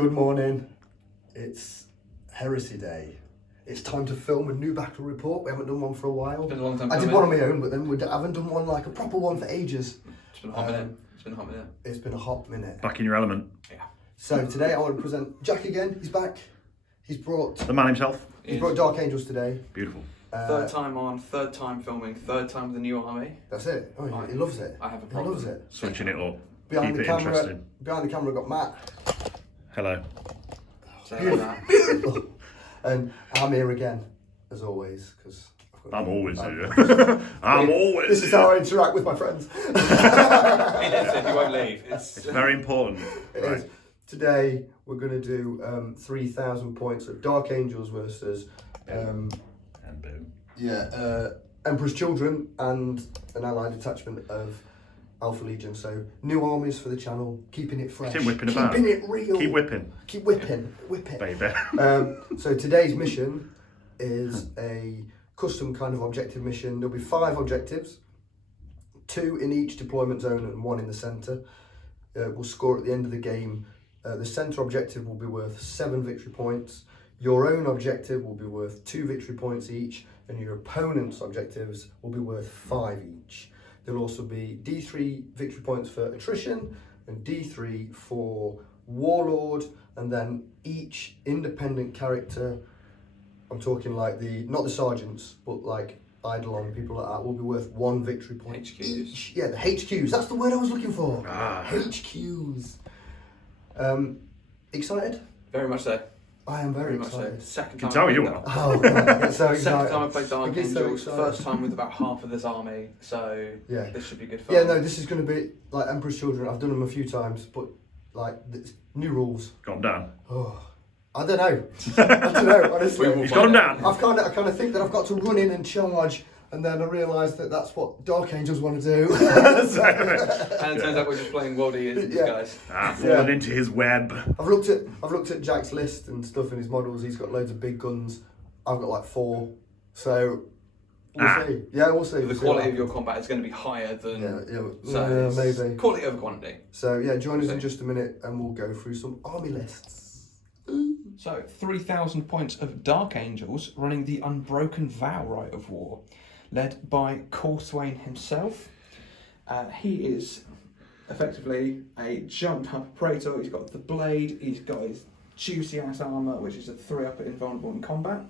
Good morning. It's Heresy Day. It's time to film a new battle report. We haven't done one for a while. It's been a long time I did coming. one on my own, but then we haven't done one like a proper one for ages. It's been a hot minute. It's been a hot minute. It's been a hot minute. Back in your element. Yeah. So today I want to present Jack again. He's back. He's brought The man himself. Dark Angels today. Beautiful. Third time on, third time filming, third time with the new army. That's it. Oh, he loves it. I have a He problem. loves it. Switching it up. Behind Keep the it camera. interesting. Behind the camera, we've got Matt. Hello. Say that. Beautiful. And I'm here again, as always, because I'm always here. I'm always This is here. how I interact with my friends. He lives it, he won't leave. It's very important. It Right. is. Today we're going to do 3,000 points of Dark Angels versus And boom. Emperor's Children and an allied detachment of Alpha Legion. So new armies for the channel, keeping it fresh, Keep whipping about. keeping it real, Keep whipping, keep whipping, whip it. baby. So today's mission is a custom kind of objective mission. There'll be 5 objectives, 2 in each deployment zone and 1 in the centre. We'll score at the end of the game. The centre objective will be worth 7 victory points. Your own objective will be worth 2 victory points each, and your opponent's objectives will be worth 5 each. There'll also be D3 victory points for attrition and D3 for warlord, and then each independent character, I'm talking like not the sergeants, but like Eidolon, people like that, will be worth 1 victory point HQs. each. Yeah, the HQs, that's the word I was looking for. Ah. HQs. Excited? Very much so. I am very Very much so. excited. Second Can time. tell I you played are. that. Oh, God, I get so Second excited. time I played Dark I get so Angels. excited. First time with about half of this army. So Yeah. this should be good fun. Yeah, no, this is going to be like Emperor's Children. I've done them a few times, but like new rules. Got down. Oh, I don't know. I don't know. Honestly, We will He's got him down. I kind of think that I've got to run in and charge, and then I realise that that's what Dark Angels want to do. So, And it turns out we're just playing Worldy as Yeah. guys. Falling into his web. I've looked at Jack's list and stuff in his models. He's got loads of big guns. I've got like 4. So we'll see. Yeah, we'll see. The We'll see quality what of your combat is going to be higher than. Yeah, it's maybe. Quality over quantity. So yeah, join us in just a minute, and we'll go through some army lists. So, 3,000 points of Dark Angels running the Unbroken Vow Rite of War, led by Corswain himself. He is effectively a jumped up Praetor. He's got the blade, he's got his juicy ass armour, which is a 3-up invulnerable in combat.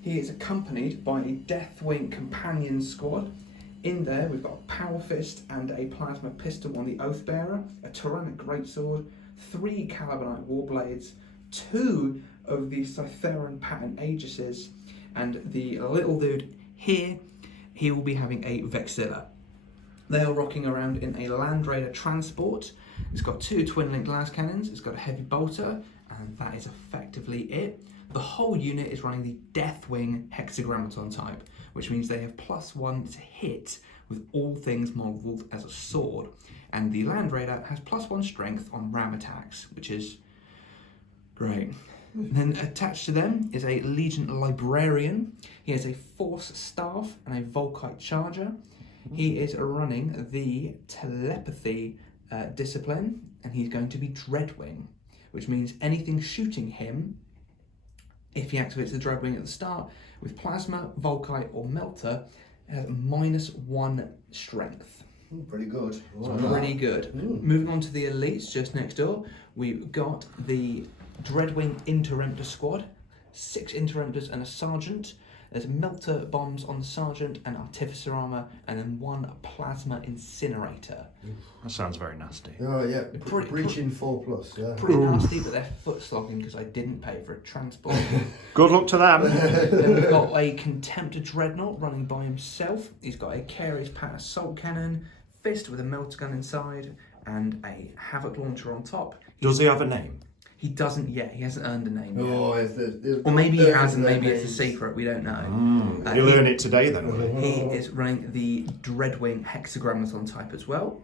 He is accompanied by a Deathwing companion squad. In there, we've got a Power Fist and a Plasma Pistol on the Oathbearer, a Tyrannic Greatsword, 3 Calibanite Warblades, 2 of the Cytheran pattern Aegises, and the little dude here, he will be having a Vexilla. They are rocking around in a Land Raider transport. It's got 2 twin-linked las cannons, it's got a heavy bolter, and that is effectively it. The whole unit is running the Deathwing Hexagrammaton type, which means they have +1 to hit with all things modelled as a sword. And the Land Raider has +1 strength on ram attacks, which is great. And then attached to them is a Legion Librarian. He has a Force Staff and a Volkite Charger. He is running the Telepathy discipline, and he's going to be Dreadwing, which means anything shooting him, if he activates the Dreadwing at the start, with Plasma, Volkite or Melter, has -1 strength. Pretty good. So pretty good. Moving on to the elites just next door, we've got the Dreadwing Interruptor squad, 6 Interruptors and a Sergeant. There's Melter bombs on the Sergeant and Artificer armour, and then 1 Plasma Incinerator. That sounds very nasty. Oh yeah, Pretty- breaching 4+. Yeah. Pretty nasty, but they're foot slogging because I didn't pay for a transport. Good luck to them. Then we've got a Contemptor Dreadnought running by himself. He's got a Carius Pat Assault Cannon, Fist with a Melter Gun inside, and a Havoc Launcher on top. Does he have a name? He doesn't yet. He hasn't earned a name yet. Oh, Or maybe he has, and maybe it's a secret. We don't know. You learn it today then. will you? He is running the Dreadwing Hexagrammaton type as well.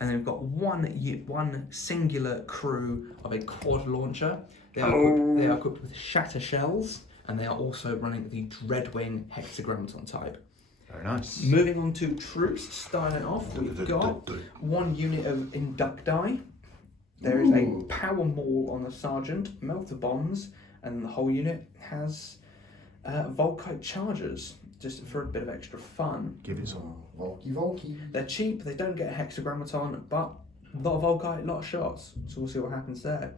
And then we've got one singular crew of a quad launcher. They are equipped with shatter shells, and they are also running the Dreadwing Hexagrammaton type. Very nice. Moving on to troops, starting off, we've got one unit of Inducti. There is a Ooh. power maul on the sergeant, melter bombs, and the whole unit has Volkite chargers, just for a bit of extra fun. Give it some. Volky. They're cheap, they don't get a hexagrammaton, but a lot of Volkite, a lot of shots, so we'll see what happens there.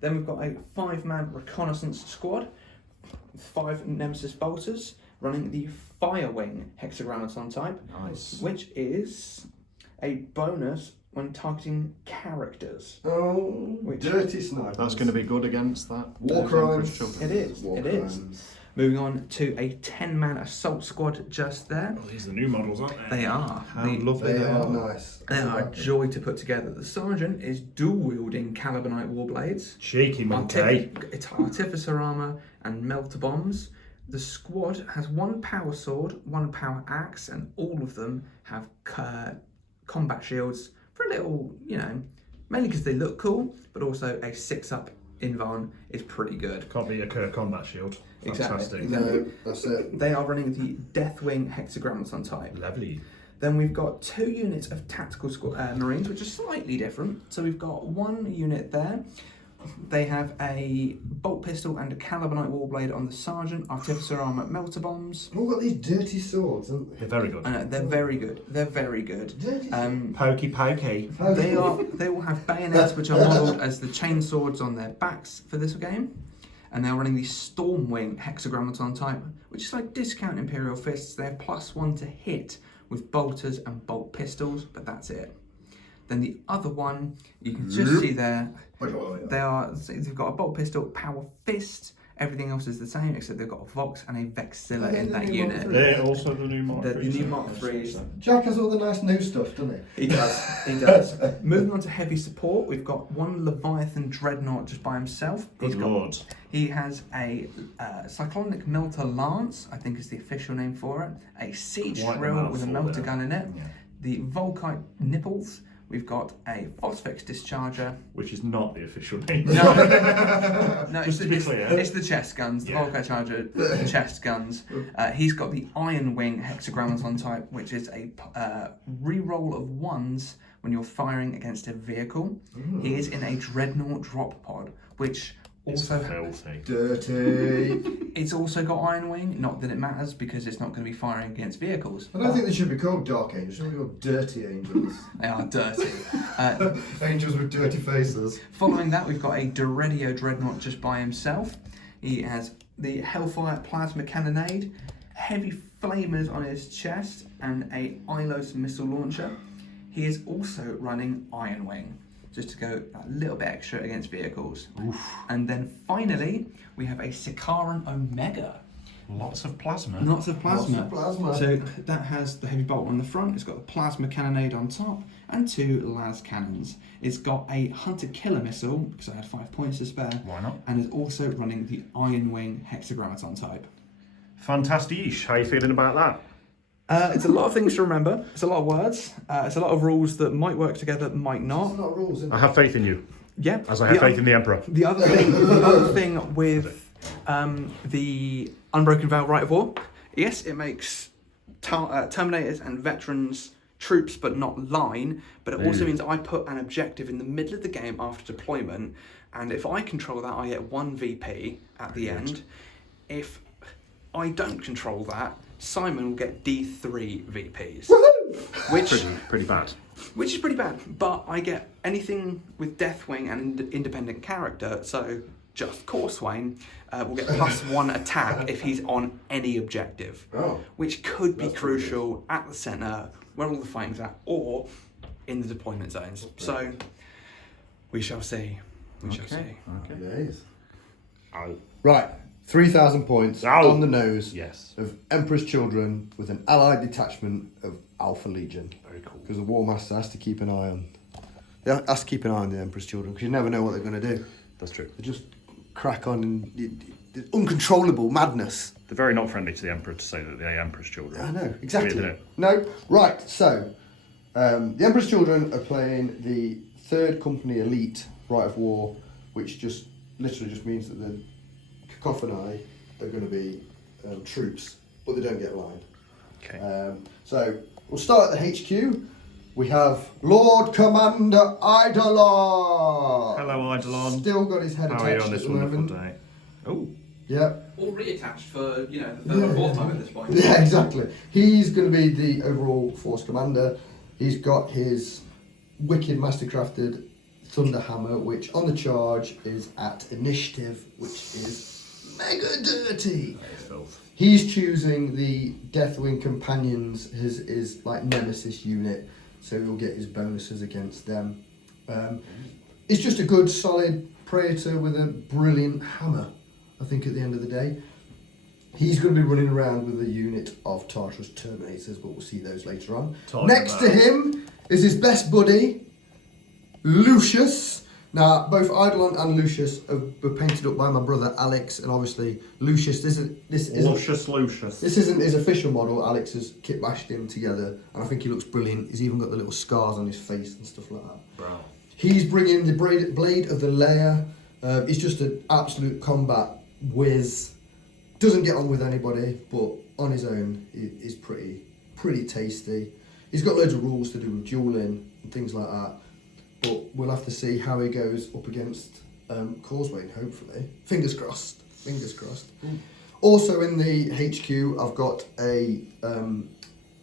Then we've got a 5-man reconnaissance squad, 5 Nemesis bolters, running the Firewing hexagrammaton type, Nice. which is a bonus when targeting characters. Oh, Which- dirty sniper. That's going to be good against that. War those crimes. Emperor's children. It is, War it is. crimes. Moving on to a 10-man assault squad just there. Oh, these are the new models, aren't they? They are. How The- lovely They they are are. nice. They are a joy to put together. The sergeant is dual-wielding Calibanite warblades, Shaky monkey. it's artificer armor and melter bombs. The squad has 1 power sword, 1 power axe, and all of them have combat shields for a little, mainly because they look cool, but also a 6-up Invarn is pretty good. Can't be a Kerr combat shield. Fantastic. Exactly. No, that's it. They are running the Deathwing hexagrammaton type. Lovely. Then we've got 2 units of tactical Marines, which are slightly different. So we've got 1 unit there. They have a bolt pistol and a Calibanite warblade on the sergeant, artificer armor, melter bombs. We've all got these dirty swords, haven't they? They're very good. I know, they're very good. They're very good. Dirty Pokey pokey. They will have bayonets which are modelled as the chain swords on their backs for this game. And they're running the Stormwing hexagrammaton type, which is like discount Imperial Fists. They have +1 to hit with bolters and bolt pistols, but that's it. Then the other one, you can just see there, they've got a bolt pistol, power fist, everything else is the same except they've got a Vox and a Vexilla in that unit. They're also the new Mark The 3s. new Mark 3s. Jack has all the nice new stuff, doesn't he? He does, he does. Moving on to heavy support, we've got 1 Leviathan Dreadnought just by himself. Good lord. He has a Cyclonic Melter Lance, I think is the official name for it, a Siege Quite a Shrill with a mouthful melter there. gun in it, Yeah. the Volkite Nipples, we've got a Phosphex Discharger. Which is not the official name. No, no, Just to be clear. it's the chest guns, the Yeah. Volkite Charger, the chest guns. He's got the Iron Wing hexagrammaton type, which is a re-roll of 1s when you're firing against a vehicle. He is in a Dreadnought drop pod, which It's also filthy. Dirty. it's also got Iron Wing. Not that it matters because it's not going to be firing against vehicles. I don't think they should be called Dark Angels. They should be called Dirty Angels. They are dirty. Angels with dirty faces. Following that, we've got a Doredio Dreadnought just by himself. He has the Hellfire Plasma Cannonade, heavy flamers on his chest, and a Ilos missile launcher. He is also running Iron Wing, just to go a little bit extra against vehicles. And then finally, we have a Sikaran Omega. Lots of plasma. Lots of plasma. Lots of plasma. So that has the heavy bolt on the front, it's got the plasma cannonade on top, and 2 las cannons. It's got a hunter killer missile, because I had 5 points to spare. Why not? And is also running the Iron Wing hexagrammaton type. Fantastic. How you feeling about that? It's a lot of things to remember, it's a lot of words, it's a lot of rules that might work together, might There's not. a lot of rules, isn't I there? have faith in you, Yeah. as I have faith in the Emperor. The other thing with the Unbroken Vow Right of War, yes, it makes Terminators and Veterans troops but not line, but it also means I put an objective in the middle of the game after deployment, and if I control that, I get 1 VP at the end. If I don't control that, Simon will get D3 VPs, Pretty bad. which is pretty bad, but I get anything with Deathwing and independent character, so just Corswain will get +1 attack if he's on any objective, Oh. which could be That's pretty crucial at the centre, where all the fighting's at, or in the deployment zones. So, we shall see. We shall see. Okay. Days. Oh. Right. 3,000 points Oh. on the nose Yes. of Emperor's Children with an allied detachment of Alpha Legion. Very cool. Because the War Master has to keep an eye on. Yeah, has to keep an eye on the Emperor's Children because you never know what they're going to do. That's true. They just crack on and uncontrollable madness. They're very not friendly to the Emperor to say that they're Emperor's children. I know, exactly. Weird, isn't it? No, right, so the Emperor's Children are playing the 3rd Company Elite Right of War, which just literally just means that the Cacophony are going to be troops, but they don't get lined. Okay. So we'll start at the HQ. we have Lord Commander Eidolon. Hello, Eidolon. Still got his head How are you attached on at this the wonderful moment. day? Oh, Yeah. All reattached for, the third or fourth time at this point. Yeah, exactly. He's going to be the overall force commander. He's got his wicked mastercrafted thunder hammer, which on the charge is at initiative, which is mega dirty. filth. He's choosing the Deathwing Companions, his like nemesis unit, so he'll get his bonuses against them. It's just a good, solid Praetor with a brilliant hammer, I think, at the end of the day. He's going to be running around with a unit of Tartarus Terminators, but we'll see those later on. Next to him is his best buddy, Lucius. Now, both Eidolon and Lucius were painted up by my brother Alex, and obviously Lucius, this isn't Lucius. this isn't his official model. Alex has kit bashed him together, and I think he looks brilliant. He's even got the little scars on his face and stuff like that. Bro. He's bringing the blade of the lair. He's just an absolute combat whiz. Doesn't get on with anybody, but on his own, he's pretty tasty. He's got loads of rules to do with dueling and things like that. But we'll have to see how he goes up against Causeway, hopefully. Fingers crossed. Fingers crossed. Also in the HQ, I've got a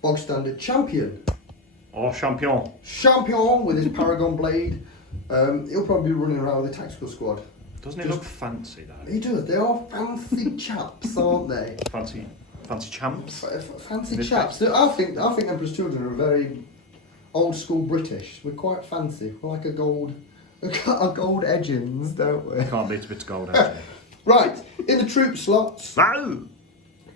bog standard champion. Oh, champion. Champion with his Paragon blade. He'll probably be running around with a tactical squad. Doesn't he look fancy, though? He does. They are fancy chaps, aren't they? Fancy champs? Fancy This chaps. I think Emperor's Children are very old school British. We're quite fancy. We're like a gold edgings, don't we? Can't beat a bit of gold, actually. Right, in the troop slots, No!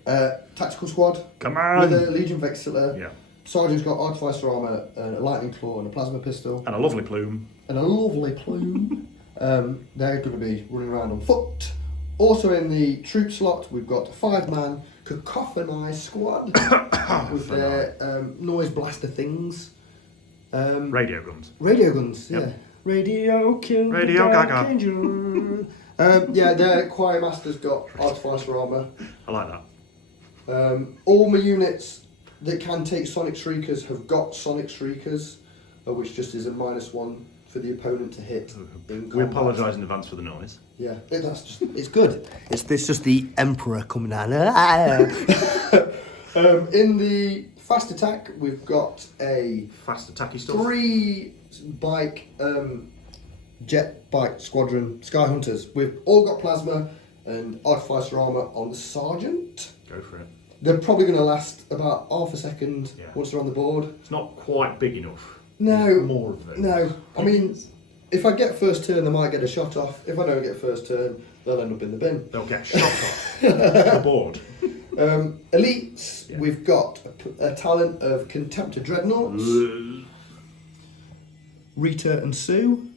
tactical squad Come on! with a Legion Vexilla. Yeah. Sergeant's got Artificer armour, a lightning claw, and a plasma pistol, And a lovely plume. and a lovely plume. They're going to be running around on foot. Also in the troop slot, we've got a 5-man cacophonised squad with their noise blaster things. Radio guns. Radio guns, Yep. yeah. Radio kill. Radio the Gaga. Dark Angel. Yeah, their choir master's got Artificer armour. I like that. All my units that can take Sonic Shriekers have got Sonic Shriekers, which just is a -1 for the opponent to hit. In We combat. apologise in advance for the noise. Yeah, it's good. It's just the Emperor coming down. In the fast attack, we've got a Fast attacky stuff. 3-bike jet bike squadron Sky Hunters. We've all got plasma and Artificer armour on the Sergeant. Go for it. They're probably going to last about half a second Yeah. once they're on the board. It's not quite big enough. No, More of them. no. I mean, if I get first turn, they might get a shot off. If I don't get first turn, they'll end up in the bin. They'll get shot off the board. Elites, Yeah. we've got a talent of Contemptor Dreadnoughts, Rita and Sue.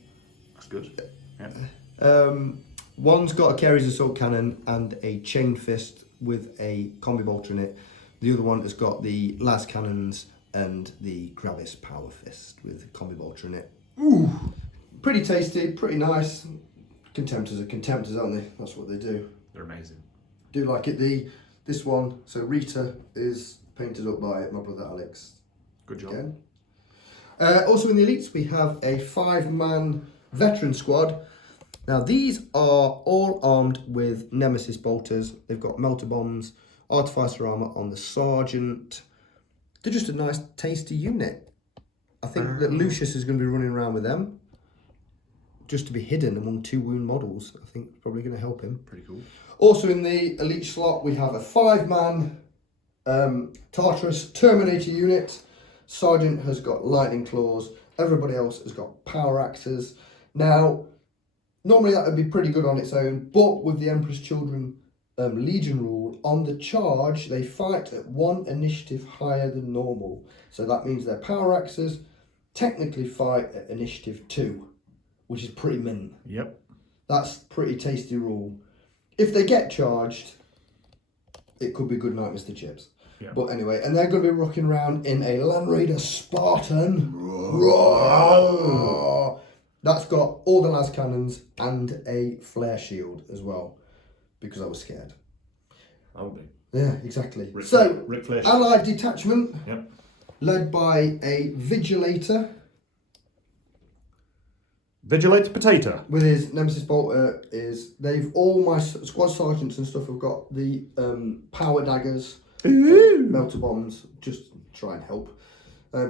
That's good. Yeah. One's got a Carries Assault Cannon and a Chain Fist with a Combi Bolter in it. The other one has got the Las Cannons and the Gravis Power Fist with Combi Bolter in it. Ooh, pretty tasty, pretty nice. Contemptors are contemptors, aren't they? That's what they do. They're amazing. Do like it. This one, so Rita is painted up by my brother Alex. Good job. Again. Also in the elites, we have a 5-man veteran squad. Now these are all armed with Nemesis bolters. They've got melter bombs, Artificer armour on the Sergeant. They're just a nice, tasty unit. I think that Lucius is going to be running around with them, just to be hidden among 2 wound models. I think it's probably going to help him. Pretty cool. Also in the elite slot, we have a 5-man Tartarus Terminator unit. Sergeant has got lightning claws. Everybody else has got power axes. Now, normally that would be pretty good on its own, but with the Emperor's Children Legion rule, on the charge, they fight at 1 initiative higher than normal. So that means their power axes technically fight at initiative 2, which is pretty mint. Yep. That's pretty tasty rule. If they get charged, it could be good night, Mr. Chips. Yeah. But anyway, and they're going to be rocking around in a Land Raider Spartan. Roar. That's got all the las cannons and a flare shield as well, because I was scared. I'll be. Yeah, exactly. Ric So, Flair. Allied detachment. Yep. led by a Vigilator Vigilator Potato. with his Nemesis Bolter. All my squad sergeants and stuff have got the power daggers, melter bombs, just try and help.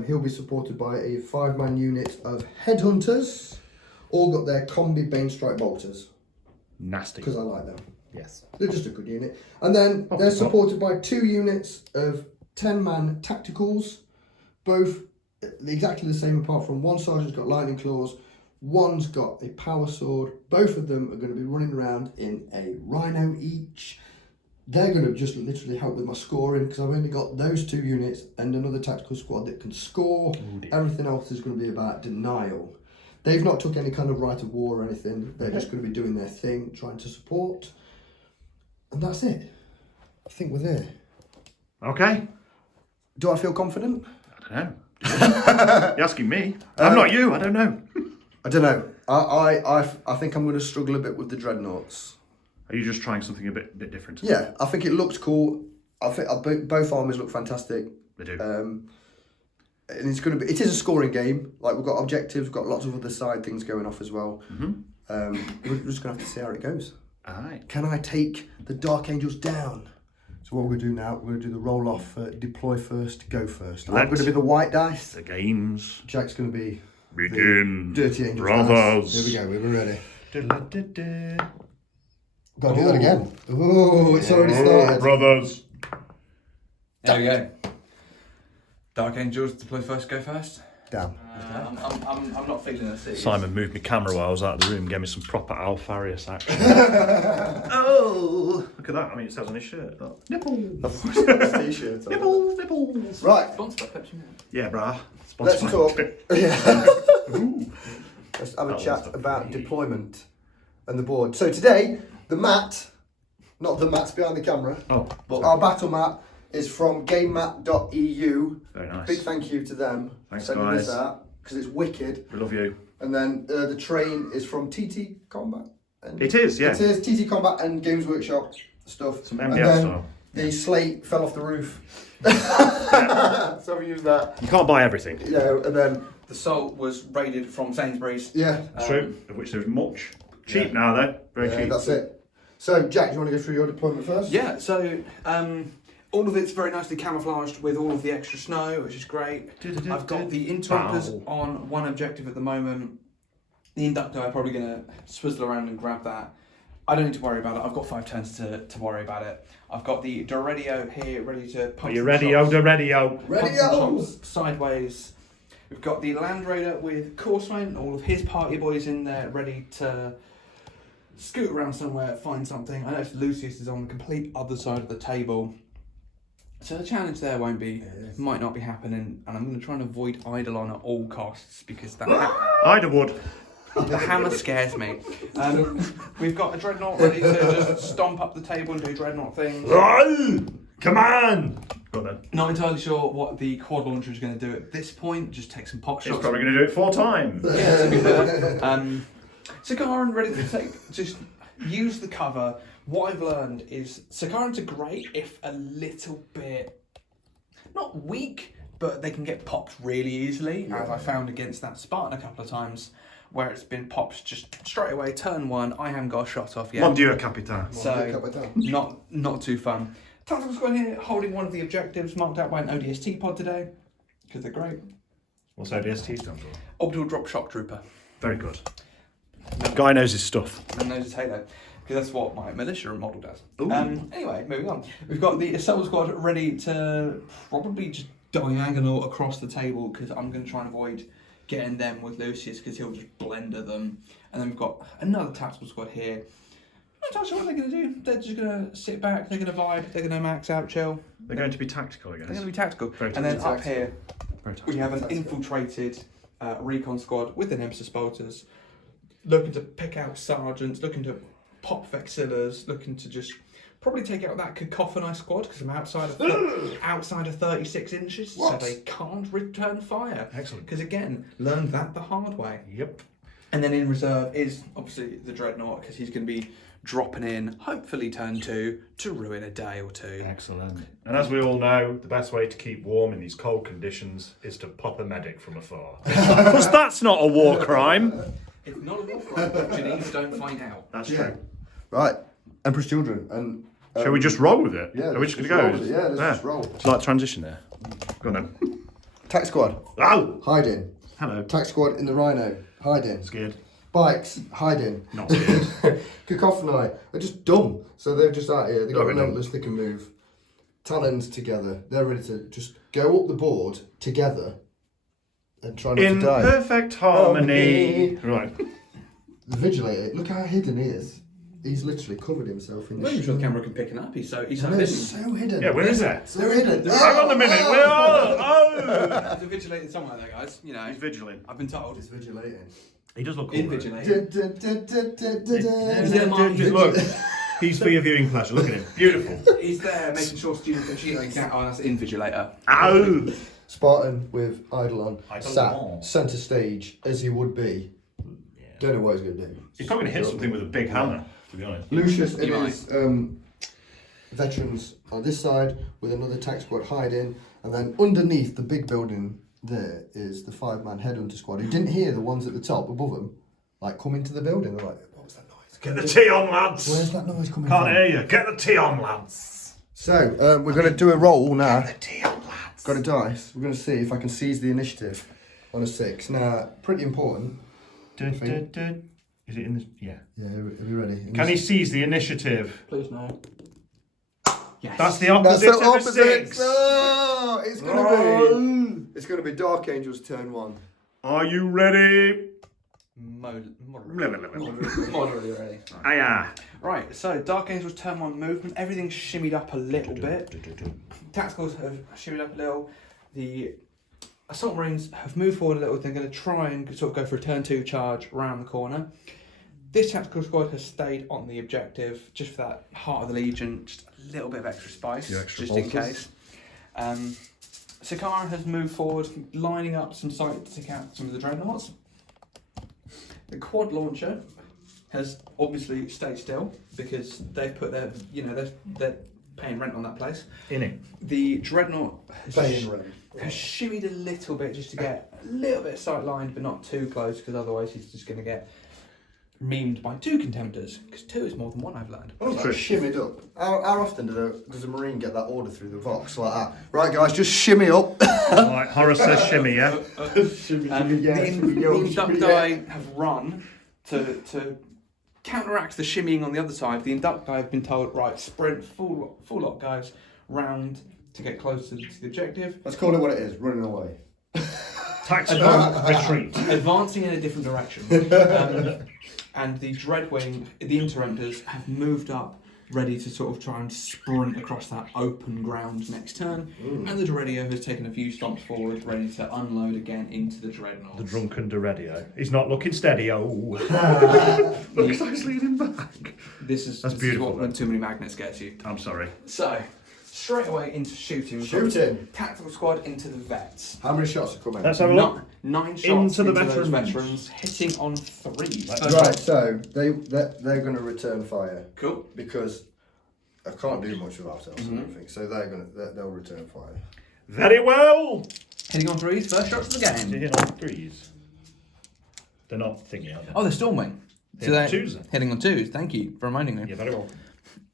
He'll be supported by a 5-man unit of Headhunters, all got their combi Bane Strike Bolters, Nasty. because I like them. Yes. They're just a good unit. And then they're supported by 2 units of 10-man Tacticals, both exactly the same apart from one sergeant's got Lightning Claws, one's got a Power Sword. Both of them are going to be running around in a Rhino each. They're going to just literally help with my scoring because I've only got those 2 units and another tactical squad that can score. Everything else is going to be about denial. They've not took any kind of right of war or anything. They're just going to be doing their thing, trying to support. And that's it. I think we're there. Okay. Do I feel confident? I don't know. You're asking me. I'm not you. I don't know. I don't know. I think I'm going to struggle a bit with the Dreadnoughts. Are you just trying something a bit different? Yeah, I think it looks cool. I think both armies look fantastic. They do. And it is a scoring game. Like we've got objectives, we've got lots of other side things going off as well. We're just gonna have to see how it goes. Alright. Can I take the Dark Angels down? So what we're gonna do now, we're gonna do the roll off, deploy first, go first. I'm gonna be the white dice. The games Jack's gonna be begin. the Dirty Angels Brothers. dice. Here we go, we're ready. Da-da-da-da. Gotta do that again. Oh, it's already started. Brothers. There we go. Dark Angels, deploy first, go first. Damn. I'm not feeling a seat. Simon moved my camera while I was out of the room, gave me some proper Alfarius action. Oh, look at that. I mean, it says on his shirt. Look. Nipples. T-shirt. Nipples. Right, Sponsored by Pepsi Man. Yeah, brah. let's Sponsored talk. by- Yeah. Let's have a chat about deployment and the board. So today, the mat, not the mats behind the camera, but our battle map is from Gamemat.eu. Very nice. Big thank you to them Thanks, sending guys. this out because it's wicked. We love you. And then the train is from TT Combat. And It is, yeah. It is TT Combat and Games Workshop stuff. Some and MDF then style. the slate fell off the roof. So we use that. You can't buy everything. Yeah, and then The salt was raided from Sainsbury's. yeah. It's true. Of which there's much. Cheap now, though. Very cheap. That's it. So Jack, do you want to go through your deployment first? Yeah, so all of it's very nicely camouflaged with all of the extra snow, which is great. I've got the interrupters on one objective at the moment. The inductor, I'm probably going to swizzle around and grab that. I don't need to worry about it. I've got 5 turns to worry about it. I've got the Doredio here ready to pump. Are you some ready, shots. Radio? Ready, Pump some yo! shots sideways. We've got the Land Raider with Courseman, all of his party boys in there ready to scoot around somewhere, find something. I noticed Lucius is on the complete other side of the table. So the challenge there might not be happening, and I'm going to try and avoid Eidolon at all costs because that Idawood. the hammer scares me. We've got a Dreadnought ready to just stomp up the table and do Dreadnought things. Come on! Go on then. Not entirely sure what the quad launcher is going to do at this point. Just take some pot He's shots. probably going to do it 4 times. Yeah, to be fair. Sakaran ready to just use the cover. What I've learned is Sakarans are great if a little bit, not weak, but they can get popped really easily, as I found against that Spartan a couple of times, where it's been popped just straight away, turn 1, I haven't got a shot off yet. Mon Dieu, Capitan. So, not too fun. Tactical squad here, holding one of the objectives marked out by an ODST pod today, because they're great. What's ODST stand for? Orbital Drop Shock Trooper. Very good. Guy knows his stuff. And knows his Halo, because that's what my militia model does. Anyway, moving on. We've got the Assault Squad ready to probably just diagonal across the table, because I'm going to try and avoid getting them with Lucius, because he'll just blender them. And then we've got another Tactical Squad here. I'm not sure what they're going to do. They're just going to sit back, they're going to vibe, they're going to max out, chill. They're going to be tactical, I guess. They're going to be tactical. Very and then tactical. up here, Very tactical. we have an infiltrated recon squad with the Nemesis bolters, looking to pick out sergeants, looking to pop vexillers, looking to just probably take out that cacophony squad because I'm outside of 36 inches, What? so they can't return fire. Excellent. Because again, learned that the hard way. Yep. And then in reserve is obviously the Dreadnought, because he's going to be dropping in, hopefully turn 2, to ruin a day or two. Excellent. And as we all know, the best way to keep warm in these cold conditions is to pop a medic from afar. Because that's not a war crime. It's not a war crime, but Janines don't find out. That's true. Right, Emperor's Children. And Shall we just roll with it? yeah, Are we let's just roll going to with go? it. Yeah, let's just roll. It's like transition there. Go on then. Tac Squad, Oh! hiding. Hello. Tac Squad in the Rhino, hiding. Scared? Bikes, hiding. Not scared. Cacophony are just dumb. So they're just out here. They've got Very dumb. relentless, they can move. Talons together. They're ready to just go up the board together and try not In to die. perfect harmony. Right. The Vigilator, look how hidden he is. He's literally covered himself in I'm not even sure the camera can pick it up. He's so He's hidden. so hidden. Yeah, where is that? So hidden. Hang on a minute. Where are? Oh! There's a vigilator somewhere there, guys. You know, He's vigilant. I've been told. He's vigilating. He does look cool. Invigilator. He's there, Look, he's for your viewing pleasure. Look at him. Beautiful. He's there making sure students can cheat. Exactly. Oh, that's Invigilator. Ow! Spartan with Eidolon Eidolon. sat centre stage as he would be. Don't know what he's going to do. He's probably going to hit something with a big hammer, to be honest. Lucius and He his veterans on this side with another Tac Squad hiding, and then underneath the big building there is the 5-man headhunter squad who didn't hear the ones at the top above them like come into the building. They're like, what was that noise? Get the tea on, lads. Where's that noise coming Can't from? hear you. Get the tea on, lads. So we're going to do a roll now. Get the tea on, lads. Got a dice. We're going to see if I can seize the initiative on a 6. Now, pretty important. Dun, dun, dun. Is it in this? Yeah. Yeah, are you ready? Can he seize the initiative? Please no. Yes. That's the That's opposite the of a opposite. 6. No, it's gonna be. It's gonna be Dark Angels turn 1. Are you ready? Moderately ready. Aye. Right, so Dark Angels turn 1 movement. Everything's shimmied up a little bit. Tacticals have shimmied up a little. The Assault Marines have moved forward a little. They're going to try and sort of go for a turn 2 charge around the corner. This tactical squad has stayed on the objective just for that Heart of the Legion, just a little bit of extra spice, just in case. Sakara has moved forward, lining up some sight to take out some of the Dreadnoughts. The quad launcher has obviously stayed still because they've put their, they're paying rent on that place. In it. The Dreadnought Paying rent. has shimmied a little bit just to get a little bit sight lined, but not too close because otherwise he's just going to get memed by 2 contemptors because 2 is more than 1, I've learned. Oh, so shimmied up. How often does a Marine get that order through the Vox like that? Right, guys, just shimmy up. Like Horus says shimmy, yeah? The Inducti have run to counteract the shimmying on the other side. The Inducti have been told, right, sprint full lot, guys, round to get closer to the objective. Let's call it what it is, running away. Tactical retreat. Advancing in a different direction. And the Dreadwing, the Interemptors, have moved up, ready to sort of try and sprint across that open ground next turn. And the Dreadio has taken a few stomps forward, ready to unload again into the Dreadnought. The drunken Doredio. He's not looking steady. Oh. Looks like he's leaning back. This is beautiful, what when too many magnets get you. I'm sorry. So, straight away into shooting. Shooting. Tactical squad into the vets. How many shots are coming? Let's have a look. 9 shots Into the those veterans. veterans, hitting on 3. Right, so they're going to return fire Cool. because I can't do much without else. I don't think. So they'll return fire. Very well. Hitting on 3s, first shots of the They game. hit on 3s. They're not thingy, are they? Oh, they're Stormwing. Hitting on 2s then. Hitting on 2s, thank you for reminding me. Yeah, very well.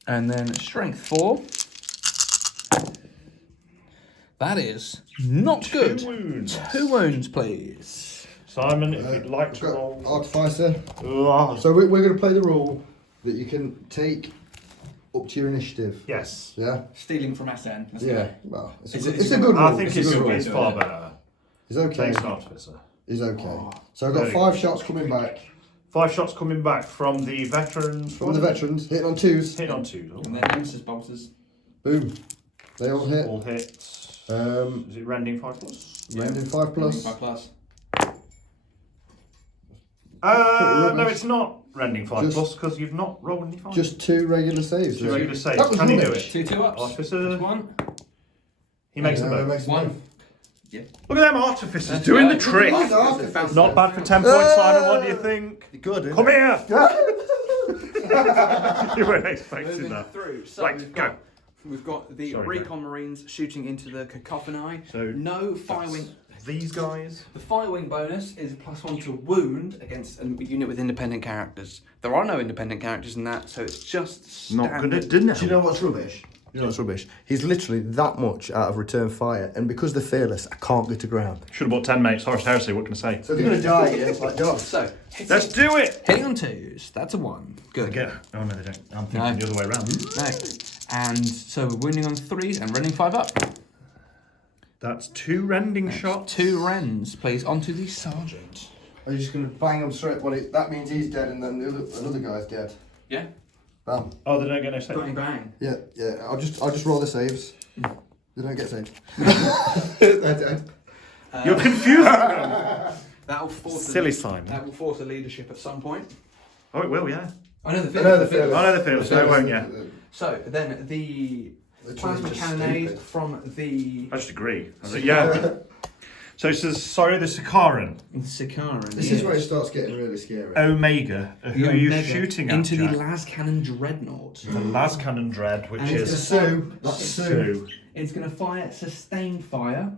And then strength 4. That is not good. 2 wounds. 2 wounds, please. Simon, if you'd like I've to got roll. Artificer. Oh, So we're going to play the rule that you can take up to your initiative. yes. Yeah? Stealing from SN. Let's Yeah. go. Well, it's Is a it- good is it- rule. I think it's a good rule. it's far better. It's okay. Thanks, officer. It's okay. So I've got Very 5 shots coming back 5 shots coming back from the veterans. from the veterans, hitting on 2s. Hit on 2. And then Nemesis bolters. Boom. They all hit. All hit. Is it rending 5+? Landing 5+. 5+. No, it's not rending 5+ Just- because you've not rolled any 5. Just 2 regular saves. Two regular saves. That was Can he do rubbish. it? 2 2 ups. Officer. That's 1. He makes the Yeah, move. makes the 1. move. Yeah. Look at them artificers doing the trick. Nice artificers. Not bad for 10 points, Simon. What do you think? Good, isn't Come it? here. You weren't expecting Moving that. through. So Right, we've got the Sorry, Recon Marines shooting into the Cacophony. So no fire wing. These guys. The fire wing bonus is a +1 to wound against a unit with independent characters. There are no independent characters in that, so it's just standard. Not gonna do Do you know what's rubbish? You know what's rubbish? He's literally that much out of return fire, and because they're fearless, I can't get to ground. Should have bought 10 mates. Horus Heresy, what can I say? So they're going to die here, like dogs. So Let's do it! hitting on 2s. That's a 1. Good. Oh no, they don't. I'm thinking No. the other way around. No. And so we're wounding on 3s and rending 5 up. That's 2 rending shots. 2 rends, please, onto the sergeant. Are you just going to bang him straight? That means he's dead, and then another guy's dead. Yeah. Bam. Oh, they don't get no save. Bang bang. Yeah, yeah. I'll just roll the saves. They don't get saved. You're confusing them. That will force Silly Simon. That will force a leadership at some point. Oh, it will, yeah. I know the I know the feeling. feeling. I know the feelings, they won't, yeah. So then the plasma just cannonade stupid. from the I just agree. Yeah. So it says, sorry, the Sakaran. Sakaran. This is where it starts getting really scary. Omega. Who are you shooting at, into Jack? the las cannon dreadnought. The Las Cannon Dread, which And It's is Sue. That's Sue. Sue. It's going to fire sustained fire,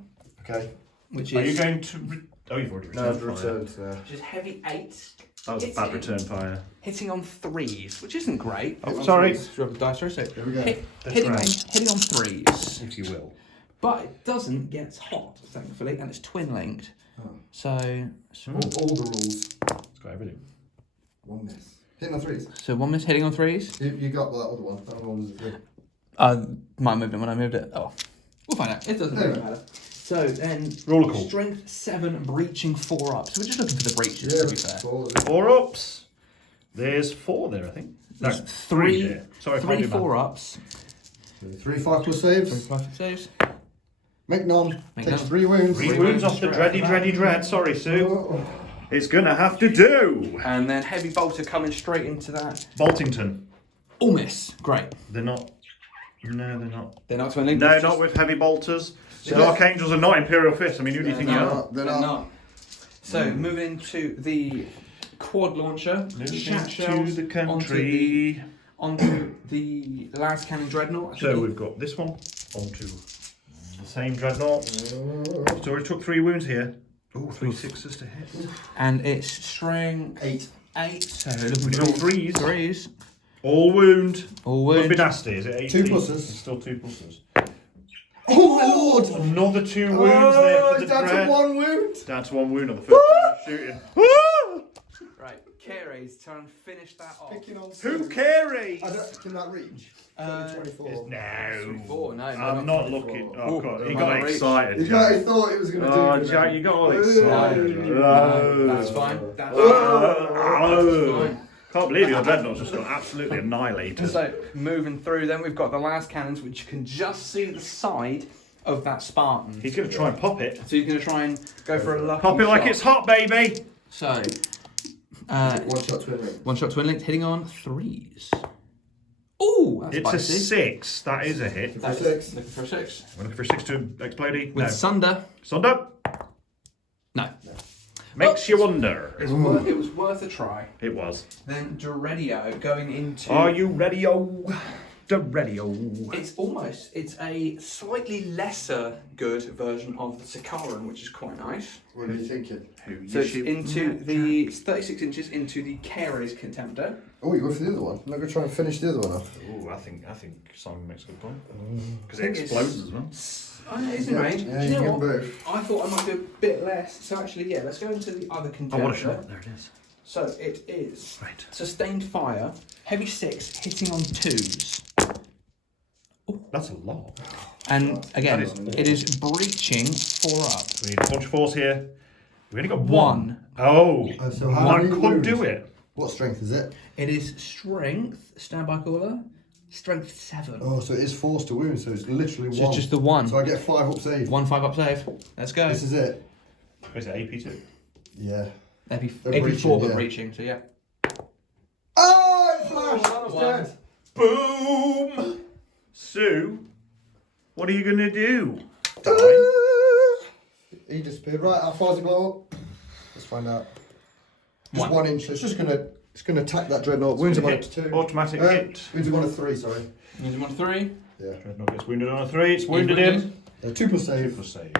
Okay. which Are you is going to... Oh, you've already No, returned I've fire. returned there. which is heavy 8, That was a bad return fire. hitting on 3s, which isn't great. Oh, sorry. Dice roll, so Here we go. hitting on 3s. If you will. But it doesn't get hot, thankfully, and it's twin linked. Oh. So All the rules. It's got everything. One miss. Hitting on 3s. 1 miss hitting on 3s. You got that other one. That other one was a 3. Might have moved it when I moved it. Oh, we'll find out. It doesn't really matter. So then, Roller call. strength 7, breaching 4 up. So we're just looking for the breaches, to be fair. 4 ups. There's 4 there, I think. No, There's 3 there. Sorry, if I 3 do 4 math. ups. 3 5 plus saves. 5 saves. Make none. Make Takes none. 3 wounds. 3 wounds off the dready dread. Sorry, Sue. Oh. It's gonna have to do. And then heavy bolter coming straight into that. Boltington. All miss. Great. They're not. No, they're not. They're not twin linked. No, not with heavy bolters. The Yeah. Archangels are not Imperial Fists. I mean, who do you think you are? They're not. So moving into the quad launcher, chat shells to the country. onto the las cannon dreadnought. So we've got this one onto the same dreadnought. It's already took 3 wounds here. Oh, 3 6s to hit. And it's strength 8. So looking We've for got 3s. 3s. All wound. All Would be wound. nasty. Is it 8? 2 pluses. It's still 2 pluses. Oh my lord! Another 2 wounds there for the it's down dread. to 1 wound. Down to 1 wound on the first round of shooting. Right, Kere's trying to finish that off. Picking on Who Sue. carries? Can that reach? Uh, 24. No. 4, no, I'm not looking. Oh, God. He Oh, got reach. excited. He Jack. thought it was going to do Oh, it. Jack, you got all No, excited. that's fine. That's Oh. fine. Can't believe your dreadnought's just got absolutely annihilated. So moving through, then we've got the last cannons, which you can just see the side of that Spartan. He's going to try and pop it. So he's going to try and go for a lucky Pop it like shot. it's hot, baby. So, 1 shot twin ring. 1 shot twin linked, hitting on 3s. Ooh, that's It's spicy. a 6. That is a hit. That's 6. Looking for a 6. We're looking for a 6 to explodey. With No. Sunder, Sunder. no. Makes you wonder. It was worth a try. It was. Then Doredio going into... Are you ready-o? The radio. It's a slightly lesser good version of the Sakaran, which is quite nice. What are you thinking? So it's into the 36 inches into the Keres Contemptor. Oh, you go for the other one. I'm not going to try and finish the other one off. Oh, I think Simon makes a good point because it Think explodes it's- as well. I know, it's in range. Yeah, Do you you know can what? both. I thought I might do a bit less. So actually, yeah, let's go into the other Contemptor. Oh, what a shot! There it is. So it is Right. sustained fire, heavy 6, hitting on 2s. That's a lot. And again, That is it is breaching 4 up. We need a bunch of force here. We only got 1. 1. Oh, So how one many could wounds? do it. What strength is it? It is strength, standby caller, strength 7. Oh, so it is force to wound, so it's literally So 1. it's just the 1. So I get 5 up save. 1 5 up save. Let's go. This is it. Is it AP2? Yeah. AP, They're AP4 breaching, but yeah. breaching, so yeah. Oh, it flashed! another It's one. dead. Boom! Sue, what are you going to do? Die? He He disappeared. Right, how far does it blow up? Let's find out. Just 1 inch. So it's just gonna attack that dreadnought. Wounds him on a 2. Automatic hit. Wounds him on a 3. Sorry. Wounds him on 3. Yeah. Dreadnought gets wounded on a 3. It's wounded him. 2 plus 2 save. plus save.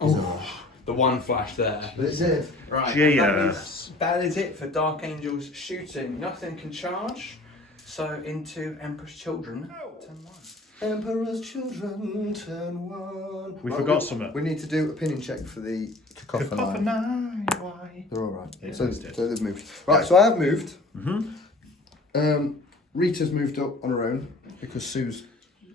Oh, the one flash there. But it's it. Right. Cheers. That is it for Dark Angels shooting. Nothing can charge. So into Emperor's Children. Turn 1. Emperor's Children, turn 1. We forgot something. We need to do a pinning check for the cacophony. Why? They're all right. Yeah, so let's do it. they've moved. Right, so I have moved. Mm-hmm. Rita's moved up on her own because Sue's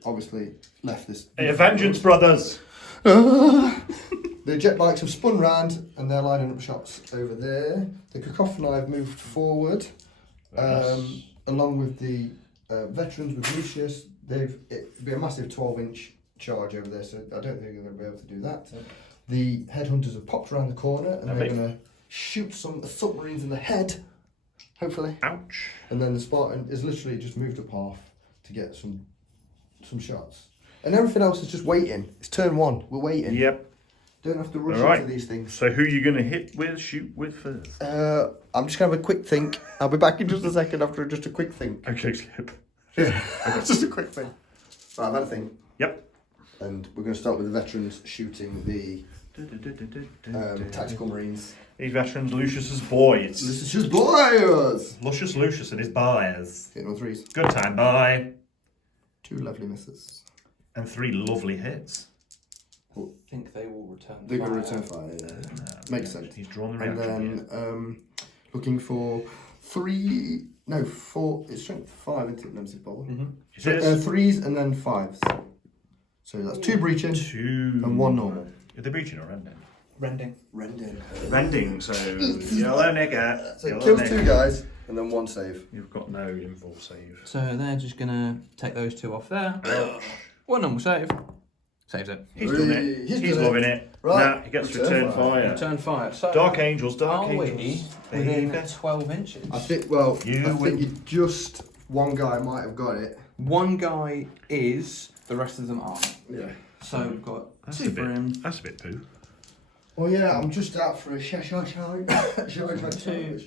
obviously left this. Hey, Vengeance Brothers. The jet bikes have spun round and they're lining up shots over there. The cacophony have moved forward, along with the veterans with Lucius. It'd be a massive 12-inch charge over there, so I don't think they're going to be able to do that. The headhunters have popped around the corner and they're going to shoot some submarines in the head, hopefully. Ouch. And then the Spartan is literally just moved up half to get some shots. And everything else is just waiting. It's turn 1. We're waiting. Yep. Don't have to rush All right. into these things. So who are you going to shoot with first? I'm just going to have a quick think. I'll be back in just a second after just a quick think. Okay, skip. Yeah, just a quick thing. Right, I've had a think. Yep. And we're going to start with the veterans shooting the tactical marines. These veterans, Lucius's boys. This is just boys! Luscious Lucius and his boys. Hitting on 3s. Good time, boy. 2 lovely misses. And 3 lovely hits. I think they will return They're fire. going to return fire, yeah. Makes sense. He's drawn the And reaction. then looking for 4. It's strength 5, isn't it? Let me see, Bob. It is 3s and then 5s. So that's 2 breaching 2 and 1 normal. Are they breaching or rending? Rending. Rending. Rending, so yellow nigger. So it Yellow kills nigger. 2 guys and then 1 save. You've got no involved save. So they're just going to take those 2 off there. 1 normal save. Saves it. He's done it. He's He's done loving it. Right. Now he gets to return fire. Return fire. So Dark Angels, Dark are we Angels. within Baby. 12 inches? I think, well, You I win. think it just one guy might have got it. One guy is, the rest of them aren't. Yeah. So we've got That's 2 a for him. bit. That's a bit poo. Oh yeah, I'm just out for a challenge. 2,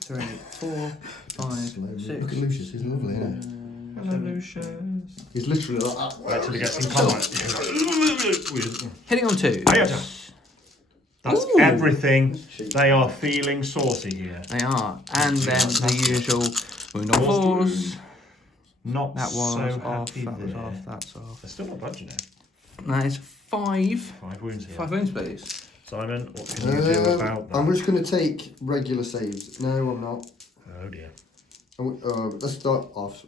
3, 4, 5, 6. Look at Lucius, he's lovely, isn't he? Hello, Lucius. He's literally like that. Wait till he gets in combat. Hitting on 2. Ayata. That's Ooh. everything. They are feeling saucy here. They are. And then the usual wound on 4s. Not That was so off, happy that was there. off, that's off. They're still not budging it. That is 5. 5 wounds here. 5 wounds, please. Simon, what can you do about that? I'm just going to take regular saves. No, I'm not. Oh dear. Let's start off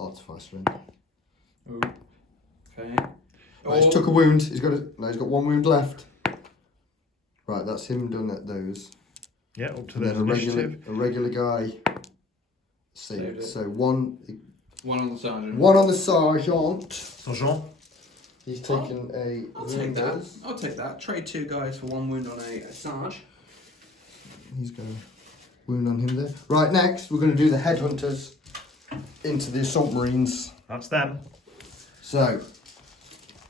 artificer. Okay. Right, he's took a wound. He's got 1 wound left. Right, that's him done at those. Yeah, up to And the then initiative. a regular guy saved. Saved it. So one on the sergeant. on the sergeant. Sergeant. He's taken a. I'll take that. I'll take that. Trade 2 guys for 1 wound on a Sarge. He's going to wound on him there. Right, next we're going to do the headhunters into the assault marines. That's them. So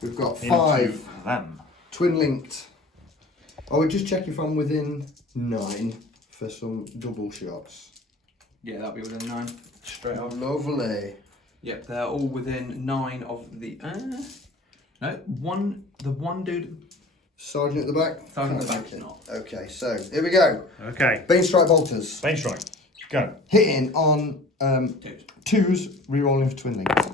we've got Into 5 them. twin linked. I would just check if I'm within 9 for some double shots. Yeah, that'll be within 9. Straight off. Lovely. Yep, they're all within 9 of the. No, the one dude. Sergeant at the back. Sergeant at the back is not. Okay, so here we go. Okay. Bane strike bolters. Bane strike. Go. Hitting on 2s, re-rolling for twin linked.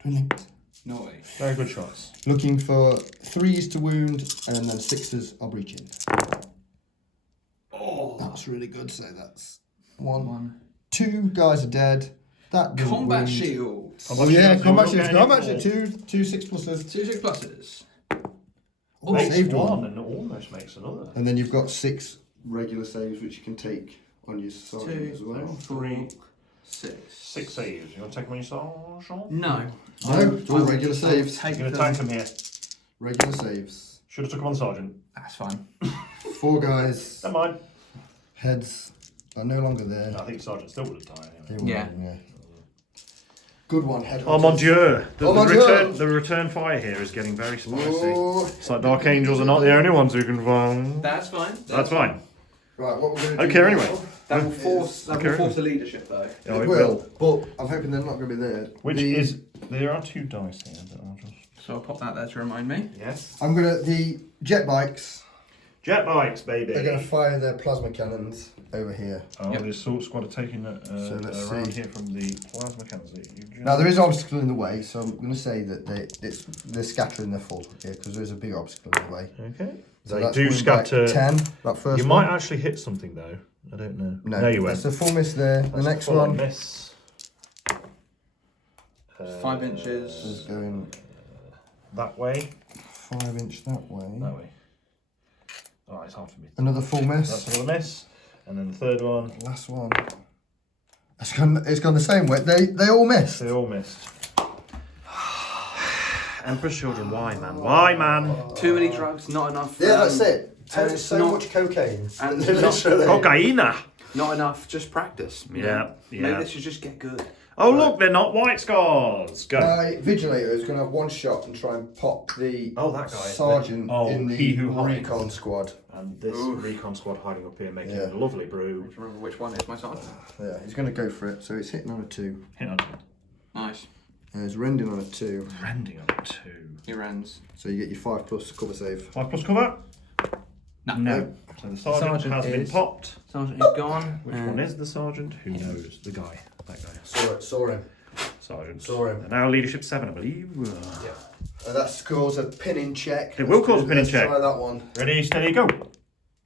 Twin linked. No way. Very good shots. Looking for 3s to wound and then 6s are breaching. Oh. That's really good. So that's 1. 1. 2 guys are dead. That doesn't Combat wound. shields. Oh yeah, combat shields. shields. Combat shields. 2 6 pluses. 2 6 pluses. Oh, Makes saved one one. and almost makes another. And then you've got 6 regular saves which you can take on your 2, sergeant as well. 3, 6. 6 saves. You want to take them on your sergeant? No. No, it's all regular saves. Take You're going to them. tank them here. Regular saves. Should have took them on sergeant. That's fine. 4 guys. Never mind. Heads are no longer there. No, I think sergeant still would have died. They Anyway. were, Yeah. good one, head. Oh mon dieu! mon Dieu. The return fire here is getting very spicy. Ooh. It's like Dark Angels are not the only ones who can farm. That's fine. That's fine. Right, what we're going to do Okay, now, anyway. That will force Okay. a leadership though. Oh, it will, but I'm hoping they're not going to be there. Which is there are 2 dice here, but I'll just. So I'll pop that there to remind me. Yes. I'm going to, the jet bikes Jet bikes, baby. are going to fire their plasma cannons over here. Oh, Yep. the assault squad are taking So let's around see. here from the plasma cannons. That you just... Now there is an obstacle in the way, so I'm going to say that they're scattering their full here because there is a big obstacle in the way. Okay. So They that's do going back scatter. 10. That first You one. might actually hit something though. I don't know. No, you that's won't. the full miss there. The That's next full on one miss. 5 inches. is going That way. 5 inch that way. That way. Oh, it's hard for me. Another full miss. That's another miss. And then the third one. Last one. It's gone the same way. They all missed. They all missed. Emperor's Children, why man? Why man? Too many drugs, not enough. Yeah, that's it. and it's So not- much cocaine. and They're not- literally- Cocaina! Not enough, just practice. you know? Yeah, Maybe yeah. they should just get good. Oh look, they're not white scars. Go. My vigilator is going to have one shot and try and pop the Oh, that guy. sergeant Oh, in the he who hides. recon squad. And this recon squad hiding up here making Yeah. a lovely brew. Remember which one is my sergeant? Yeah, he's going to go for it. So it's hitting on a 2. Hit on Nice. It's rending on a 2. Rending on 2. He runs. So you get your 5 plus cover save. 5 plus cover? No. No. So the sergeant, Sergeant has been is- popped. Sergeant is gone. Which one is the sergeant? Who knows? The guy. That guy. Saw him. Sergeant. Saw him. And now leadership 7, I believe. That scores a pinning check. It will cause a pinning Let's check. Try that one. Ready, steady, go.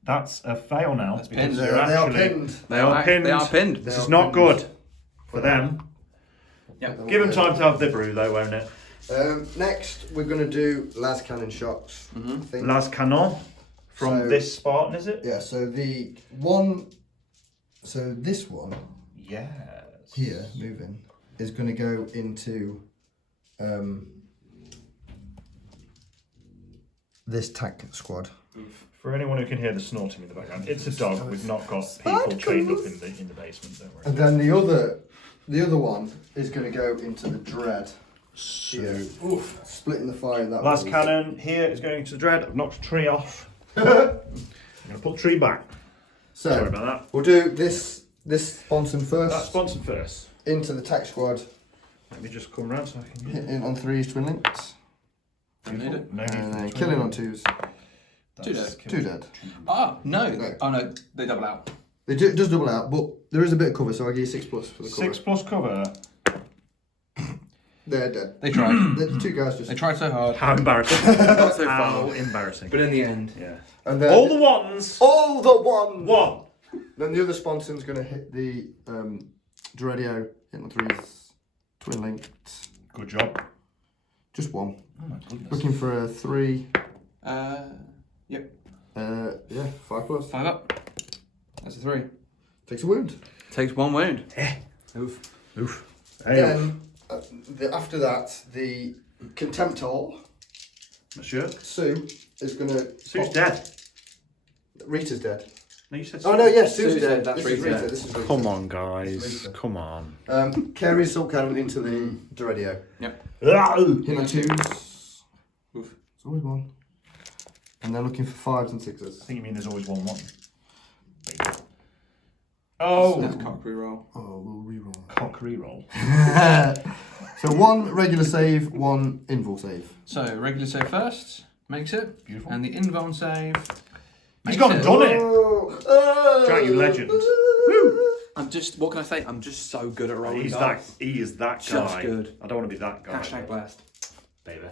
That's a fail now. That's because pinned. they're They are actually- pinned. They are pinned. They are pinned. This They is are not pinned. good for them. Yep. Give them time to have their brew though, won't it? Next, we're going to do las cannon shots. I think. Las Canon from So- this Spartan, is it? Yeah, so this one Yes. here, moving, is going to go into this tac squad. For anyone who can hear the snorting in the background, it's a dog. We've not got people chained up in the basement. Don't worry. And then the other one is going to go into the dread. Here. Oof, splitting the fire that Last way. cannon here is going to the dread. I've knocked a tree off. I'm going to put the tree back. So Sorry about that. we'll do this sponson first That's sponsored first. into the tac squad. Let me just come round so I can get Hitting on 3s, twin links, Don't need it. No need and for then the killing twin. on 2s. Two That's dead. 2 dead. Ah, no. No. Oh no, they double out. It does double out, but there is a bit of cover, so I'll give you 6 plus for the cover. 6 plus cover. They're dead. They tried. The 2 guys just. They tried so hard. How embarrassing. Not so How far. embarrassing. But in the end, Yeah. And then All the ones. all the one. One. Then the other sponson's going to hit the Dreadio, hitting on 3s, twin linked. Good job. Just one. Oh my goodness. Looking for a 3. yep. Yeah, 5 plus. 5 up. That's a 3. Takes a wound. Takes 1 wound. Oof. Oof. Hey. Then after that, the Contemptor Monsieur. Sue is going to. Sue's dead. Rita's dead. No, you said Oh no, yes, Sue's Sue's dead. dead, that's This is Rita. Rita. This is Rita. Come on, guys. Rita. Come on. Carry assault cannon into the Dreadio. Yep. Hit on 2s. Oof. It's always 1. And they're looking for 5s and 6s. I think you mean there's always 1-1. Oh. That's cock reroll. Oh, we'll reroll. Cock reroll. So 1 regular save, 1 invul save. So regular save first, makes it. Beautiful. And the invuln save. He's makes gone and done it. Oh, Jack, you legend. I'm just, what can I say? I'm just so good at rolling He is that Just guy. good. I don't want to be that guy. Hashtag blast. Baby.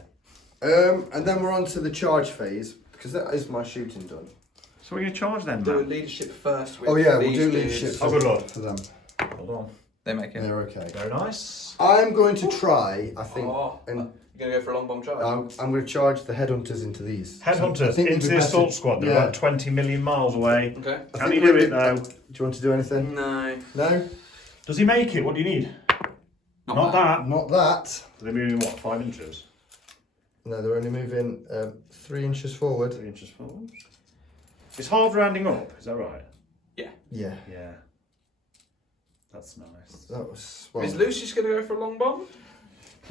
And then we're on to the charge phase, because that is my shooting done. So we're going to charge then, Do a man. leadership first. With Oh yeah, we'll these do dudes. leadership Oh, good lord. for them. Hold on. They make it. They're okay. Very nice. I'm going to try, I think, and You're going to go for a long bomb charge? I'm going to charge the headhunters into these. I Headhunters think into we'd the be assault better- squad. They're yeah. about 20 million miles away. Okay. I Can think he do we'd it be- though? Do you want to do anything? No. No? Does he make it? What do you need? Not that. Not that. They're moving what, 5 inches? No, they're only moving 3 inches forward. 3 inches forward. It's half rounding up, is that right? Yeah. Yeah. Yeah. That's nice. That was. Well, Is Lucius going to go for a long bomb?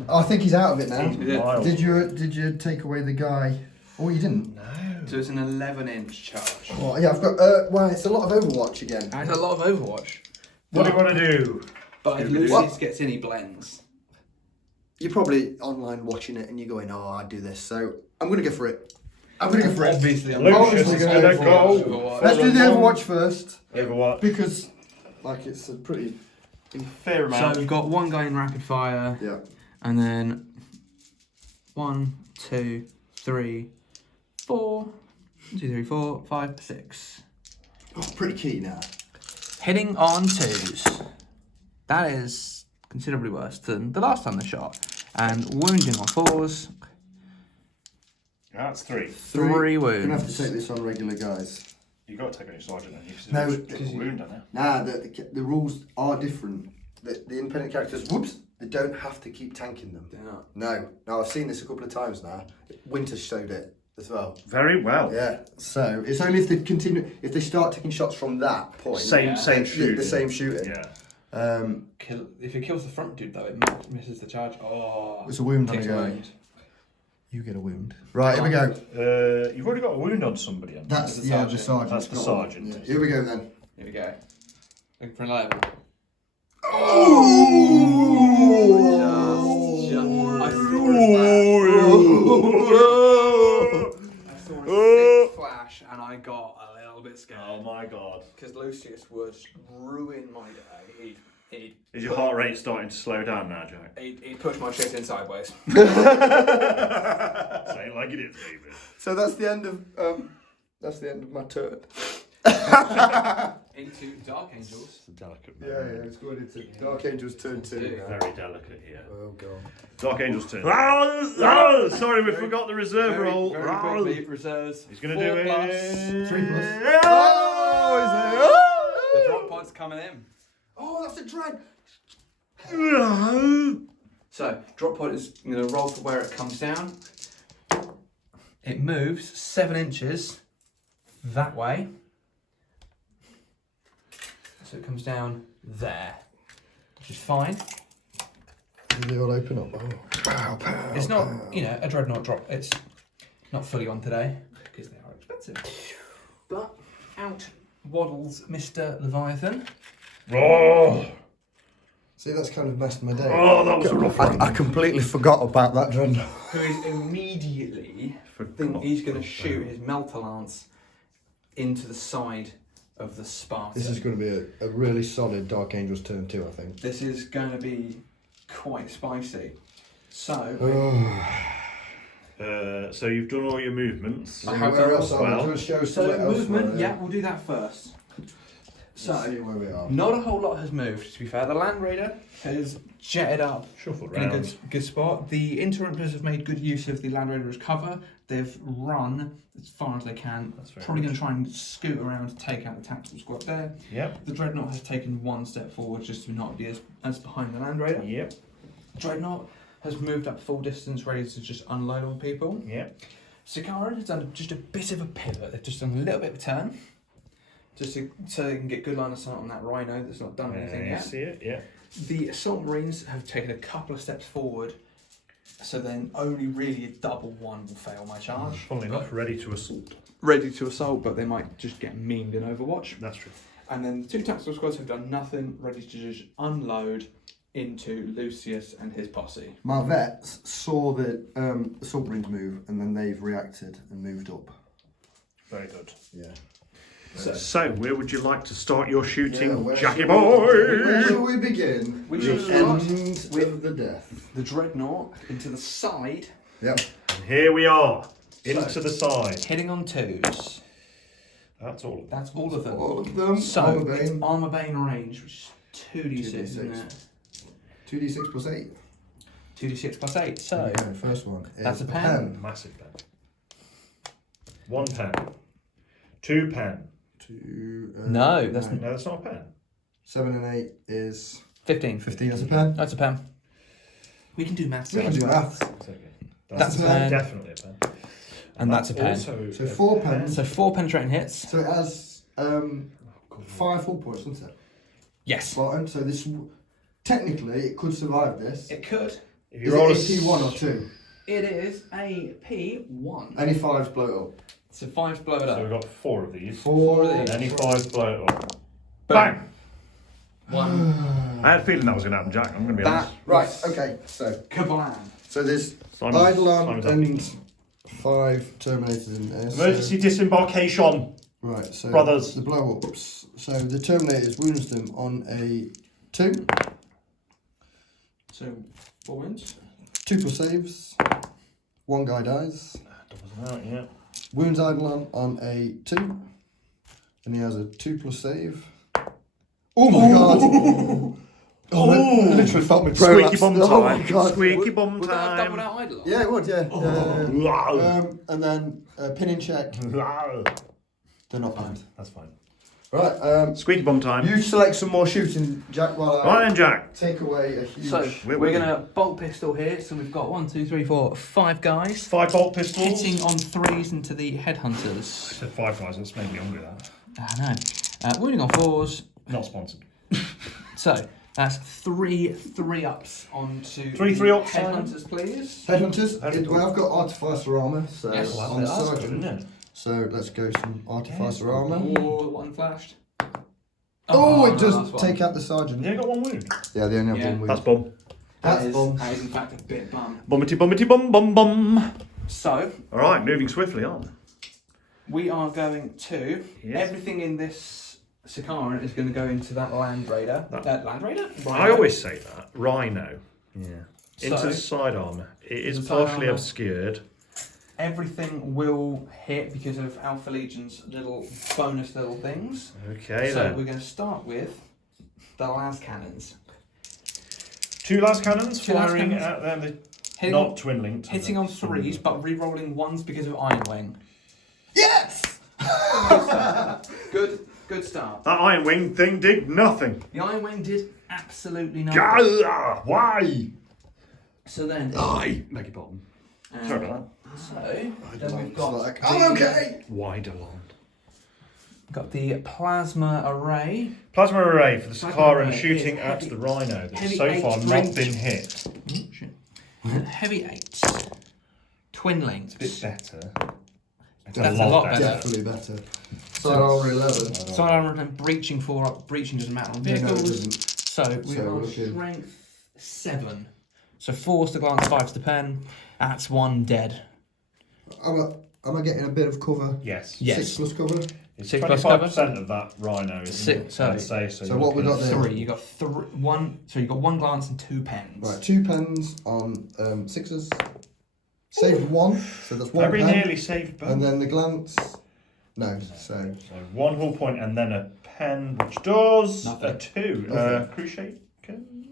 I think he's out of it now. Is it? Wild. Did you take away the guy? Oh, you didn't. No. So it's an 11-inch charge. Well, yeah, I've got. Well, it's a lot of Overwatch again. And a lot of Overwatch. What do you want to do? But if What? Lucius gets in, he blends. You're probably online watching it and you're going, "Oh, I'd do this." So I'm gonna go for it. I'm gonna go for it. Obviously, I'm Lucius is gonna gonna go. Overwatch. Let's do the Overwatch first Overwatch. because, like, it's a pretty. Fair So amount. we've got one guy in rapid fire, Yeah. and then 1, 2, 3, 4, 1, 2, 3, 4, 5, 6. Oh, pretty key now. Hitting on 2s. That is considerably worse than the last time they shot. And wounding on 4s. That's 3. 3 You're gonna have to wounds. take this on regular guys. You got to take on your sergeant, then. No, You got a wound, haven't Nah, the rules are different. The independent characters, whoops, they don't have to keep tanking them. No, I've seen this a couple of times now. Winter showed it as well. you? Very well. Yeah, so it's only if they continue, if they start taking shots from that point. Same then shooting. The same shooting. Yeah. If it kills the front dude, though, it misses the charge. Oh, It's a wound on a takes a guy. wound. You get a wound. Right, here we go. You've already got a wound on somebody. haven't you? That's the the sergeant. sergeant. That's the sergeant. Yeah. Here we go then. Here we go. Looking for an 11. I saw a sick flash and I got a little bit scared. Oh my god. Because Lucius would ruin my day. Is your heart rate starting to slow down now, Jack? He'd push my shit in sideways. Say it like it is, David. So that's the end of my turn. Into Dark Angels. It's a delicate Yeah, it's going into Dark Angel's turn 2. Very delicate here. Oh god. Dark Angel's turn. Oh, sorry, we forgot the reserve roll. Very quickly, reserves. He's going to do 4+. it. 3+. Oh, The drop pod's coming in. Oh, that's a dread. So, drop pod is going to roll for where it comes down. It moves 7 inches that way. So it comes down there, which is fine. They all open up. Oh, pow, pow. It's not, a dreadnought drop. It's not fully on today because they are expensive. But out waddles Mr. Leviathan. Oh, See, that's kind of messed my day. oh, that was a rough one. I completely forgot about that dreadnought. Who is immediately he's going to shoot his melter lance into the side of the Spartan. This is going to be a really solid Dark Angel's turn 2, I think. This is going to be quite spicy. So, So you've done all your movements. I have Where done else as are we well. going to show so something else? movement, yeah, we'll do that first. Let's So, see where we are. not a whole lot has moved, to be fair. The Land Raider has jetted up Shuffled in a round. good spot. The Interrupters have made good use of the Land Raider's cover. They've run as far as they can. That's very Probably good. going to try and scoot around to take out the tactical squad there. Yep. The Dreadnought has taken 1 step forward just to not be as behind the Land Raider. Yep. Dreadnought has moved up full distance, ready to just unload on people. Yep. Sikaran has done just a bit of a pivot. They've just done a little bit of a turn. Just so they can get good line of sight on that Rhino that's not done anything You yet. see it? Yeah. The Assault Marines have taken a couple of steps forward, so then only really a double one will fail my charge. Funnily enough, ready to assault. Ready to assault, but they might just get memed in Overwatch. That's true. And then the 2 tactical squads have done nothing, ready to just unload into Lucius and his posse. My vets saw the Assault Marines move and then they've reacted and moved up. Very good. Yeah. So, where would you like to start your shooting, where Jackie shall boy? Where shall we begin? We The shall start end with- of the death. The Dreadnought into the side, Yep. And here we are, into So- the side. hitting on 2s. That's all. That's all of them. All of them. So, Armor it's Bane. Armor Bane range, which is 2d6, isn't 2d6. it? 2d6 plus 8. 2d6 plus 8. So, Okay, first one. That's is a pen. Massive pen. 1 pen. 2 pen. 2. No, that's No, that's not a pen. 7 and 8 is 15. 15 as a pen. That's a pen. We can do maths. We can do maths. It's okay. That's a pen. Definitely a pen. And that's a pen. Also So 4 pens. So 4 penetrating hits. So it has 5 full points, doesn't it? Yes. Bottom. So this, technically, it could survive this. It could. If Is you roll a it P1 or 2? It is a P1. Any 5s blow it up. So 5 blow it So up. we've got 4 of these. 4 of these. Any 5 blow it up. Bang. Bang! 1. I had a feeling that was going to happen, Jack. I'm going to be honest. Right, okay, so Kablam. there's Simon's Eidolon up. and 5 Terminators in there. Emergency disembarkation. Right, so Brothers. the blow ups. So the Terminators wounds them on a 2. So 4 wins. 2 plus saves. 1 guy dies. Doubles out, yeah. Wounds Eidolon on a 2. And he has a 2 plus save. Oh my god! Oh, I literally felt me Squeaky bum Oh my time. god! Squeaky bum Would that have doubled time. out Eidolon? Yeah, it would, yeah. Wow. And then pinning check. Wow. They're not pinned. That's fine. Right, Squeaky bum time. you select some more shooting, Jack, while I Right then, Jack. take away a huge... So We're we're going to bolt pistol here. So we've got 1, 2, 3, 4, 5 guys 5 bolt pistols. hitting on 3s into the headhunters. I said 5 guys. That's made me hungry. That. I know. Wounding on 4s. Not sponsored. So that's 3 3-ups onto 3 the 3-ups, headhunters, please. Headhunters, Headhunters. well, I've got Artificer Armour, so Yes. on That's good, Sergeant. isn't it? So let's go some Artificer Armour. Oh, one flashed. Oh, it no, does that's one. take out the Sergeant. You only got 1 wound. Yeah, they only have Yeah. one wound. That's bum. That's bum. That is in fact a bit bum. Bummity bummity bum bum bum. So All right, moving swiftly on. we are going to Yes. everything in this Sakaran is going to go into that Land Raider. Land Raider? I always say that. Rhino. Yeah. Into So- the side armour. It is The side partially armour. obscured. Everything will hit because of Alpha Legion's little bonus little things. Okay So then. we're going to start with the las cannons. 2 las cannons Two las firing cannons. at them. Hitting Not on, twin linked. hitting on 3s, but re-rolling 1s because of Iron Wing. Yes! Good start. That Iron Wing thing did nothing. The Iron Wing did absolutely nothing. Gah! Why? So then, Aye. Beg your pardon. Sorry about so then we've It's got like, the, I'm okay! that. Wide along. got the plasma array. Plasma array for the Plasma Sakaran array shooting is at heavy- the Rhino that has heavy so eight far not range. been hit. Heavy 8s. Twin linked. Bit better. It's That's a lot better. Definitely better. Side armour 11. Side armor and breaching breaching doesn't matter on Yeah, no, it vehicles. doesn't. So we So are looking- strength 7. So 4's to glance, 5's to pen. That's 1 dead. Am I getting a bit of cover? Yes. Yes. 6 plus cover? It's 6 plus cover? 25% of that Rhino, isn't Six, it? sorry. I'd say so. So you're what we looking got at there? 3. You got 1. So you got 1 glance and 2 pens. Right, 2 pens on 6s. Saved 1, so that's 1 Very pen. nearly saved both. And then the glance. No, so. So 1 hull point and then a pen, which does Nothing. a 2. Nothing. Crew shaken?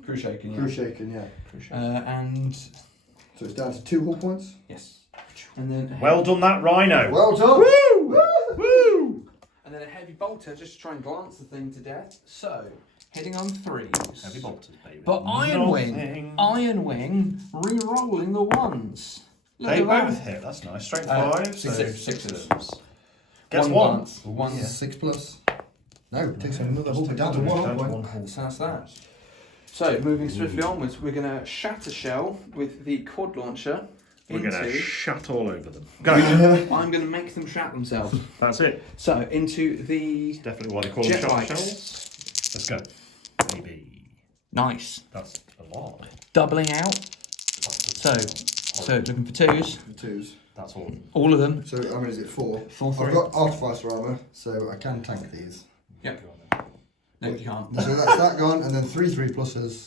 Crew shaking, yeah. Crew shaken, yeah. Crew shaken. And So it's down to 2 hull points. yes. And then Well done, that Rhino. Well done! Woo! Woo! and then a heavy bolter just to try and glance the thing to death. So hitting on 3s. Heavy bolters, baby. But Iron Wing re-rolling the 1s. Look They at that. both hit. That's nice. Strength 5. So sixes. 6s. Gets 1 1. glance. 1. 6 plus. No, it takes another hull Just down to take 1 down hull to point. 1 hull. So that's that. So moving swiftly onwards, we're going to shatter shell with the quad launcher We're going to into. shat all over them. Go. I'm going to make them shat themselves. That's it. So into the Definitely why they call them jet shot bikes. shells. Let's go. Maybe. Nice. That's a lot. Doubling out. So looking for 2s. For 2s. That's all. All of them. So how many is it? 4. 4, I've 3. got Artificer Armour, so I can tank these. Yep. No, you can't. So that's that gone, and then 3 pluses.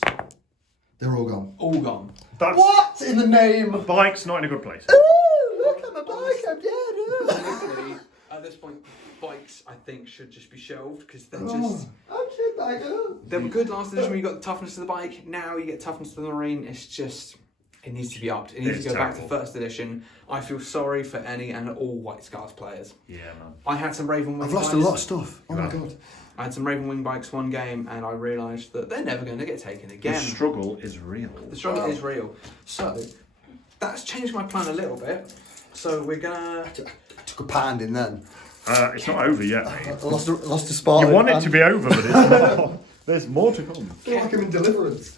They're all gone. All gone. That's What in the name? Bike's not in a good place. Ooh, look at my bike, I'm dead. Honestly, at this point, bikes I think should just be shelved because they're Oh, just. I'm shit, biker. They were good last edition when you got the toughness of the bike. Now you get toughness to the marine. It's just. It needs to be upped. It needs It's to go back terrible. to first edition. I feel sorry for any and all White Scars players. Yeah, man. I had some Raven Wing I've lost a bikes. lot of stuff. Oh You my have. god. I had some Raven Wing bikes one game and I realised that they're never going to get taken The again. struggle is real. The struggle Wow. is real. So, that's changed my plan a little bit. So we're gonna... I took a pound in then. It's not over yet. I lost a Spartan. You want it to be over, but it's not. There's more to come. I feel like I'm in Deliverance.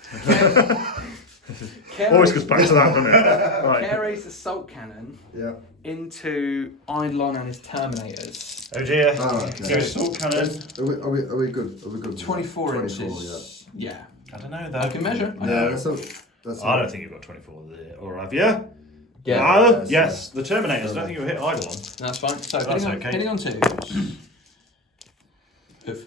Always goes back to that, doesn't it? Right. Carries assault cannon Yeah. into Eidolon and his Terminators. Oh dear. Oh, okay. Go assault cannon. Are we good? Are we good? 24 yeah. inches. Yeah. I don't know though. I can measure. Yeah, that's I don't think you've got 24 there. Or have you? Yeah. No, yes. The Terminators. I don't think you'll hit Eidolon. That's fine. So That's okay. hitting on 2. Oof.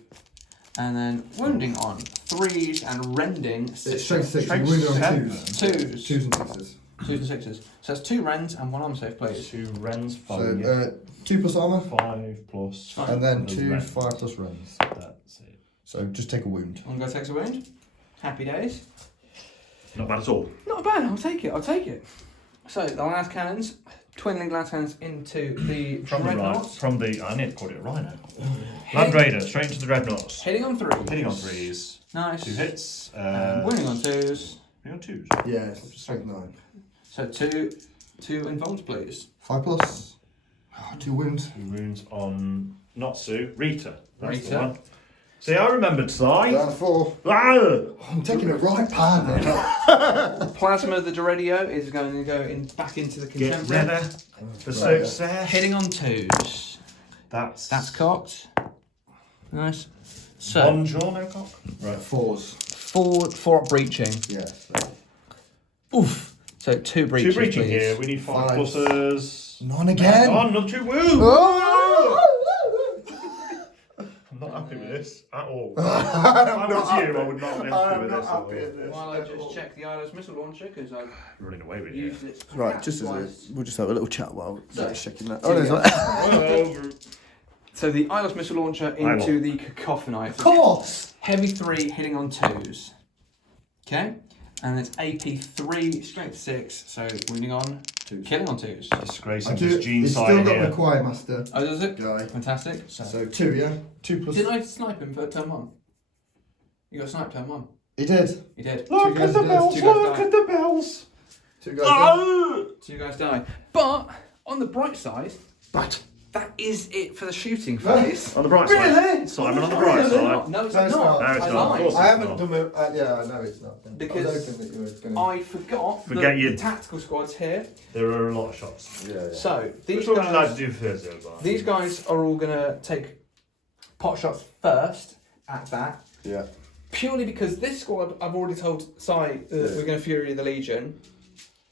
And then wounding on 3s and rending 6. It's straight 6. Straight You're wounded on 7. 2s. 2s. 2s and 6s. 2s and 6s. So that's 2 rends and 1 arm save, please. 2 rends, 5. So 2 plus armour. 5 plus. Fine. And then the 2 rend. 5 plus runs. That's it. So just take a wound. One guy takes a wound. Happy days. Not bad at all. Not bad, I'll take it. So the last cannons, twinning glass cannons into the From the right. dreadnoughts. From the. I need to call it a Rhino. Land Raider, straight into the dreadnoughts. Hitting on 3. Hitting on 3s. Nice. 2 hits. Wounding on 2s. Hitting on 2s. Yeah, strength 9. So 2 involved, please. 5 plus. 2 wounds. 2 wounds on not Sue, Rita. That's the Rita. one. See, I remembered Sly. Down 4. Ah! I'm taking it right pan then. Plasma the Doredio is going to go back into the Get contemporary. ready for Right, success. Hitting on 2s. That's cocked. Nice. So one jaw, no cock. Right. 4s. 4 up breaching. Yeah. Oof. So 2 breaching. 2 breaching please. here. We need 5 5. pluses. None again. Oh, another 2 wounds. Oh! I'm not happy with this at all. I'm If I was not you, I would not be happy I'm with not this. happy at with this. While I just check the Ilos missile launcher because I've Running away with you. used it. Right, just as twice. we'll just have a little chat while So, checking that. here Oh, we no, go. it's not. So the Ilos missile launcher into the Cacophonite. Of course! Heavy 3 hitting on 2s. Okay? And it's AP 3, strength 6, so wounding on 2s. Killing on 2s. Disgracing this gene He's side still got here. the Choir Master Oh, does it? guy. Fantastic. So 2, yeah? 2 plus. Didn't I snipe him for turn 1? You got sniped turn 1. He did. You did. Look Two at guys the did. bells, 2 guys look died. at the bells. 2 guys. Oh! 2 guys die. But, on the bright side, But that is it for the shooting phase. on the bright Really? side, Simon on the bright side. No, it's No, it's not. not. No, it's I not. lied. Of course. I haven't done it. Yeah, I know it's not. Because I was hoping that you were going to. I forgot Forget the your- tactical squads here. There are a lot of shots. Yeah, yeah. So, these Which one would you like guys, to do first, though? these guys are all going to take pot shots first at that. Yeah. Purely because this squad, I've already told Sai we're going to Fury the Legion.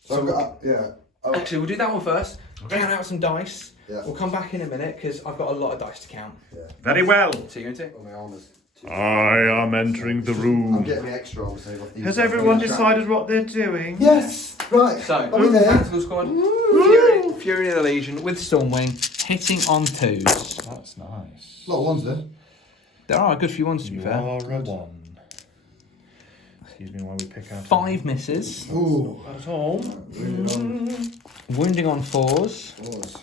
So I've got, yeah. Oh, Actually, we'll do that one first. Okay. Count out some dice. Yeah. We'll come back in a minute because I've got a lot of dice to count. Yeah. Very well. So you're going to? Oh, my armor's too. I am entering the I'm room. getting the extra armor save off these. Has everyone decided what they're doing? Yes! Right. So, Are we there? tactical squad, Fury of the Legion with Stormwing, hitting on 2s. That's nice. A lot of ones there. There are a good few ones to be You fair. are a one. Excuse me while we pick out 5 misses. Ooh. At all. Wounding on 4s. Fours.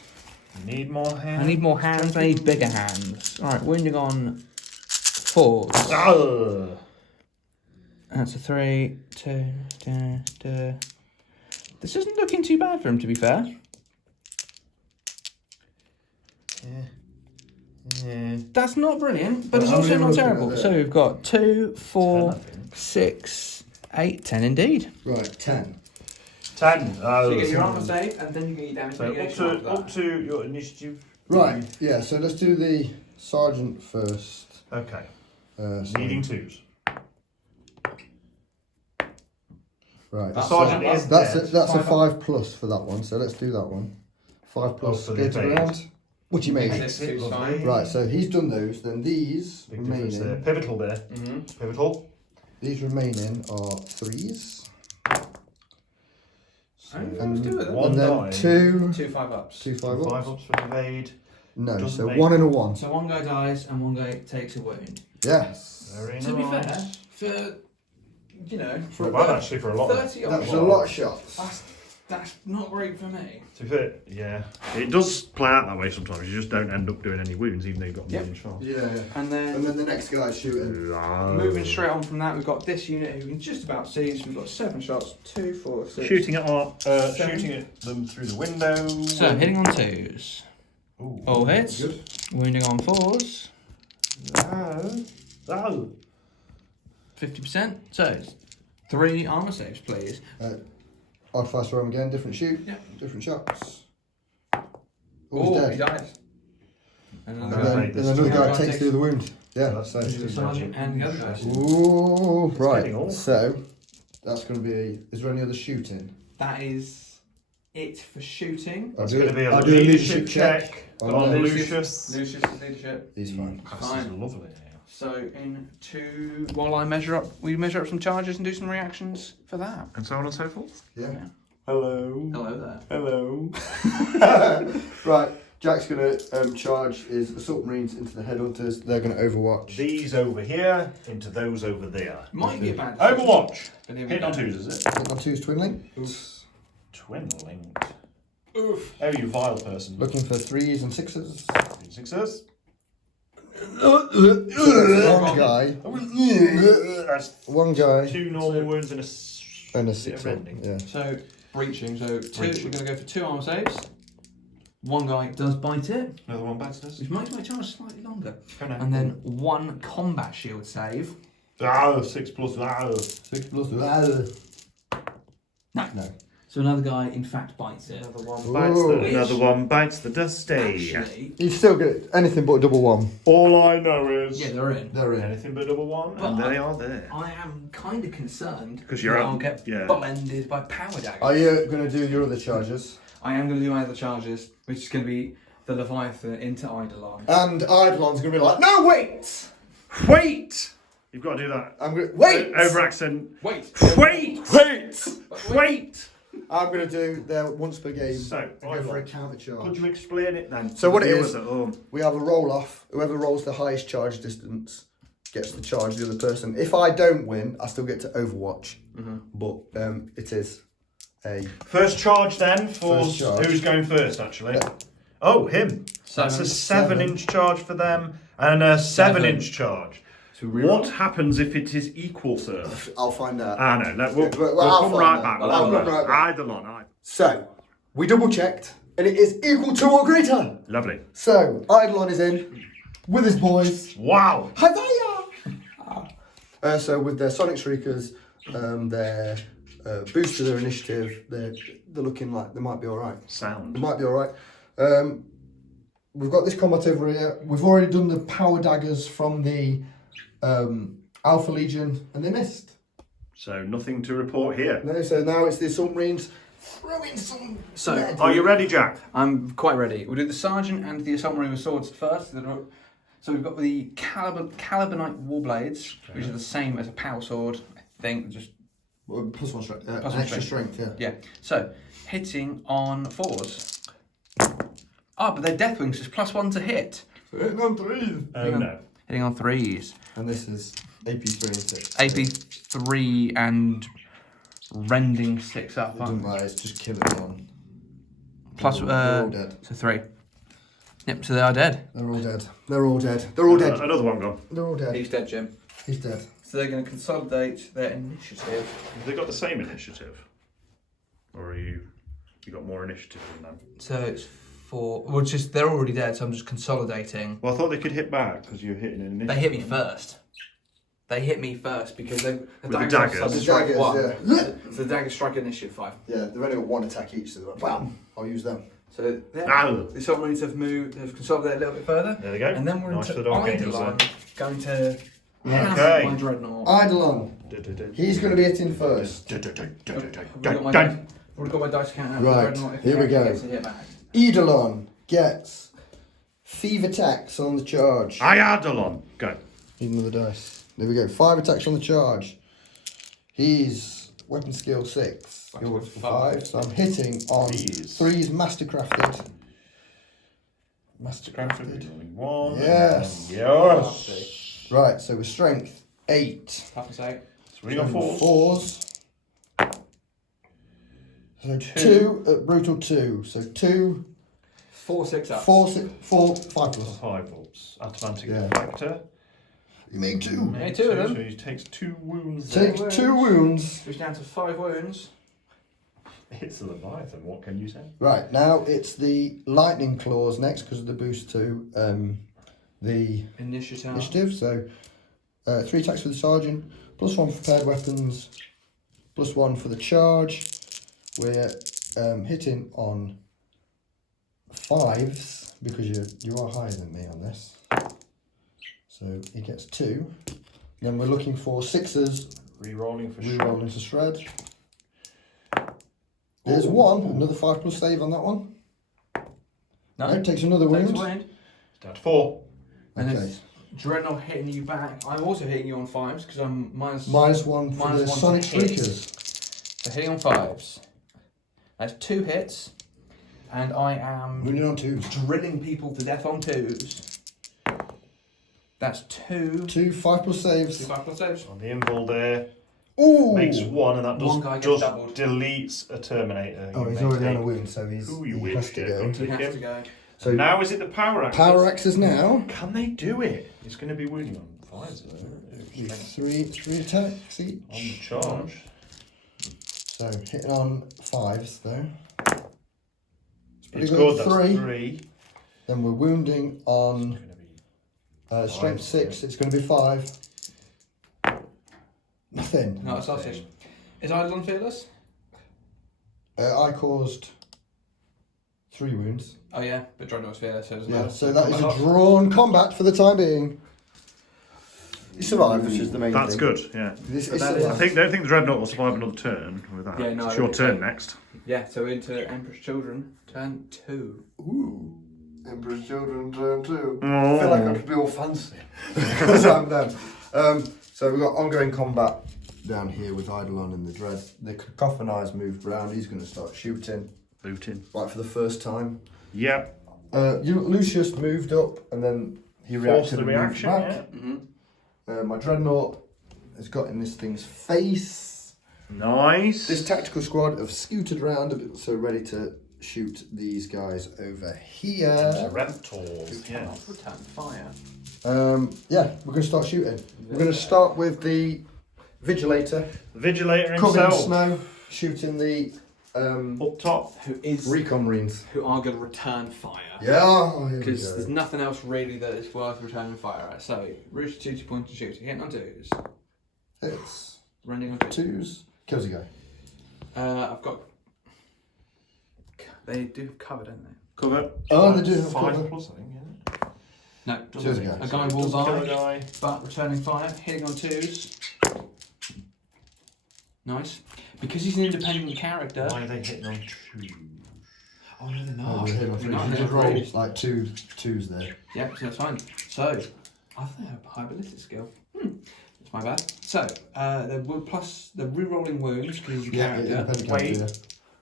Need more hands. I need more hands, I need bigger hands. Alright, wounding on 4s. Ah. That's a 3, 2, 2, 2. This isn't looking too bad for him, to be fair. Yeah. That's not brilliant, but Well, it's how also many not are we looking terrible. at So there? we've got 2, 4, 10, I think. 6, 8, 10 indeed. Right, 10. 10. So you get your armor save, and then you get your damage So mitigation after that. up to your initiative. Right, yeah, so let's do the sergeant first. Okay. So- Needing 2s. Right. The That's sergeant a- is That's a, dead. that's a 5 5 plus for that one, so let's do that one. 5 plus for the go to the evade. round. What do you mean? This is fine. Right, so he's done those, then these Big difference there. remaining, Pivotal there. Mm-hmm. Pivotal. these remaining are 3s. I don't know And, what to do with it. One and then die. 2, 2 5-ups. 2 5 ups. 5 ups for evade. No, Doesn't so make- 1 and a 1. So one guy dies and one guy takes a wound. Yes. Very To be nice. fair, for, you know, for Not bad actually for a lot of 30 That odd was a shots, lot of shots. that's not great for me. To be fair, yeah. It does play out that way sometimes. You just don't end up doing any wounds even though you've got a Yep. million shots. Yeah. And then, And then the next guy's shooting. moving straight on from that, we've got this unit who we can just about see. So we've got 7 shots, 2, 4, 6. Shooting at Seven. shooting at them through the window. So hitting on 2s. Ooh. All hits. Good. Wounding on 4s. Oh. 50%. So, 3 armour saves, please. I'd fast roll him again, different shoot, Yeah. different shots. Oh, He's he dead. dies. And And then then, made this another guy too. takes the other wound. Yeah, that's That's so. the sergeant and the other guys. Ooh, right. getting awful. So, that's going to be. Is there any other shooting? That is it for shooting. I'll It's do going to be a I'll do a leadership check on on Lucius. Lucius. Lucius' leadership. He's fine. This is Fine. lovely. So while I measure up, we measure up some charges and do some reactions for that. And so on and so forth. Yeah. Hello. Hello there. Hello. Right. Jack's going to charge his assault marines into the headhunters. They're going to overwatch. These over here into those over there. Might be a bad Overwatch. But here we Hit on go. 2s, is it? Hit on 2's twin link. Twin linked. Oof. Oh, you vile person. Looking for 3s and 6s. 6s. One guy. That's One guy. 2 normal wounds and a And a bit of 6. rending. Yeah. So breaching. So two. Breaching. We're going to go for 2 armor saves. One guy does bite it, Another one bites us. which makes my charge slightly longer. Oh, no. And then 1 combat shield save. 6 plus. 6 plus. No. No. So another guy, in fact, bites it. Another one bites the- Another one bites the dusty. Actually, He's still good. Anything but a double 1. All I know is yeah, they're in. They're in. anything but double 1, But and they are there. I am kind of concerned 'Cause you're that out- I'll get yeah. blended by power daggers. Are you going to do your other charges? I am going to do my other charges, which is going to be the Leviathan into Eidolon. And Eidolon's going to be like, no, wait! Wait! You've got to do that. I'm going to. Wait! Over accent. Wait! Wait! Wait! Wait! I'm going to do their once per game. So, go for a counter charge. could you explain it then? So what it Viewers is- at home. We have a roll off. Whoever rolls the highest charge distance gets to charge the other person. If I don't win, I still get to overwatch. But it is a. First charge then for First charge. who's going first actually? Yeah. Oh, him. That's a 7-inch charge for them and a 7-inch charge. So What happens if it is equal, sir? I'll find out. No, we'll I'll come find right out. back. I'll come right back. Eidolon. So, we double checked, and it is equal to or greater. Lovely. So, Eidolon is in with his boys. Wow. Hiya! So, with their Sonic Shriekers, their boost to their initiative, they're looking like they might be alright. They Sound. might be alright. We've got this combat over here. We've already done the power daggers from the Alpha Legion, and they missed. So nothing to report here. No, so now it's the Assault Marines throwing some. So, lead. Are you ready, Jack? I'm quite ready. We'll do the Sergeant and the Assault Marine with swords first. So we've got the Calibanite Warblades, which are the same as a power sword, I think. Just Well, plus 1 strength. Plus one extra strength, yeah. yeah. So hitting on 4s. But their death wings is +1 to hit. So hitting on 3. Oh no. Hitting on 3s. And this is AP 3 and 6. AP 3 and rending 6 up. It doesn't matter, it's just killing one. Plus, they're all dead. so 3. Yep, so they are dead. They're all dead. They're all dead. They're all dead. Another one gone. They're all dead. He's dead, Jim. He's dead. So they're going to consolidate their initiative. Have they got the same initiative? Or are you got more initiative than them? So it's 4. Well, just they're already dead, so I'm just consolidating. Well, I thought they could hit back because you're hitting an initiative. They hit me first. They hit me first because the daggers. have to strike The 1. daggers, So the daggers strike initiative 5. Yeah, they've only got 1 attack each, so they're like, bam, I'll use them. So yeah, Ow. the Assault Marines have moved, have consolidated a little bit further. There they go. And then we're Nice into for the Dark Angels Eidolon, there. going to Okay. my Dreadnought. Eidolon, he's going to be hitting first. Have we got my dice count out for Right, Dreadnought if here he we actually go. gets to hit back. Eidolon gets thief attacks on the charge. Eidolon. Go. Need another dice. There we go. 5 attacks on the charge. He's weapon skill 6. Back You're to 5. So I'm hitting on Threes. 3s mastercrafted. Mastercrafted. Rolling 1. Yes. Yes. Right, so with strength 8. Toughness 8. 3 on 4. 4s. So 2 brutal 2. So 2, 4 6 up. 4, 6, 4, 5 plus. 5 volts. Atlantic Yeah. Factor. You made 2. Yeah, 2 of them. So he takes 2 wounds. Take there. 2 wounds. Which down to 5 wounds. It's a Leviathan. What can you say? Right, now it's the lightning claws next because of the boost to the Initiative. initiative. So 3 attacks for the sergeant, +1 for paired weapons, +1 for the charge. We're hitting on 5s because you are higher than me on this. So he gets 2. Then we're looking for 6s. Rerolling for Rerolling to shred. There's 1, another 5+ save on that one. No, takes another wound. Down to 4. And Okay. it's Dreadnought hitting you back. I'm also hitting you on 5s because I'm -1 for minus the 1 Sonic to hit. Streakers. So hitting on 5s. That's 2 hits. And I am Wounded on 2s. drilling people to death on 2s. That's 2. 2 5+ saves. 2 5+ saves. On the invul there. Ooh! Makes 1 and that One guy does gets just doubled. deletes a Terminator. Oh, You he's may already on take a wound, so he who you has to wish, go. yeah. He has to go. So now is it the power axis? power axes now. Can they do it? It's going to be wounding on 5s. With 3 attacks each. On the charge. So hitting on 5s though. It's good, good, that's 3. 3. Then we're wounding on It's going to be strength 6. It's going to be 5. Nothing. No, it's sausage. Is Eidolon fearless? I caused 3 wounds. Oh yeah, but Dreadnought's fearless, so it doesn't Yeah, matter. so that is a drawn combat for the time being. He survived, which is the main That's thing. good, yeah. This But is that is- I don't think the Dreadnought will survive another turn with that. Yeah, no, I it's your don't turn think so. next. Yeah, so into Emperor's Children, turn 2. Ooh. Emperor's Children turn 2. I feel like I could be all fancy because I'm them. So we've got ongoing combat down here with Eidolon and the Dread. The Cacophonized moved round. He's going to start shooting Booting. right for the first time. Yep. Lucius moved up and then he Force reacted the and moved reaction, back. yeah. My Dreadnought has got in this thing's face. Nice. This tactical squad have scooted round a bit, so ready to shoot these guys over here. Raptors, yeah. Cannot return fire. Yeah, we're going to start shooting. We're going to start with the Vigilator, Vigilator covered in himself. snow, shooting the Up top. Recon Marines. Who are going to return fire. Yeah, Because there's nothing else really that is worth returning fire at. So, Rooster 2 points and shooting. Hitting on 2s. It's Running on 2s. 2s. Kills a guy. I've got... They do have cover, don't they? Cover. Oh, they do have 5 cover. plus, I think, yeah. No, Kills a guy. a guy will Does kill a die, guy. but returning fire, hitting on 2s. Nice. Because he's an independent character. Why are they hitting on 2? Oh no, they're Oh, not. we're hitting on They're 3s. not. You They're just roll threes. like twos there. Yep, so that's fine. So, I think they have a high ballistic skill. That's my bad. So, they're re-rolling wounds because he's a character. independent Wait. character.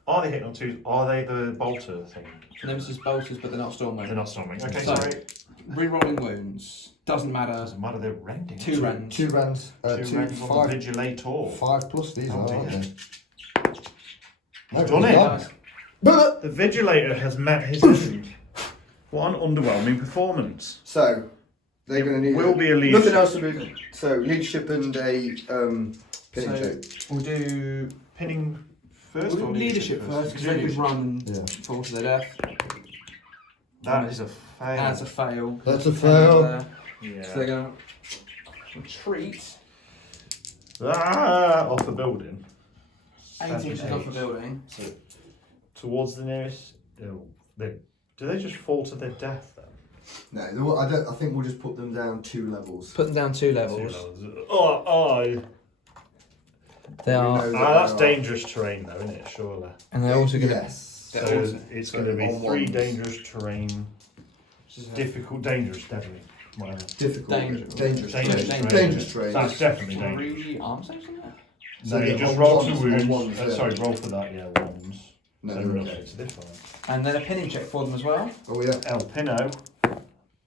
Are they hitting on 2s? Are they the bolter thing? Nemesis bolters, but they're not storming. They're not storming. Okay, So- sorry. Re-rolling wounds. Doesn't matter. Doesn't matter, they're rending. 2 rands. 2 rands. 2 rands on the 5 Vigilator. 5+ these Oh, are, dear. aren't they? He's No, done he's it. not. But The Vigilator has met his end. What an underwhelming performance. so they're going to need Will be a leadership. nothing else to do. So leadership and a pinning So, check. we'll do Pinning first or leadership first because they could run and Yeah. fall to their death. That is a fail. That's a fail. That's a fail. And, so yeah. they're going to retreat Off the building. 8 inches off the building. So towards the nearest. Do they just fall to their death then? No, I don't. I think we'll just put them down 2 levels. Put them down 2 levels. Oh. They We are, know that That's they are- dangerous terrain though, isn't it? Surely. and they're also going to. Yes. So They're also- it's so going to be on 3 ones. dangerous terrain. Difficult, dangerous, deadly. Whatever. Difficult. Dangerous. Dangerous. Dangerous terrain. terrain. Dangerous terrain. That's definitely dangerous. 3 arm saves in there? So No, you on just roll ones, 2 on wounds. ones, yeah. Sorry, roll for that. Yeah, ones. No, So they're nothing okay. to this one. And then a pinning check for them as well. Oh yeah. El Pino.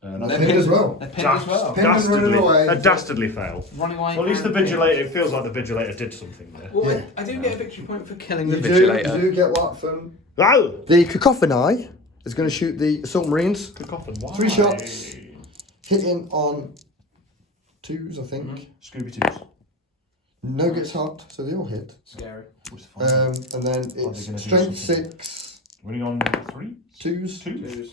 That's They're pinned as well. They're pinned as well. Pinned and running away. A dastardly fail. Running away. Well, at least the and pinned. Vigilator, it feels like the Vigilator did something there. Well, Yeah. I do get a victory point for killing You the do, Vigilator. you do get what from Oh! the Cacophony is going to shoot the Assault Marines, Cacophon, why? 3 shots. hitting on 2s, I think. Scooby Doo's. No gets hot, so they all hit. Scary. And then Are they gonna it's do strength something? 6, Winning on 3? 2s. 2?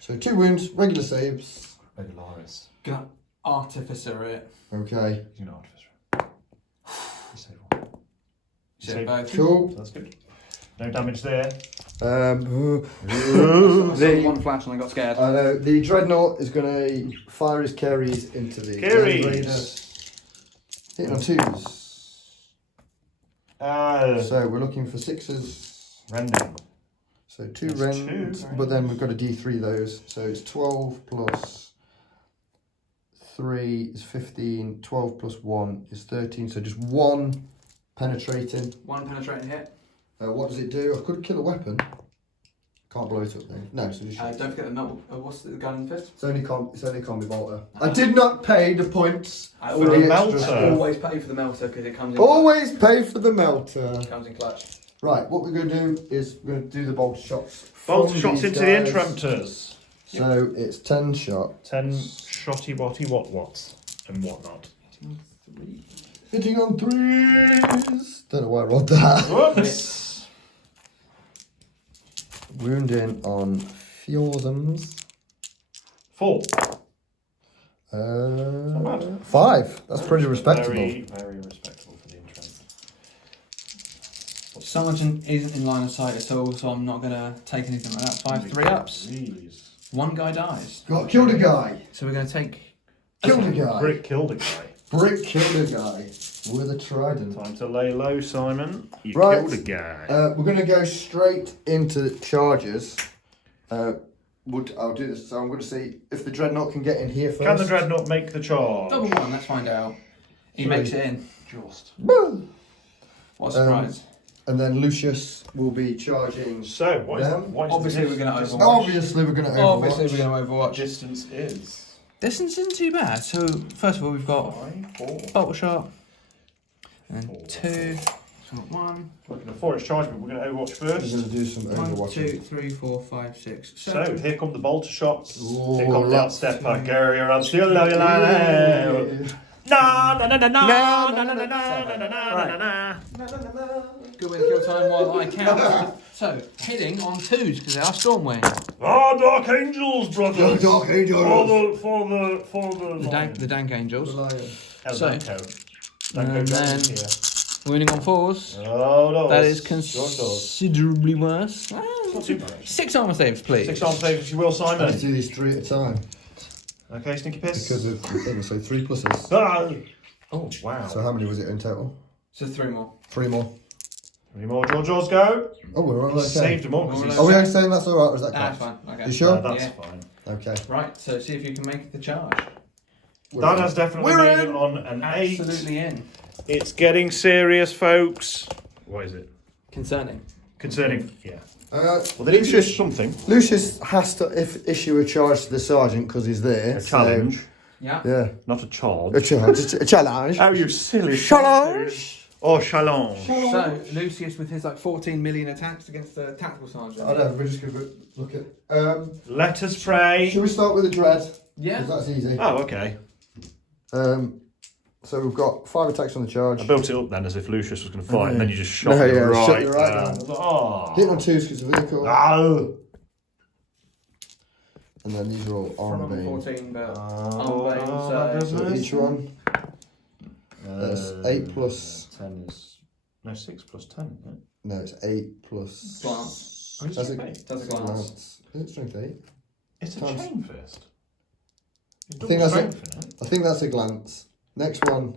So 2 wounds, regular saves. Regularis. Got artificer it. Okay. He's an artificer. You save one. You Save save both. Cool. That's good. No damage there. I saw one flash and I got scared. I know the dreadnought is going to fire his carries into the Carries. Land Raider. Hitting on 2s. So we're looking for 6s. Rending. So 2 That's rends, 2, but then we've got to D3 those. So it's 12 plus 3 is 15. 12 plus 1 is 13. So just 1 penetrating. One penetrating hit. What does it do? I could kill a weapon. Can't blow it up then. No, so just Don't forget the melt. What's the gun in fist? it's only combi bolter. I did not pay the points. I for the melter. extra I stuff. always pay for the melter because it comes in. Always pay for the melter. Clutch. Comes in clutch. Right, what we're going to do is we're going to do the bolter shots. Bolt from shots these into guys. the interrupters. So it's 10 shot. 10 shotty watty what and whatnot. Hitting on 3s. Don't know why I rolled that. Whoops. Wounding on Fjordsums. 4. 5. That's pretty respectable. Very, very respectable for the intro. Sergeant isn't in line of sight at all, so I'm not going to take anything like that. 5 3-ups. Really is. One guy dies. Got killed a guy. So we're going to take. Killed a guy. Brick killed a guy. Brick killed a guy with a trident. Time to lay low, Simon. You Right. killed a guy. We're going to go straight into charges. I'll do this. So I'm going to see if the dreadnought can get in here first. Can the dreadnought make the charge? Double one, let's find out. He 3. makes it in. Just. Woo! What a surprise. And then Lucius will be charging. So, what is, Them? what is Obviously the we're gonna distance? overwatch. Obviously, we're going to Overwatch. Obviously, we're going to Overwatch. Distance is Distance isn't too bad. So, first of all, we've got 5, 4. Bolter Shot. And 4, 2. So, 1. Looking at 4 charge, but we're going to Overwatch We're first. going to do some 1, Overwatching. 2, 3, 4, 5, 6, So, 7. here come the bolter shots. Ooh, Here come the lots. outstepper. Carrier and still love you like na na na na na na na na na na na. Good way to kill time while I count. So, hitting on 2s because they are Stormwing. Ah, Dark Angels, brothers. Dark Angels. For the The Dank Angels. So, Danko and then Jones wounding on 4s. here. Oh, no. That is considerably worse. Not too bad. 6 armor saves, please. 6 arm saves, if you will, Let's Simon. do these 3 at a time. Okay, Stinky Piss. Because of, so 3 pluses. Ah. Oh, wow. So how many was it in total? So 3 more. 3 more. 3 more, George, go. Oh, we're all He okay. saved them all. 'cause he's- Are we saying that's alright or is that That's correct? fine. Okay. You sure? That's Yeah. fine. Okay. Right, so see if you can make the charge. That has definitely We're made in. it on an 8. Absolutely in. It's getting serious, folks. What is it? Concerning. Concerning, yeah. Well, Well, there is something. Lucius has to issue a charge to the sergeant because he's there. A challenge, Yeah. So, yeah. not a charge. A charge. A challenge. Oh, you silly Challenge. Oh, challenge. So Lucius with his like 14 million attacks against the tactical sergeant. I know, we're just going to look at. Let us pray. Should we start with the dread? Yeah. 'Cause that's easy. Oh, okay. So we've got 5 attacks on the charge. I built it up then as if Lucius was going to fight, and then you just shot No, me yeah, right, shot you right down. down. I was like, oh. Hitting on 2s because of vehicle. Oh. And then these are all armor From beam. 14, but Oh, armor that beam, So each one. Uh, That's 8 plus. 10 is... No, 6 plus 10, isn't it? No, it's 8 plus. Glance. Oh, it's That's strength eight. Does a glance. Is it strength 8? It's a Times- chain fist. It's I think double that's it. strength, isn't it? I think that's a glance. Next one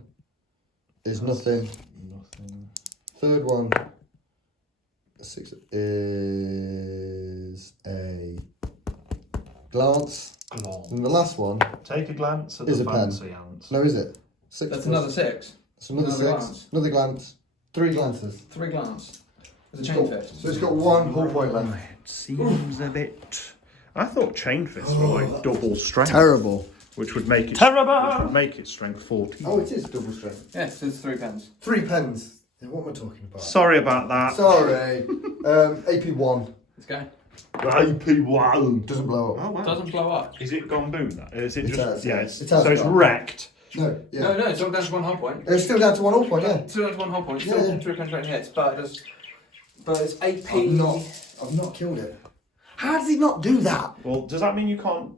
is nothing. Nothing. Third one, 6 is a glance. Glance. And the last one, Take a glance at Is the a pen. fancy ants. no, is it? 6 That's plus- another 6. That's another another 6. glance. Another glance. 3 glances. 3 glance. With a It's chain got- fist. So it's got 1 whole point left. It seems a bit... I thought chain fists were like double strength. Terrible. Which would make it... Terrible! Which would make it strength 14. Oh, it is double strength. Yeah, so it's 3 pens. 3 pens. Yeah, what am I talking about? Sorry about that. Sorry. AP1. Let's go. AP1. Doesn't blow up. Oh, wow. Doesn't blow up. Is it gone boom? That is it It just has, yeah? yeah. It's, It has so it's gone. wrecked. No, yeah. No, it's all down to 1 whole point. It's still down to 1 whole point, yeah. Still down to 1 whole point. Yeah, Still yeah. 3 penetrating hits, but it's AP. I've not killed it. How does he not do that? Well, does that mean you can't?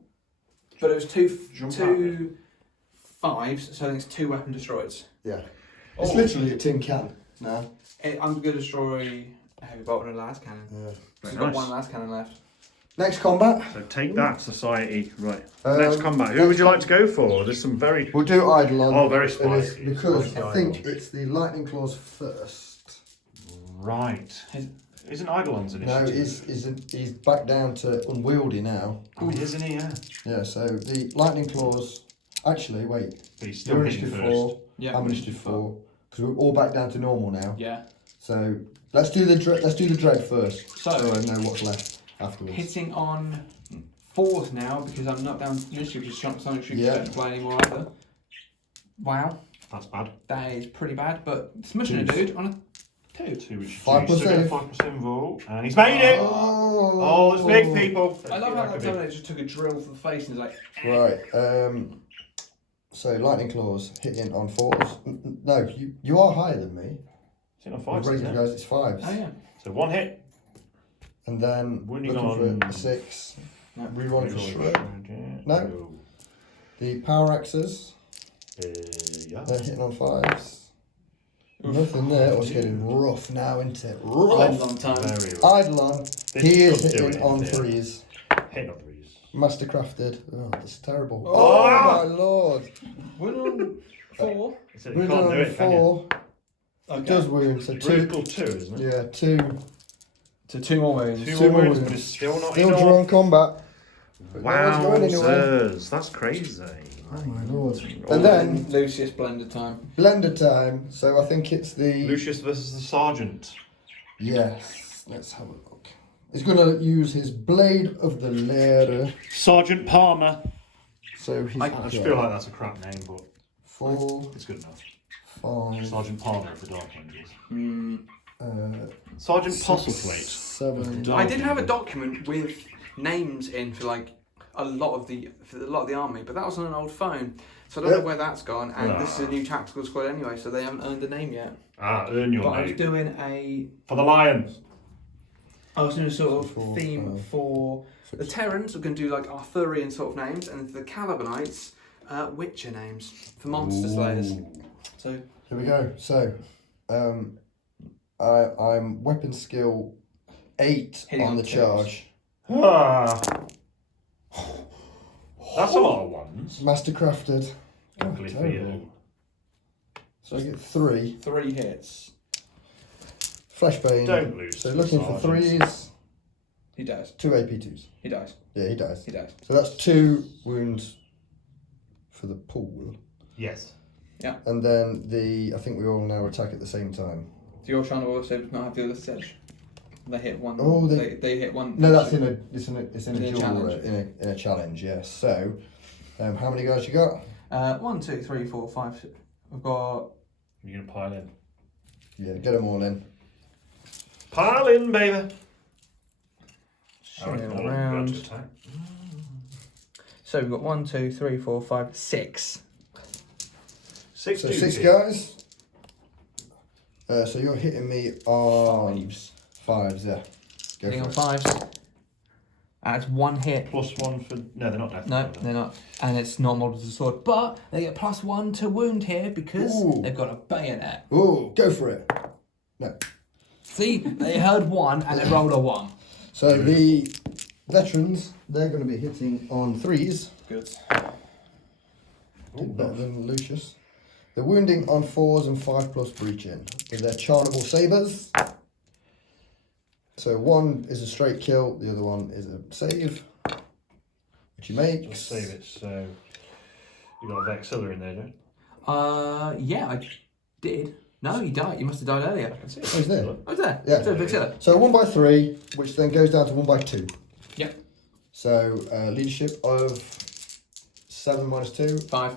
But it was Jump two 5s, so I think it's 2 weapon destroyers. Yeah. It's literally a tin can now. I'm going to destroy a heavy bolt and a las cannon. Yeah. We've Very got nice. 1 las cannon left. Next combat. So take that, society. Right. Next combat. Who next would you like to go for? There's some very... We'll do Eidolon. Oh, very and it's spicy. because Spicy I think Eidolon. it's the lightning claws first. Right. Isn't Eidolon's No, initiative? he's back down to unwieldy now. Oh, isn't he? Yeah. Yeah, so the lightning claws. Actually, wait. But he's You're still hitting initiative first. 4. Yeah. I'm initiative 4 because we're all back down to normal now. Yeah. So let's do the dread first. So- I know what's left afterwards. Hitting on 4s now because I'm not down to initiative, which is something you Yeah. shouldn't play anymore either. Wow, That's bad. that is pretty bad, but smashing a dude on a 2. 2 which 5 is 5% 5% vote. And he's made it! Oh, it's big, people. I love how that Terminator just took a drill for the face and is like, Right. So lightning claws hitting on 4s. No, you are higher than me. It's in on I've 5, raised isn't you it? guys. It's 5s. oh yeah. So 1 hit. And then Wounding looking for on- a 6. No. Rerolling for Reroll shred. shred, yeah. No. The power axes. Yeah. They're hitting on 5s. Nothing there. Oh, it's getting rough now, isn't it? Long, Rough. long time. Very rough. Eidolon. This He is should do hitting it, on yeah. 3s. Hitting on 3s. Mastercrafted. Oh, that's terrible. Oh! Oh, my lord. We're on 4. So We're you can't do on it, can you? 4. It does wound. So 2. Brutal 2, isn't it? Yeah, 2. So 2 more wounds. 2 Two more more wounds, but wounds. it's still not Still enough. drawn combat. But no one's going anywhere. Wowzers, that's crazy. Oh my lord. Oh. And then Lucius blended time. blender time. So I think it's the Lucius versus the Sergeant. yes. Let's have a look. He's going to use his blade of the lair. Sergeant Palmer. So he's I just feel like that's a crap name, but 4, it's good enough. 5, Sergeant Palmer of the Dark Angels. uh, Sergeant 6, Postleplate. 7. I did have a document with names in for like a lot of the army, but that was on an old phone, so I don't know where that's gone. And this is a new tactical squad anyway, so they haven't earned a name yet. Earn your But I was name. doing a For the Lions. sort of 4, theme 5, for the Terrans. We're going to do like Arthurian sort of names, and for the Calibanites, Witcher names for monster slayers. So Here we go. So, I'm weapon skill 8 Hitting on on the 2s. charge. That's a lot of ones. Mastercrafted. Luckily for terrible. you. So I get 3. 3 hits. Flashbane. Don't lose. So to looking for sergeants. 3s. He dies. 2 AP2s. He dies. Yeah, he dies. He dies. So that's 2 wounds for the pool. Yes. And then I think we all now attack at the same time. So you're trying to also not have the other sedge. They hit one. Oh, they hit one. No, that's in a duel, challenge. in a challenge. Yes. So, how many guys you got? 1, 2, 3, 4, 5. We've got. You're gonna pile in. Yeah, get them all in. Pile in, baby. Showing Oh, around. good attack. So we've got 1, 2, 3, 4, 5, 6. 6 So dudes 6 here. guys. So you're hitting me on 5s, yeah. Go Hitting on for it. 5s. That's 1 hit. +1 for... No, they're not death. No, they're not. And it's not modeled as a sword. But they get +1 to wound here because Ooh. they've got a bayonet. Ooh, go for it. No. See, they heard 1 and they rolled a 1. So the veterans, they're going to be hitting on 3s. Good. Did better than Lucius. They're wounding on 4s and 5+ breaching with their charnable sabres. So one is a straight kill, the other one is a save, which he makes. Just save it, so... You got a Vexilla in there, don't you? Yeah, I did. No, he died. You must have died earlier. I can see it. Oh, he's there. I was there. Yeah. So Big Silla. So 1x3, which then goes down to 1x2. Yep. So leadership of 7 minus 2. 5.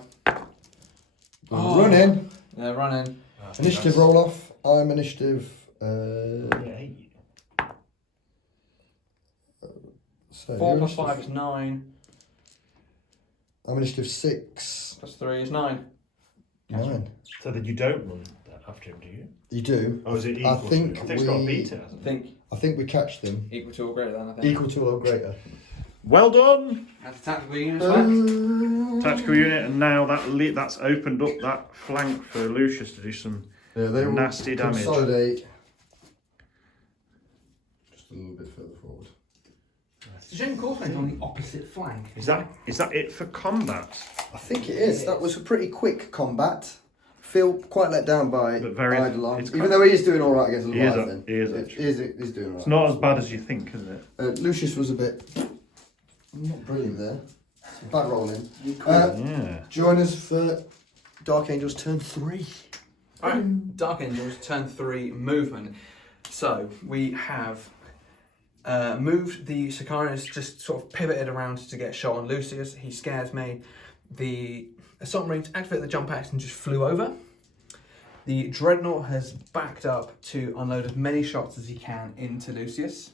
Oh. Running. They're running. I think Initiative that's- roll off. I'm initiative. Yeah, 8. So 4 you're plus 5 initiative- is 9. I'm initiative 6. Plus 3 is 9. 9. So that you don't run that after him, do you? You do. Or is it I equal think to? I think it's got to we- beat it, I hasn't it? think I think we catch them equal to or greater than, I think. equal to or greater. Well done. That's a tactical unit left. Tactical unit, and now that's opened up that flank for Lucius to do some they will nasty damage. Consolidate just a little bit further forward. The Gen Corsair's on the opposite flank. Is that it for combat? I think it is. That was a pretty quick combat. Feel quite let down by Eidolon, even though he is doing all right against the Leviathan. He is. He's doing all right. It's not as bad as you think, is it? Lucius was a bit not brilliant there. Some bad rolling. Yeah. Join us for Dark Angels turn 3. Alright, Dark Angels turn 3 movement. So we have moved the Sicarius, just sort of pivoted around to get a shot on Lucius. He scares me. The Assault Marines activated the jump axe and just flew over. The Dreadnought has backed up to unload as many shots as he can into Lucius.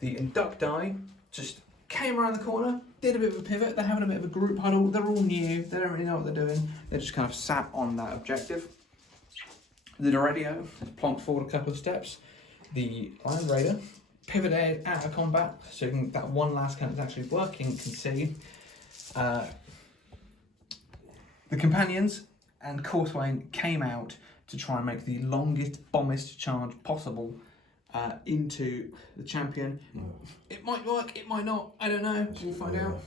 The Inducti just came around the corner, did a bit of a pivot. They're having a bit of a group huddle. They're all new. They don't really know what they're doing. They're just kind of sat on that objective. The Doredio has plonked forward a couple of steps. The Iron Raider pivoted out of combat, so you can, that one last count is actually working. You can see the Companions and Corswain came out to try and make the longest bombist charge possible into the champion. It might work, it might not, I don't know, we'll find out.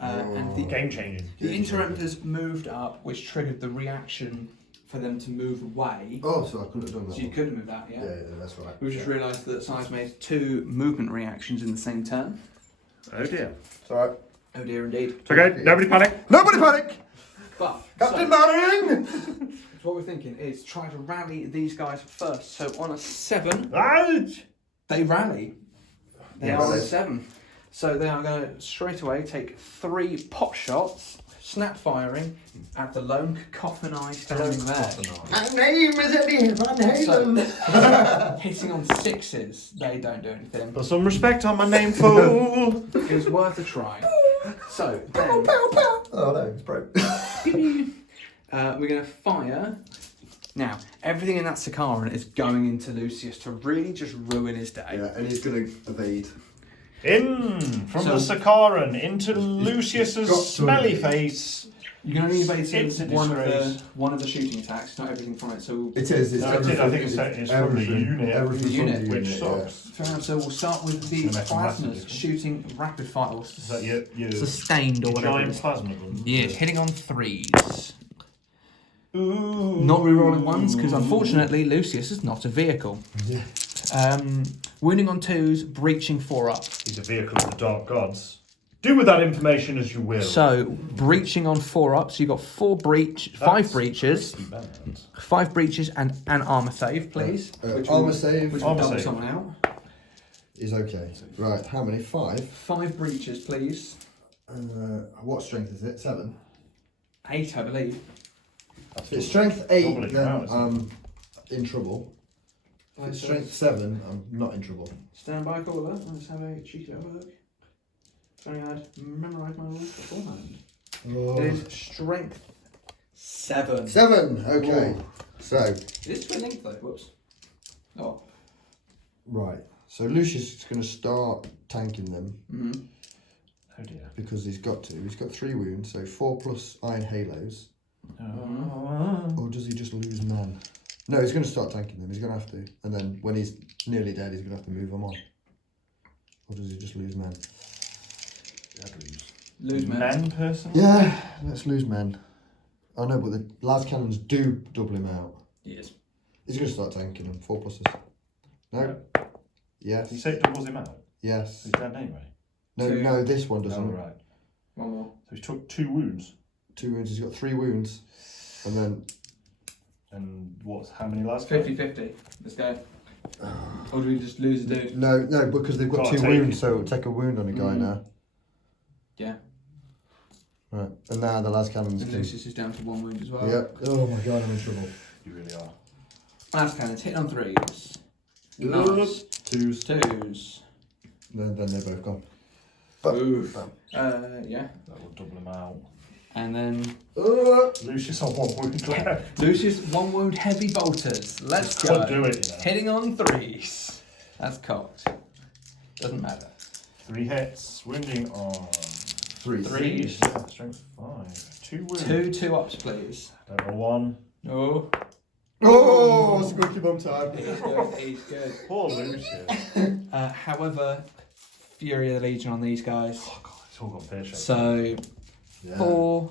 And the Game changing. The Interruptors moved up, which triggered the reaction for them to move away. Oh, so I couldn't have done that. So you could have moved that, yeah? Yeah, that's right. We just realised that Size made 2 movement reactions in the same turn. Oh dear. It's alright. Oh dear, indeed. It's okay. Nobody panic. Nobody panic! But Captain so, Manning! what we're thinking is try to rally these guys first. So on a 7, Ouch! they rally. They Yes. are on a 7. So they are going to straight away take 3 pot shots, snap firing at the lone cacophony standing there. My name is Eddie Van Halen! So, hitting on 6s, they don't do anything. Put some respect on my name, fool. It was worth a try. So then, Oh no, it's broke. we're going to fire. Now, everything in that Sakaran is going into Lucius to really just ruin his day. Yeah, and he's going to evade. In from the Sakaran into Lucius's got to smelly evade. face. You can only evade It's a one of the shooting attacks, not everything from it. So It is. It's No, I think it's from the unit. Everything Unit, from the which unit, sucks. fair enough. So we'll start with the Gonna make a massive plasmas difference. shooting rapid fire, or Is that your sustained or whatever. it giant is. plasma gun? Yes, hitting on 3s. Ooh. Not rerolling 1s because unfortunately Lucius is not a vehicle. Yeah. Wounding on 2s, breaching 4 up. He's a vehicle of the dark gods. Do with that information as you will. So breaching on 4 up. So you've got 5 breaches, Pretty bad. 5 breaches and an armor save, please. Armor save Which will Armor double save. someone out. is okay. Right, how many? 5? 5 breaches, please. What strength is it? 7? 8, I believe. If it's strength 8, Doubling then now, isn't it? I'm in trouble. If it's strength 7, I'm not in trouble. Stand by, caller. Let's have a cheeky little look. Sorry, I'd memorised my rules beforehand. Oh. It is strength 7. 7, okay. Oh. So, It is twin length though. Whoops. Oh. right. So Lucius is going to start tanking them Mm-hmm. Oh dear. because he's got to. He's got 3 wounds, so 4 plus iron halos. Or does he just lose man? No, he's going to start tanking them. He's going to have to. And then when he's nearly dead, he's going to have to move them on. Or does he just lose man? Lose man. Men person? Yeah, let's lose men. I know, but the las cannons do double him out. Yes. He's going to start tanking them. 4 pluses. No? Yes. Did you say it doubles him out? Yes. He's dead anyway. No, 2. no, this one Oh, doesn't. right. One more. So he took 2 wounds. 2 wounds. He's got 3 wounds. And then. And what's how many last? 50-50. Let's go. Or do we just lose a dude? No, because they've got Can't 2 take wounds, it. so it'll take a wound on a guy now. Yeah. Right. And now the las cannons. And Lucius is down to 1 wound as well. Yep. Oh my god, I'm in trouble. You really are. Last cannons hit on 3s. Nice. 2s. Then they're both gone. Oof. Yeah. That will double him out. And then Lucius on 1 wound left. Lucius 1 wound heavy bolters. Let's Could go. do it, you know. Hitting on 3s. That's cocked. Doesn't matter. 3 hits, wounding on Threes. Yeah, strength 5. 2 wounds. 2 ups, please. Level 1. Oh, Oh, squeaky bum time. he's good. Poor Lucius. However, Fury of the Legion on these guys. Oh god, it's all got pear shape. So, Yeah. 4,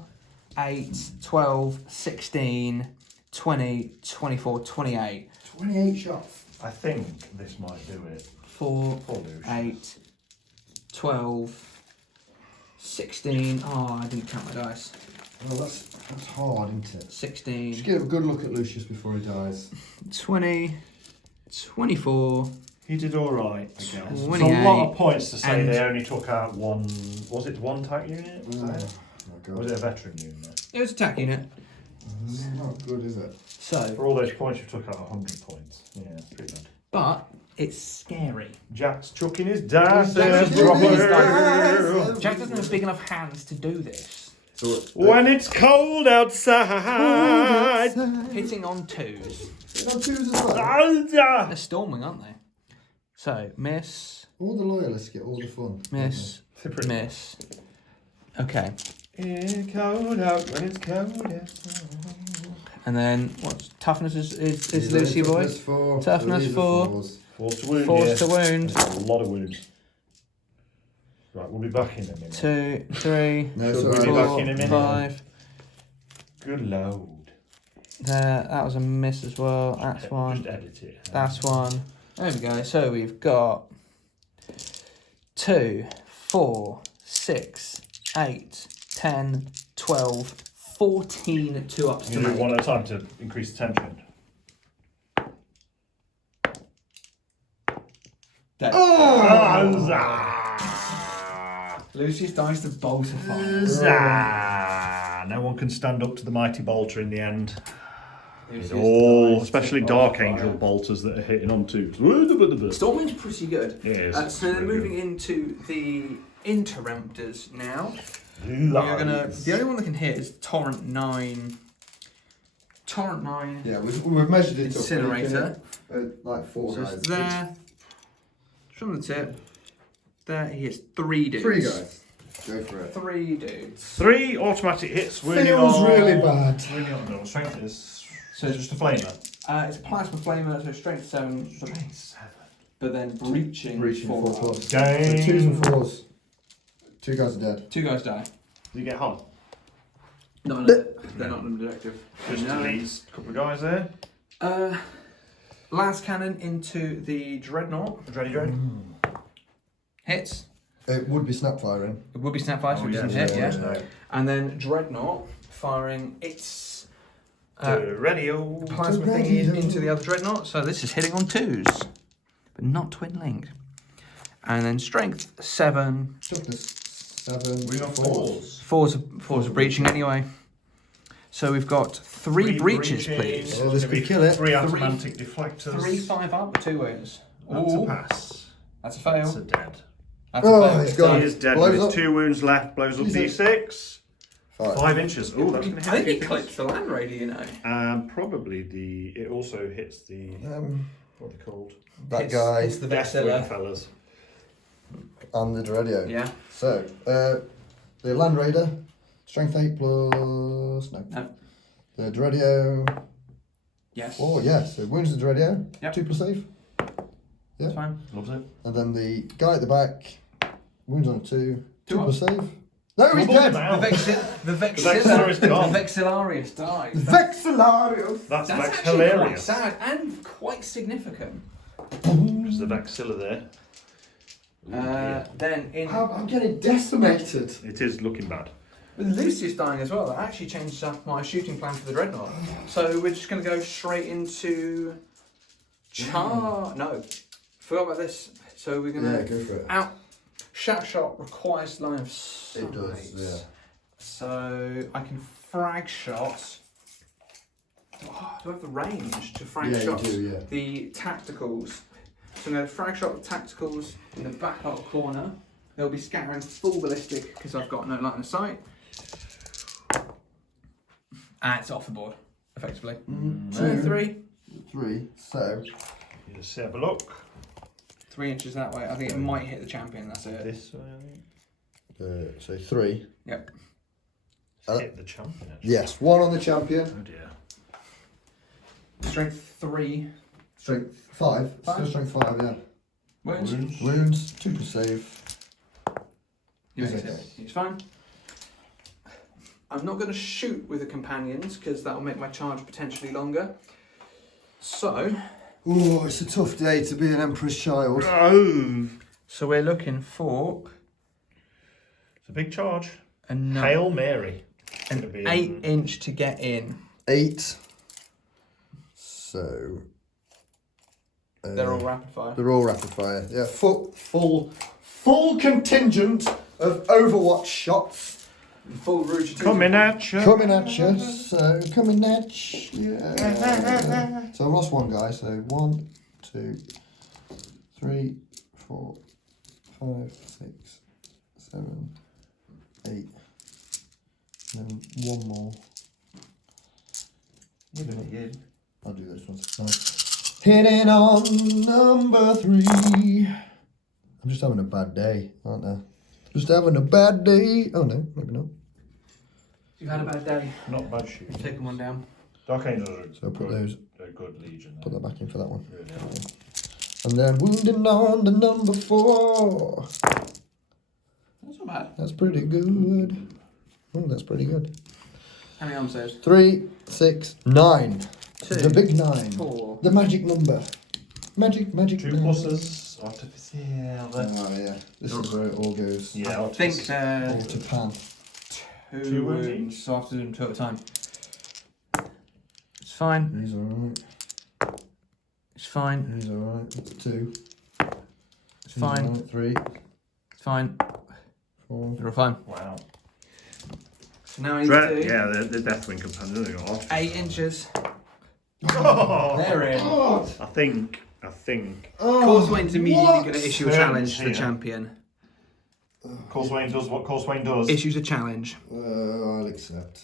8, 12, 16, 20, 24, 28. 28 shots. I think this might do it. 4, Poor Lucius. 8, 12, 16. Oh, I didn't count my dice. Well, that's hard, isn't it? 16, Just get a good look at Lucius before he dies. 20, 24. He did alright, I guess. It's a 28, lot of points to say and- they only took out one. Was it one tank unit? Was Oh, that it? my Or God. was it a veteran unit? It was attack unit. It's not good, is it? So, For all those points, you took out 100 points. Yeah, pretty good. but it's scary. Jack's chucking his dice. Jack's there, chucking his brother. dice. Jack doesn't have big enough hands to do this. So, When it's cold outside. Hitting on 2s. on twos as well. They're storming, aren't they? So, miss, All the loyalists get all the fun. miss, miss. Okay. It's cold out when it's cold outside. And then, what toughness is He's Lucy only boy? toughness 4. Toughness these are 4. 4s. Force to wound. Force yeah. to wound. That's a lot of wounds. Right, we'll be back in a minute. 2, 3, No, Should sorry. we be back in a 4, minute? 5. Good load. There, that was a miss as well. That's Just one. edit it. That's one. There we go. So we've got 2, 4, 6, 8, 10, 12, 14 2 ups to I'm going to do make. one at a time to increase the tension. Dead. Lucius dies to bolt of fire. Zah! No one can stand up to the mighty bolter in the end. All, especially Dark Angel bolters that are hitting on twos. Storming's pretty good. Yes, So then really moving into the Interrupters now. good. We're gonna. The only one that can hit is Torrent 9. Torrent 9. Yeah, we've measured it up. Incinerator. Like 4 So guys. it's there. From the tip. There he hits 3 dudes. 3 guys. Go for it. 3 dudes. 3 automatic hits. Wounding Feels on- really bad. Wounding on no strength is So just a flamer. It's Plasma Flamer, so strength 7. But then breaching, Reaching 4. 4 plus. So Dang. 2s and 4s. 2 guys are dead. 2 guys die. Did you get home? Not they're not an objective. Just No. these couple of guys there. Last cannon into the Dreadnought. Ready, Dread? Hits. It would be snap firing. It would be Snapfire, so Oh, it doesn't yeah, hit, yeah, yeah. no. And then Dreadnought firing its Radio. plasma thingy into the other Dreadnought. So this is hitting on 2s, but not twin linked. And then strength 7. Toughness 7. We got 4s. 4's are breaching anyway. So we've got 3 breaches, breaching. please. Oh, this could kill it. 3 automatic deflectors. 3 5 up with 2 wounds. That's a Ooh, pass. that's a fail. That's a dead. That's Oh, a fail. it's gone. He is dead Blows with up. 2 wounds left. Blows up Jesus. D6. 5. 5 inches. Oh, that's going to hit. I think he people. clips the land raider, you know. Probably it also hits the, what are they called? That guy It's the Deathwing Vexilla. fellas. and the Dreadio. Yeah. So, the Land Raider, strength 8 plus. No. The Dreadio. Yes. Oh, yeah, so wounds the Dreadio. Yep. 2 plus save. That's fine. Loves it. And then the guy at the back, wounds on a 2. 2 Two plus save. No, he's Double dead! them out. The Vexilla Vexilla is gone. The Vexillarius dies. Vexillarius! That's actually quite hilarious. sad and quite significant. There's the Vexilla there. Then in I'm getting decimated. It is looking bad. with Lucius dying as well, that actually changes up my shooting plan for the Dreadnought. So we're just going to go straight into No, forgot about this. So we're going to Yeah, go for it. out. Shatter shot requires line of sight. It does, yeah. So I can frag shot. Oh, do I have the range to frag Yeah, you shots? do, yeah. The tacticals. So I'm going to frag shot the tacticals in the back up corner. They'll be scattering full ballistic because I've got no line of sight. And it's off the board, effectively. 2, 3. 3. So, Let's have a look. 3 inches that way. I think it might hit the champion. That's it. This way, I think. So 3. Yep. Hit the champion. Actually. Yes, 1 on the champion. Oh dear. Strength 3. Strength 5. Still strength 5, yeah. Wounds. 2 to save. He's fine. I'm not going to shoot with the companions because that will make my charge potentially longer. So. Oh, it's a tough day to be an Emperor's child. Oh. So we're looking for It's a big charge. Hail Mary. An 8-inch to get in. 8. So. They're all rapid fire. They're all rapid fire. Yeah, full contingent of Overwatch shots. Full rouge. Coming at you. Coming at you. So coming at you. Yeah. So I lost 1 guy. So 1, 2, 3, 4, 5, 6, 7, 8. And then 1 more. I'll do this one. Hitting on number 3. I'm just having a bad day, aren't I? Just having a bad day. Oh no, maybe not. You've had a bad day. Not bad shoot. Taking 1 down. Dark Angels are So put those. a good legion. Put that back in for that one. Really. And then wounding on the number 4. That's not bad. That's pretty good. Oh, that's pretty good. How many arm saves? 3, 6, 9. 2, The big 9. 4. The magic number. Magic 2 number. pluses. Artificial. Oh yeah, this is where it all goes. Yeah, I think All to pan. 2 wounds wounds, each? so I have to do them 2 at a time. It's fine. These are alright. It's fine. These are alright. 2. It's fine. 3, It's fine. 4. You're all fine. Wow. So now I need to do Yeah, the Deathwing companion. They got 8 inches. Oh, They're in. I think. Causewayne's immediately what? going to issue a Yeah, challenge to the yeah. champion. Causewayne does what Causewayne does. Issues a challenge. I'll accept.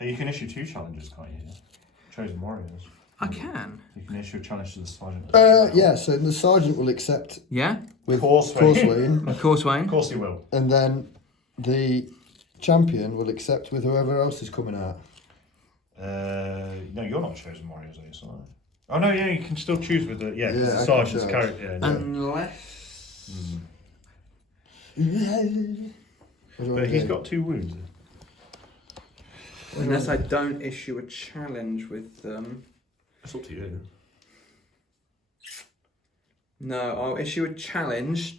You can issue 2 challenges, can't you? Chosen Warriors. I can. You can issue a challenge to the Sergeant. Yeah, so the sergeant will accept Yeah? with Causewayne. Causewayne, Of course he will. and then the champion will accept with whoever else is coming out. No, you're not Chosen Warriors, are you? Sorry. Oh no, yeah, you can still choose with the Yeah, I the can Sergeant's choose. character. Yeah, Unless... But he's got 2 wounds. Unless I don't issue a challenge with them. It's up to you. No, I'll issue a challenge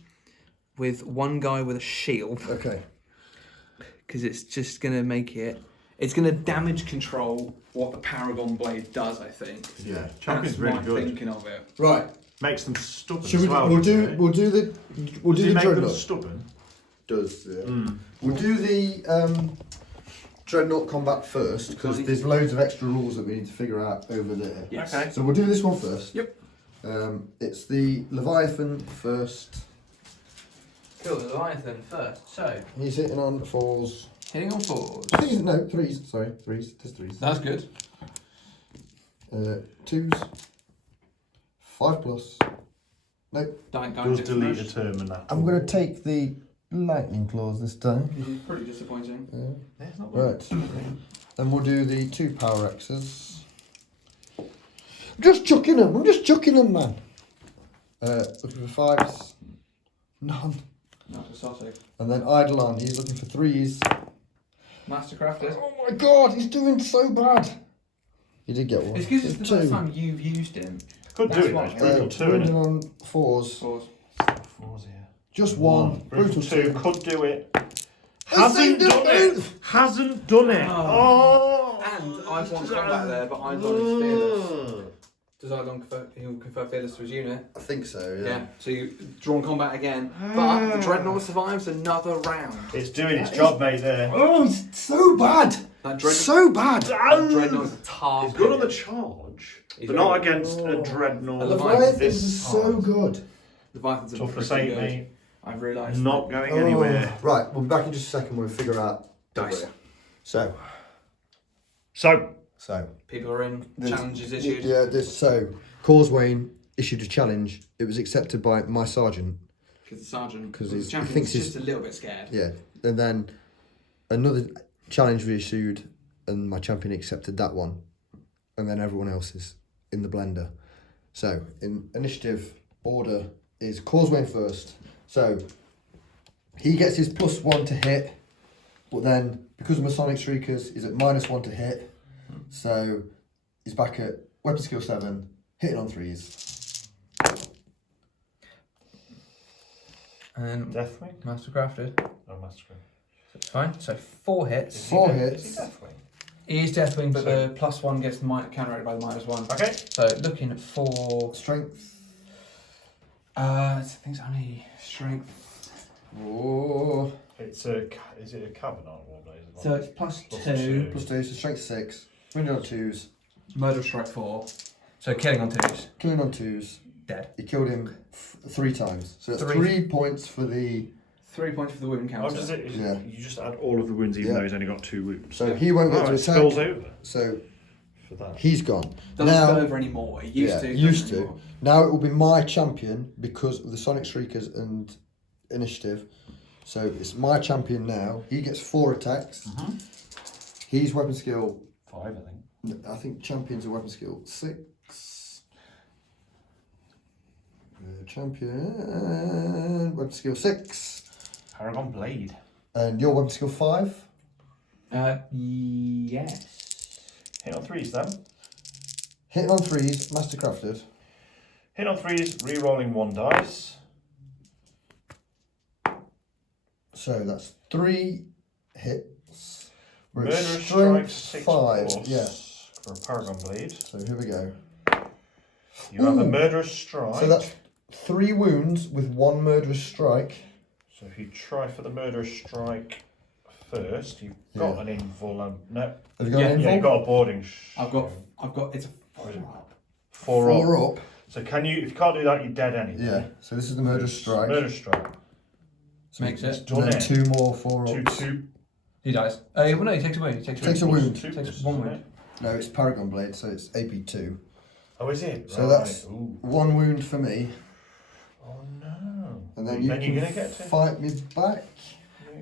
with 1 guy with a shield. Okay. Because it's just going to make it... It's going to damage control what the Paragon Blade does, I think. Yeah, Champion's That's really my good. thinking of it. Right. Makes them stubborn Should as we? well. We'll doesn't do. it? We'll do the. We'll Does do it the make them dreadnought. stubborn? Does yeah. We'll do the dreadnought combat first because there's loads of extra rules that we need to figure out over there. Yes. Okay. So we'll do this one first. Yep. It's the Leviathan first. Kill the Leviathan first. So, He's hitting on 4s. hitting on 4s. I think he's, no, 3s. Sorry, 3s. Just 3s. That's good. 2s. 5 plus. Nope. Don't go Does into delete a smash. term and that. I'm going to take the lightning claws this time. This is pretty disappointing. Yeah, it's not Right. Then we'll do the 2 power X's. Just chucking them. I'm just chucking them, man. Looking for 5s. None. Not a sausage. And then Eidolon, he's looking for 3s. Mastercrafted. Oh my god, he's doing so bad. He did get one. It's because it's the 2. first time you've used him. Could That's do it. why. It's brutal 2, Wounded isn't it? on 4s. 4s. 4s here. Just 1. Brutal 2 2. could do it. I Hasn't said done don't. it. Hasn't done it. Oh. Oh. And I've won combat there, but Eidolon is fearless. Does Eidolon confer, he'll confer fearless to his unit? I think so, yeah. Yeah. So you drawn combat again. But the Dreadnought survives another round. It's doing its job, mate. There. Oh, he's so bad. That Dreadnought, So bad. that Dreadnought is a tar. It's good on the charge, He's but not very against a dreadnought. A Leviathan like this is so hard. good. Leviathan's Tough to pretty say, good. mate. I've realised. Not going anywhere. Right, we'll be back in just a second. We'll figure out Dice. So, So, so People are in. This- Challenges issued. Yeah, this so Causewayne issued a challenge, it was accepted by my sergeant. Because the sergeant, Because the he champion thinks was he's- just a little bit scared. Yeah, and then another challenge was issued, and my champion accepted that one, and then everyone else is in the blender. So in initiative order is Causeway first. So he gets his +1 to hit, but then because of Masonic Shriekers, he's at -1 to hit. So he's back at weapon skill 7, hitting on 3s. And then Deathwing? Mastercrafted. Oh, Master. So it's fine. So 4 hits. 4 Is hits. he Deathwing? He is Deathwing, but So- the +1 gets counteracted by the -1. Okay. So looking for, Strength. I think it's only strength. Oh, It's a. Is it a Cabernet Warblade? So it's +2. +2, so strength 6. Wounded on 2s. Murder strike 4. So killing on 2s. Killing on 2s. Dead. He killed him 3 times. So that's 3. 3 points for the. 3 points for the wound Oh, counter. does it? Yeah. You just add all of the wounds, even Yeah. though he's only got 2 wounds. So he won't get Oh, to it attack. spills over So for that. he's gone. Doesn't now, spill over anymore. It used to. Used doesn't to. anymore. Now it will be my champion because of the Sonic Shriekers and initiative. So it's my champion now. He gets 4 attacks. He's weapon skill. 5, I think. I think champions are weapon skill 6. Champion weapon skill 6. Paragon Blade. And your weapon skill 5. Yes. Hit on 3s then. Hitting on 3s, mastercrafted. Hit on 3s, re-rolling 1 dice. So that's 3 hits. We're at Murderous strike strength 6 5. plus Yeah. for a Paragon Blade. So here we go. You have a Ooh. murderous strike. So that's 3 wounds with 1 murderous strike. So if you try for the murderous strike first, you've got an invul. No, Have you got Yeah, an yeah, info? you've got a boarding. I've got. It's a 4 Or is it up. 4 up. 4 up. So can you? If you can't do that, you're dead anyway. Yeah. So this is the murderous strike. Murderous strike. So Makes it's it. Done and then it. 2 more 4 2 ups. 2. He dies. Well, no, he takes a wound. He takes a Takes a wound. wound. Two Takes plus, 1 isn't wound. it? No, it's Paragon Blade, so it's AP2. Oh, is it? So Right. that's Ooh. 1 wound for me. Oh no. And then you you're can gonna get to. fight me back.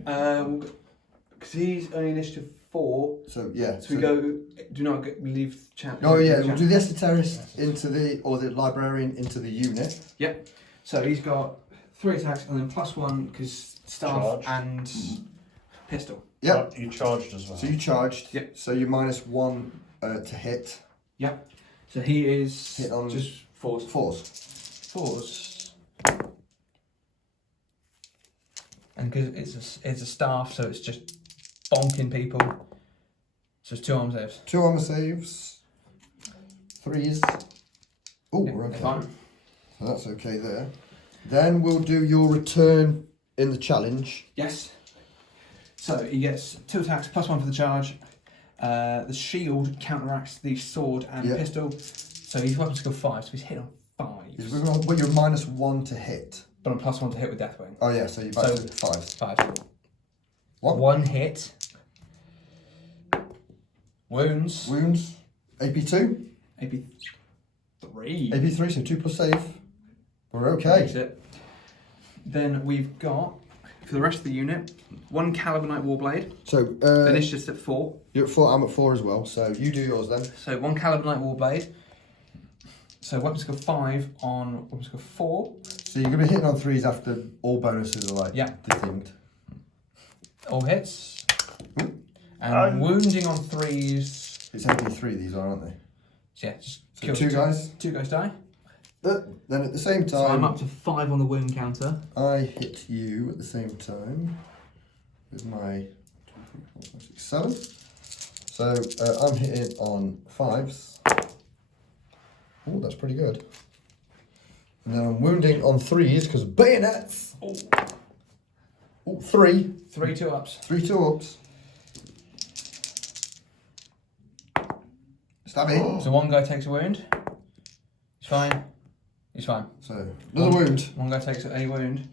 Because he's only initiative 4. So yeah. So we go. Do not leave the chat. Oh yeah, we'll do the esoterist into the, or the librarian into the unit. Yep. So he's got 3 attacks and then +1 because staff Charge. and pistol. Yep. You charged as well. So you charged. Yep. So you're -1 to hit. Yep. So he is Hit on just 4s. 4s. 4s. And because it's a staff, so it's just bonking people. So it's 2 arm saves. 2 armor saves. 3s. Oh, Yeah, we're they're okay. fine. So that's okay there. Then we'll do your return in the challenge. Yes. So he gets 2 attacks +1 for the charge. The shield counteracts the sword and Yep. pistol. So he's weapon skill 5, so he's hit on 5. Well, you're -1 to hit. But on +1 to hit with Deathwing. Oh yeah, so you're back So- to 5. 5. What? 1 hit. Wounds. Wounds. AP2. AP3. AP3, so 2 plus save. We're Makes okay. it. Then we've got, for the rest of the unit, 1 Calibanite Warblade. So Initiative's at 4. you're at 4. I'm at 4 as well. So you do yours then. So 1 Calibanite Warblade. So weapon skill 5 on weapon skill 4. So you're gonna be hitting on 3s after all bonuses are like Yeah. dethinged. All hits. Ooh. And wounding on 3s. It's AP3 these are, aren't they? So yeah, just So kills 2 guys. 2 guys die. Then at the same So I'm time, up to 5 on the wound counter. I hit you at the same time with my 2, 3, 4, 5, 6, 7. So I'm hitting on 5s. Oh, that's pretty good. And then I'm wounding on 3s because bayonets. Oh, 3. 3 2-ups. 3 2-ups. Stabby. So 1 guy takes a wound. He's fine. He's fine. So another wound. 1 guy takes a wound.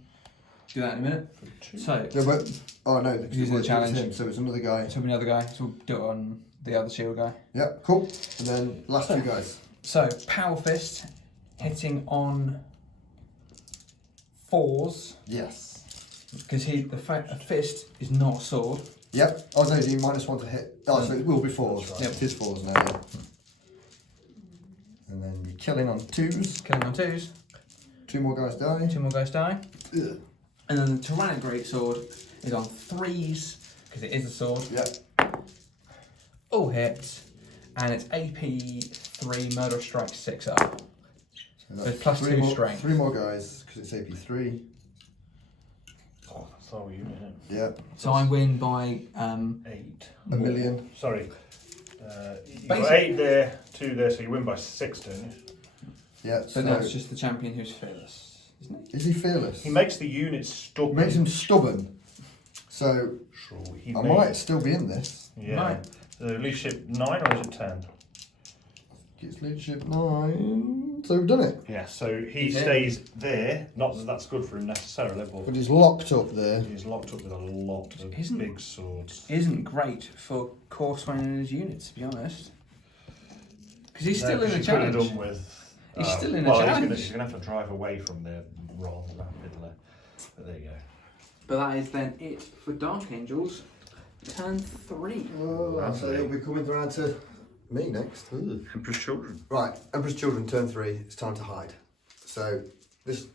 Do that in a minute. So, Yeah, but oh no, because Using the it was challenge. him, so it's another guy. so another guy. So we'll do it on the other shield guy. Yep, cool. And then last 2 guys. So Power Fist hitting on 4s Yes. because a fist is not a sword. Yep. Oh no, you -1 to hit. Oh, so it will be 4s. Yep. It is 4s now. Yeah. And then you're killing on 2s. Killing on 2s. 2 more guys die. 2 more guys die. Ugh. And then the Tyrannic Greatsword is on 3s because it is a sword. Yep. All hits. And it's AP 3, Murder Strike 6 up. So it's plus 2 strength. 3 more guys because it's AP 3. Oh, that's all you minute. Yep. So I win by 8. A million. Sorry. You've got Basic- 8 there, 2 there, so you win by 6, don't you? Yeah. But So that's just the champion who's fearless, isn't it? is he fearless? He makes the units stubborn. Makes him stubborn. So Sure, he I may- might still be in this. Yeah. Might. The leadership 9 or is it 10? It's leadership 9. So we've done it. Yeah, so he Yeah. stays there. Not that that's good for him necessarily, But but he's locked up there. he's locked up with a lot of Isn't- big swords. Isn't great for Corswain and his units, to be honest. Because he's still in a You could have challenge. done with. He's still in a well, challenge. He's going to have to drive away from there rather rapidly. But there you go. But that is then it for Dark Angels. Turn 3. Oh, so Lovely. he'll be coming around to me next. Ugh. Emperor's Children. Right, Emperor's Children, turn 3. It's time to hide. So this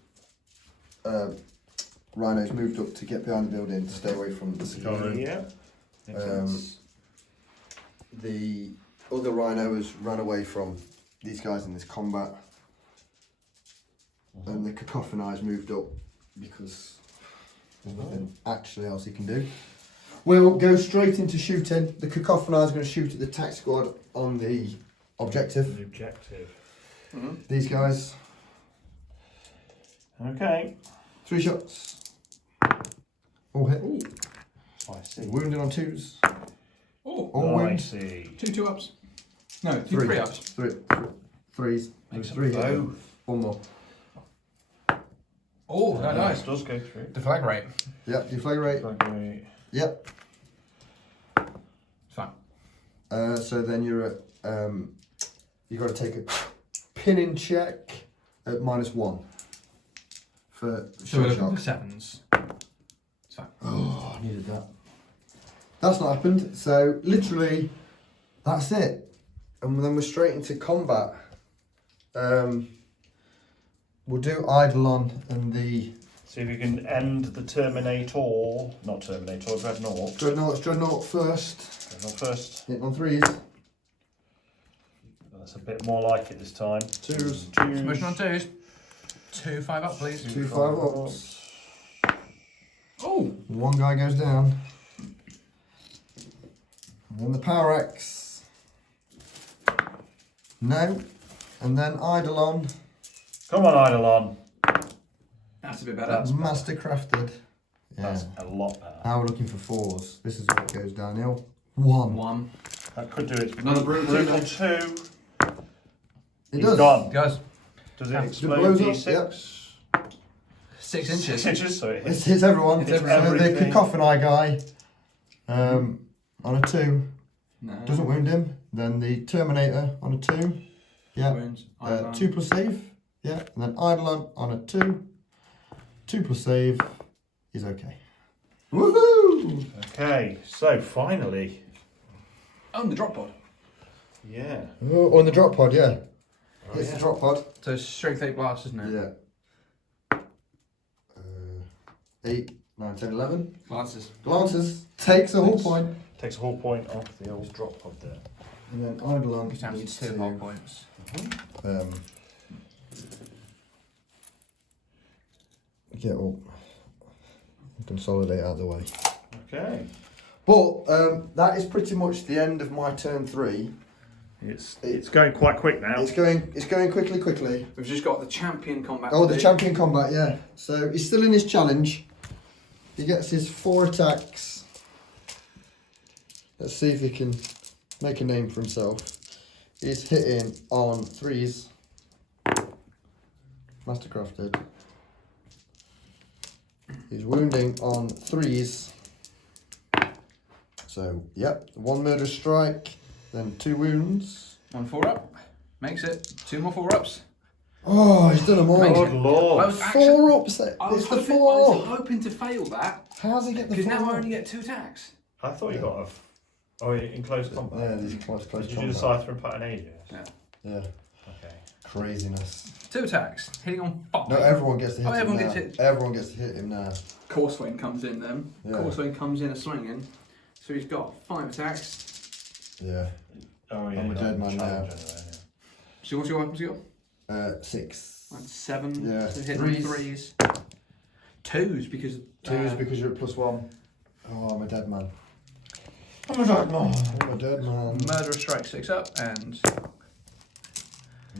rhino's moved up to get behind the building to stay away from the Sicario. Yeah. Makes Um, sense. The other rhino has run away from these guys in this combat, and the Cacophonize moved up because there's nothing actually else he can do. We'll go straight into shooting. The Cacophonize is going to shoot at the tac squad on the objective. The objective. These guys, Okay. 3 shots. All hit. I see. Wounded on 2s. Oh, All I wound. see. 2 ups. No, 3 3 ups. 3s. Makes 3 hit. Oh, 1 more. Oh, that nice. It does go through. Deflagrate. Yep, deflagrate. Okay. Yep. Fine. So then you're at, you got to take a pinning check at -1 for So we're shot looking shock. for 7s. It's fine. Oh, I needed that. That's not happened. So literally, that's it, and then we're straight into combat. We'll do Eidolon and the See if you can end the Terminator. Not Terminator, Dreadnought. Dreadnought first. Dreadnought first. Hitting on 3s. That's a bit more like it this time. 2s. Motion on 2s. 2 5 up, please. 2 5 ups. Oh, 1 guy goes down. And then the Power Axe. No. And then Eidolon. Come on, Eidolon. that's a bit better. That's better. Mastercrafted. Yeah. That's a lot better. Now we're looking for 4s. This is what goes downhill. 1. 1. That could do it. Another brutal Brutal two. 2. It He's does. gone. Guys, Does it It explode blows up, D6? 6 6 inches. inches, so it It hits. hits everyone. It's So the everything. Cacophony guy on a 2 No. doesn't wound him. Then the Terminator on a 2. Yeah. Wounds. 2 plus save. Yeah. And then Eidolon on a 2. 2 plus save. He's okay. Woohoo! Okay, so finally. Oh, the drop pod. Yeah. Oh, on the drop pod, yeah. Oh, It's yeah. the drop pod. So strength 8 blast, isn't it? Yeah. 8, 9, 10, 11. Glances. Glances. Takes a whole point. Takes a whole point off the old drop pod there. And then Eidolon Which sounds needs 2 to whole points. get up. Consolidate out of the way. Okay. But that is pretty much the end of my turn 3. It's going quite quick now. It's going quickly. We've just got the champion combat. Oh, to the do. champion combat, yeah. So he's still in his challenge. He gets his 4 attacks. Let's see if he can make a name for himself. He's hitting on 3s. Mastercrafted. He's wounding on 3s. So, yep, 1 murder strike, then 2 wounds. 1 4 up. Makes it. 2 more 4 ups. Oh, he's done them all. Amazing. Good lord. I was actually, Four upset. I was It's the hoping, I four was up. hoping to fail that How's he get the because four now I up? only get 2 attacks. I thought you got a. Oh, you're in close combat. Yeah, these close Did you combat. decide to impact an alias? Yeah. Yeah, Okay. craziness. 2 attacks, hitting on 5. No, everyone gets to hit Oh, him everyone now. gets hit. Everyone gets to hit him now. Courseway comes in then. Yeah. Courseway comes in a swinging. So he's got 5 attacks. Yeah. Oh, yeah. I'm a dead man now. challenge anyway, yeah. So what's your weapons you got? 6. Like 7. Yeah. So hitting Threes. on 3s. 2s because. 2s because you're at +1. Oh, I'm a dead man. I'm a dead man. I'm a dead man. Murderer strikes 6 up and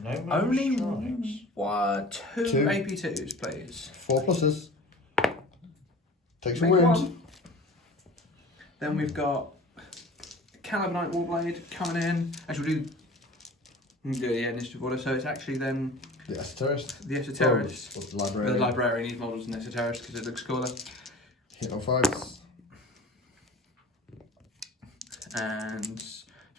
No more only strikes. 2 Two. AP2s, please. 4 pluses. Takes a Make wound. 1. Then we've got Calibanite Warblade coming in. Actually, we'll do the initiative order. So it's actually then The Esoterist. the Esoterist. The Librarian. The Librarian, he's models an Esoterist because it looks cooler. Hit on 5s. And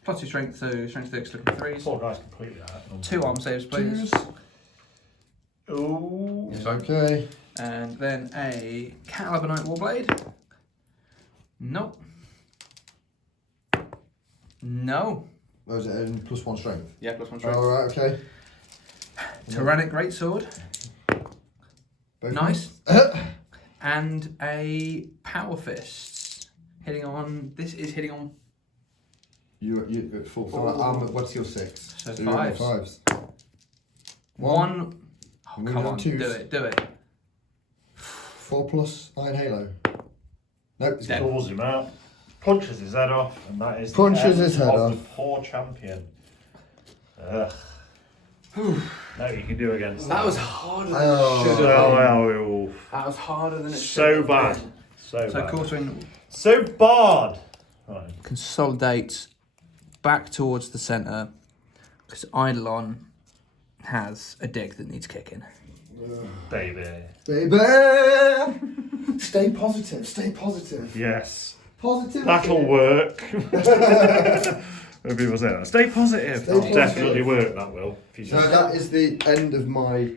plus 2 strength, so strength 6 looking 3s. Poor guy's completely out. 2 arm saves, please. Oh. It's okay. And then a Calibanite Warblade. Nope. No. Was it in +1 strength? Yeah, plus 1 strength. Alright, okay. Tyrannic Greatsword. Both Nice. of And a Power Fists. Hitting on. This is hitting on. You at full. So what's your 6? So you're on 5s. 5s. 1. Oh, Moving come on on. 2s. Do it. Do it. 4 plus Iron Halo. Nope. It's Dead. Calls him out. Punches his head off, and that is the Punches end his head of off. the poor champion. Ugh. No, you can do against That was harder than Oh. it should have Oh, been. well, That was harder than it should so have bad. been. So So bad. Courseway So bad. Right. consolidates back towards the centre because Eidolon has a dick that needs kicking. Baby. Baby! Stay positive, stay positive. Yes. Positive. That'll work. When people say that. Stay positive. Stay That'll positive. definitely work, that will. If you So just... that is the end of my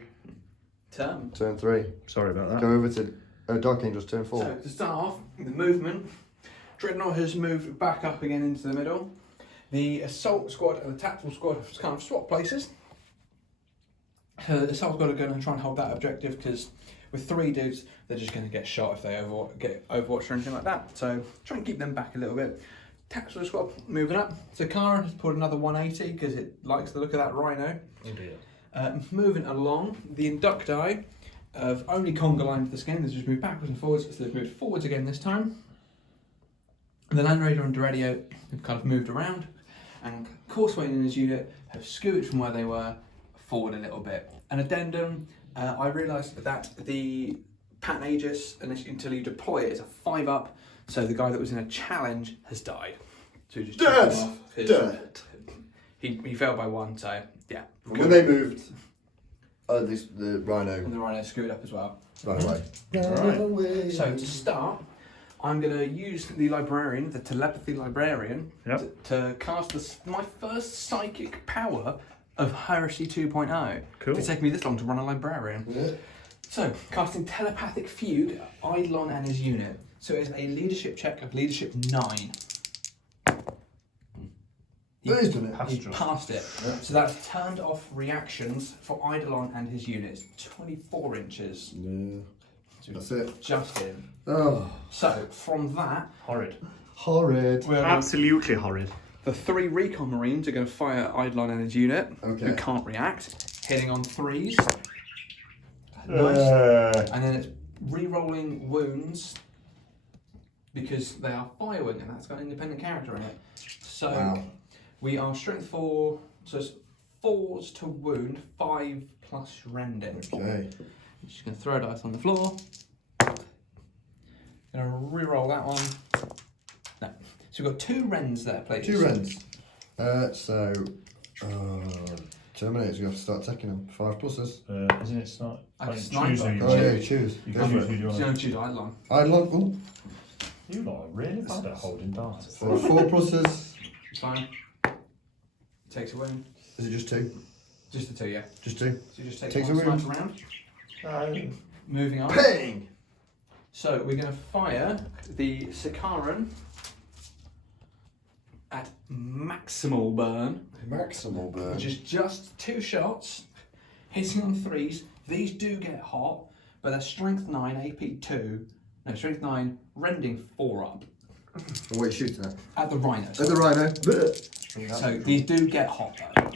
Turn. turn 3. Sorry about that. Go over to Dark Angel's turn 4. So to start off, the movement, Dreadnought has moved back up again into the middle. The assault squad and the tactical squad have kind of swapped places. So the assault squad are going to try and hold that objective because with 3 dudes, they're just going to get shot if they get overwatched or anything like that. So try and keep them back a little bit. Tactical squad moving up. So Kara has put another 180 because it likes the look of that rhino. Oh dear. Moving along, the Inducti have only conga lined this game. They've just moved backwards and forwards, so they've moved forwards again this time. The Land Raider and Doredio have kind of moved around, and Courseway and his unit have scooted from where they were forward a little bit. An addendum, I realised that the Pattern Aegis, until you deploy it, is a 5-up, so the guy that was in a challenge has died. So just took him off 'cause Dead. He fell by 1, so yeah. When they moved, the Rhino And the Rhino screwed up as well. ran away. Right. away. So to start, I'm going to use the Librarian, the Telepathy Librarian, Yep. to cast my first psychic power of Heresy 2.0. Cool. It's taken me this long to run a Librarian. Yeah. So, casting Telepathic Fugue, Eidolon and his unit. So it's a leadership check of leadership 9. He's done it. He passed it. So that's turned off reactions for Eidolon and his units. 24 inches. Yeah. So That's it. just in. Oh, So from that, Horrid. horrid. Absolutely horrid. the 3 recon marines are going to fire Eidolon and his unit, Okay. who can't react, hitting on 3s. Nice. And then it's re-rolling wounds because they are firewing and that's got an independent character in it. So Wow. we are strength 4, so it's 4s to wound, 5 plus rending. Okay. I'm just going to throw dice on the floor. Going to re-roll that one. No. So we've got 2 rends there, please. 2 rends. Terminators, you have to start taking them. 5 pluses. Isn't it not? I Choose sniper. who you Oh want. yeah, you choose. You Go can for choose it. who you So want. you don't choose Eidolon. I love. Ooh. You lot are really bad at holding darts. So 4 pluses. It's fine. Takes a wound. Is it just 2? Just the two, yeah. Just 2. So you just take Takes one a wound. sniper round. Moving on. Ping! So we're going to fire the Sikaran at maximal burn, Maximal burn. which is just 2 shots, hitting on 3s. These do get hot, but they're strength 9, AP 2. No, strength 9, rending 4 up. What are you shooting at? At the Rhino. At the rhino. So these do get hot though.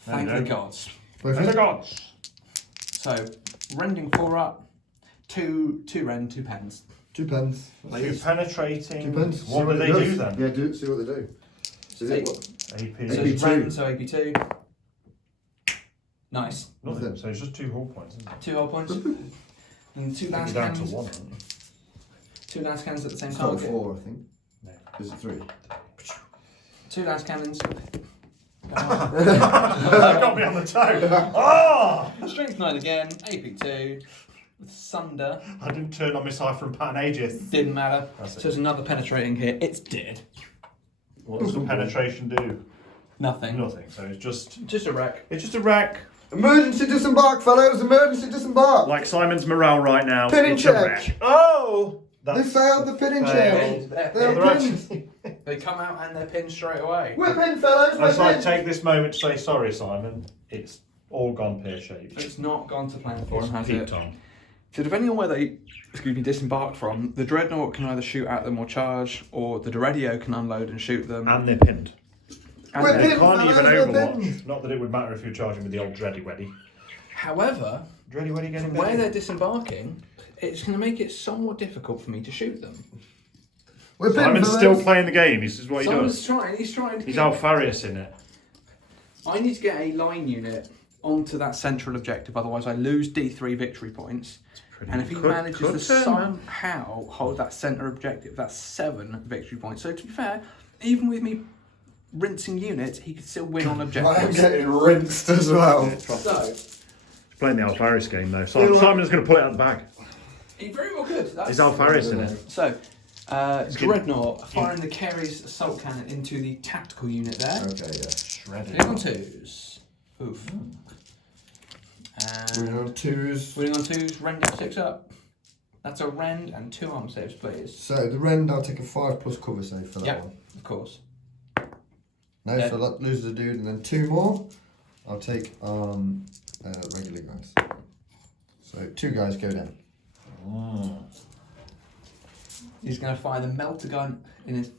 Thank No, the no. gods. And the gods. So rending 4 up, 2 rend, 2 pens. 2 pens. Two penetrating. 2 pens. What do they do then? Yeah, see what they do. So Eight. AP. So AP2. it's rend, so AP2. Nice. Nothing. So it's just 2 hull points, isn't it? 2 hull points. And 2 You're lance down to cannons. 1. aren't you? 2 lance cannons at the same It's not target. 4, I think. No. Is it 3? 2 lance cannons. That got me on the toe. Ah! Strength 9 again. AP2. With Sunder. I didn't turn on my cipher and pattern Aegis. Didn't matter. That's it. So there's another penetrating here. It's dead. What does the penetration do? Nothing. Nothing. So it's just a wreck. it's just a wreck. Emergency disembark, fellows! Emergency disembark! Like Simon's morale right now. Pinning it's check. a wreck. Oh! They failed the pinning failed. check! They're They're pinned! They come out and they're pinned straight away. We're pinned, fellows! I'd We're like pinned! to take this moment to say sorry, Simon. It's all gone pear-shaped. It's not gone to plan for It's them, has peaked it? on. So depending on where they, disembarked from, the Dreadnought can either shoot at them or charge, or the Dreadio can unload and shoot them. And they're pinned. And We're they- They pinned, can't even fellas, we're overwatch. pinned. Not that it would matter if you're charging with the old Dready Weddy. However, Dready Weddy getting from where better. they're disembarking, it's going to make it somewhat difficult for me to shoot them. We're pinned, Simon's fellas. still playing the game. This is what he Someone's does. trying, he's trying to He's get... Alfarius in it. I need to get a line unit onto that central objective, otherwise I lose D3 victory points. And if he manages to somehow hold that centre objective, that's 7 victory points. So to be fair, even with me rinsing units, he could still win on I am objectives. getting rinsed as well. So, He's playing the Alfarius game though. Feel like- Simon's going to pull it out the bag. he very well could. That's... Is Alfarius in it? So, Dreadnought firing the Kerry's assault cannon into the tactical unit there. Okay, yeah. Shredded. Winning on 2s. Oof. Winning on And 2s. winning on 2s, rending 6 up. That's a rend and 2 arm saves, please. So the rend, I'll take a 5+ cover save for that Yep. one. Of course. No, Yeah. so that loses a dude, and then 2 more. I'll take regular guys. So 2 guys go down. He's going to fire the melter gun in his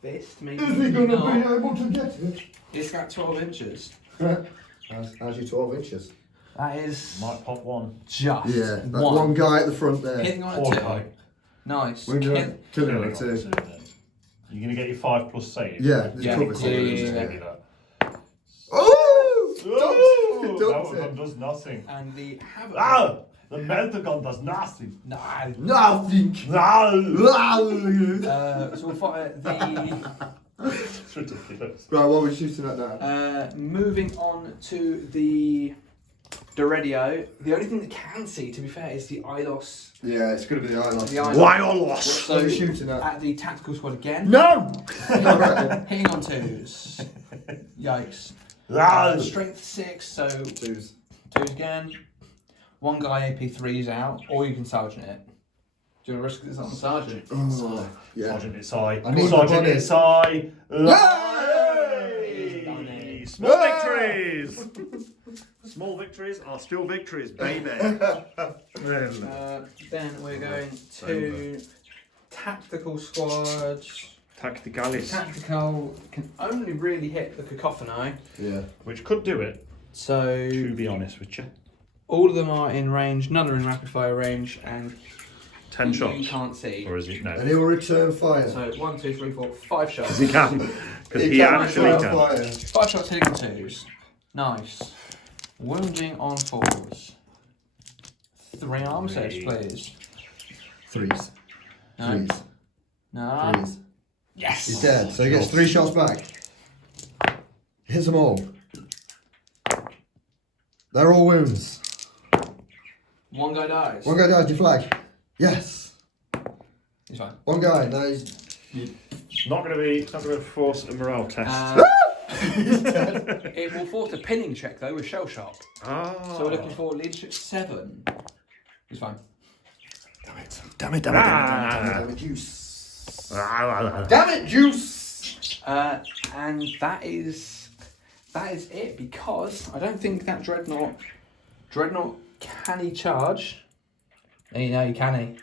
fist, maybe. Is he gonna not. be able to get it? It's got 12 inches. How's your 12 inches? That is Might pop one. just Yeah, that one. one guy at the front there. Hitting on a Poor 2. guy. Nice. We're gonna Kill- kill him Killing at on 2. two then. You're going to get your 5+ save. Yeah, there's Yeah, cover yeah, save. yeah, Give me that. Oh! Ooh, Dunked that it. one does nothing. And the Havoc. Ah! The melter gun does nothing. No. Nothing. No! So we'll fire the. It's ridiculous. Right, what are we shooting at now? Moving on to the Doredio. The only thing that can see, to be fair, is the IDOS. Yeah, it's gonna be the island. The IDOS. Why or lost? So What are we shooting at? at the tactical squad again. No! Hitting on 2s. Yikes. Ah! Strength 6, so 2s. 2s again. One guy AP3's out, or you can sergeant it. Do you want to risk this on sergeant? Oh, yeah. Sergeant, it's I. I need Sergeant, the body. it's I. Yay! Small victories! Small victories are still victories, baby. Then we're going to tactical squads. Tacticalis. Tactical can only really hit the cacophony. Yeah. Which could do it, So to be honest with you. all of them are in range, none are in rapid fire range, and 10 you shots. can't see. Or is it? No. And he will return fire. So 1, 2, 3, 4, 5 shots. Because he can. Because he can actually return can. fire. 5 shots hitting on 2s. Nice. Wounding on 4s. 3 arm saves, Three. please. 3s. No. 3s. No. 3s. Yes. He's dead, so he gets 3 shots back. Hits them all. They're all wounds. One guy dies. One guy dies, do you flag? Yes. He's fine. One guy, no, he's... It's not going to force a morale test. It will force a pinning check though with shell shock. Ah. So we're looking for leadership 7. It's fine. Damn it, Juice. Damn it, Juice. And that is it, because I don't think that Dreadnought can he charge? No, can he?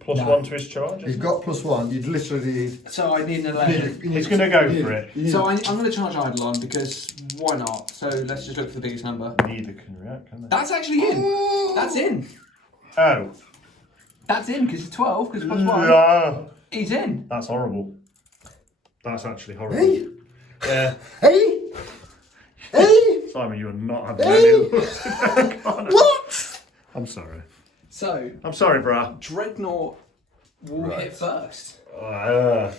+1 to his charge. He's got +1. You'd literally need. So I need an 11. He's going to go for it. So I'm going to charge Eidolon because why not? So let's just look for the biggest number. Neither can react, can they? That's actually in. That's in. Oh. That's in because it's 12 because +1. Yeah. He's in. That's horrible. That's actually horrible. Hey, Yeah. hey, hey. Simon, you are not having Hey! any. What? I'm sorry. So I'm sorry, brah. Dreadnought will hit first. Yeah.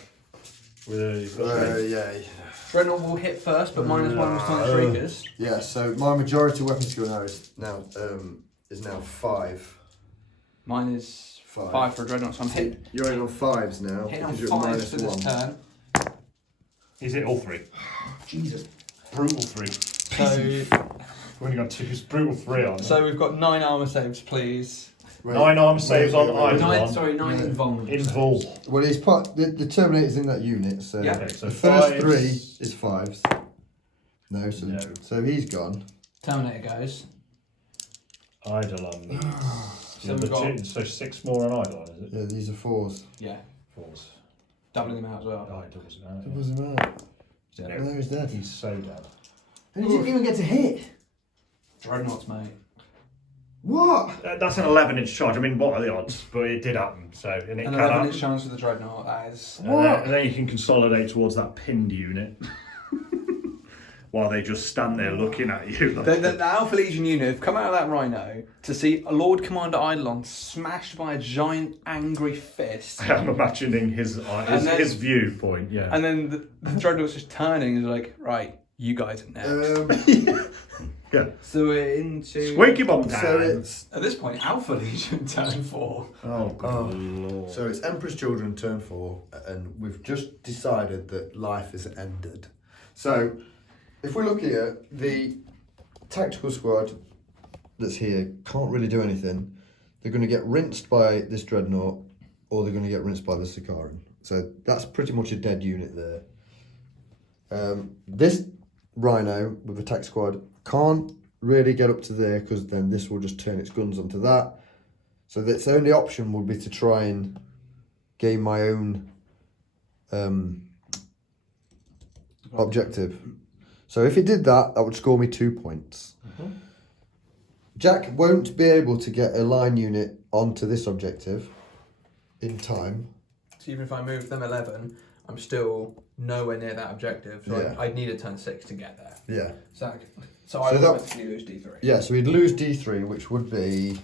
Dreadnought will hit first, but -1 was time shriekers. Yeah. So my majority weapon skill is now 5. Mine is 5. 5 for a Dreadnought, so I'm hitting You're only on 5s now. on because you're 5 for this -1. turn. Is it all 3? Jesus. Brutal 3. So, We've only got 2. It's brutal 3 on. so we've got 9 armour saves, please. 9 arm saves on wait. Eidolon. 9 invulnerable. Invul. Well, he's part. The Terminator's in that unit, so Yeah. Okay, so the first 5s. 3 is 5s. No, so he's gone. Terminator goes. Eidolon. So we've got 6 more on Eidolon, is it? Yeah, these are 4s. 4s. doubling them out as well. Oh, it doesn't matter. It doesn't matter. Yeah. Oh, there he's dead. He's so dead. And he didn't even get to hit. Dreadnoughts, mate. What? That's an 11-inch charge. I mean, what are the odds? But it did happen. So, and it An can happen. 11-inch chance with the Dreadnought, that is. And then you can consolidate towards that pinned unit. While they just stand there looking at you. The Alpha Legion unit have come out of that Rhino to see Lord Commander Eidolon smashed by a giant angry fist. I'm imagining his viewpoint, yeah. And then the Dreadnought's just turning and is like, right, you guys are next. Yeah. So we're into... Squeaky bomb time. So it's At this point, Alpha Legion turn 4. Oh, good lord. so it's Emperor's Children turn 4, and we've just decided that life is ended. So if we look here, the tactical squad that's here can't really do anything. They're going to get rinsed by this Dreadnought, or they're going to get rinsed by the Sikaran. So that's pretty much a dead unit there. This Rhino with the tac squad can't really get up to there, because then this will just turn its guns onto that. So its only option would be to try and gain my own objective. So if it did that, that would score me 2 points. Mm-hmm. Jack won't be able to get a line unit onto this objective in time. So even if I move them 11, I'm still nowhere near that objective. So Yeah. I'd need a turn 6 to get there. Yeah. So I would that- automatically lose D3. Yeah, so we'd lose D3, which would be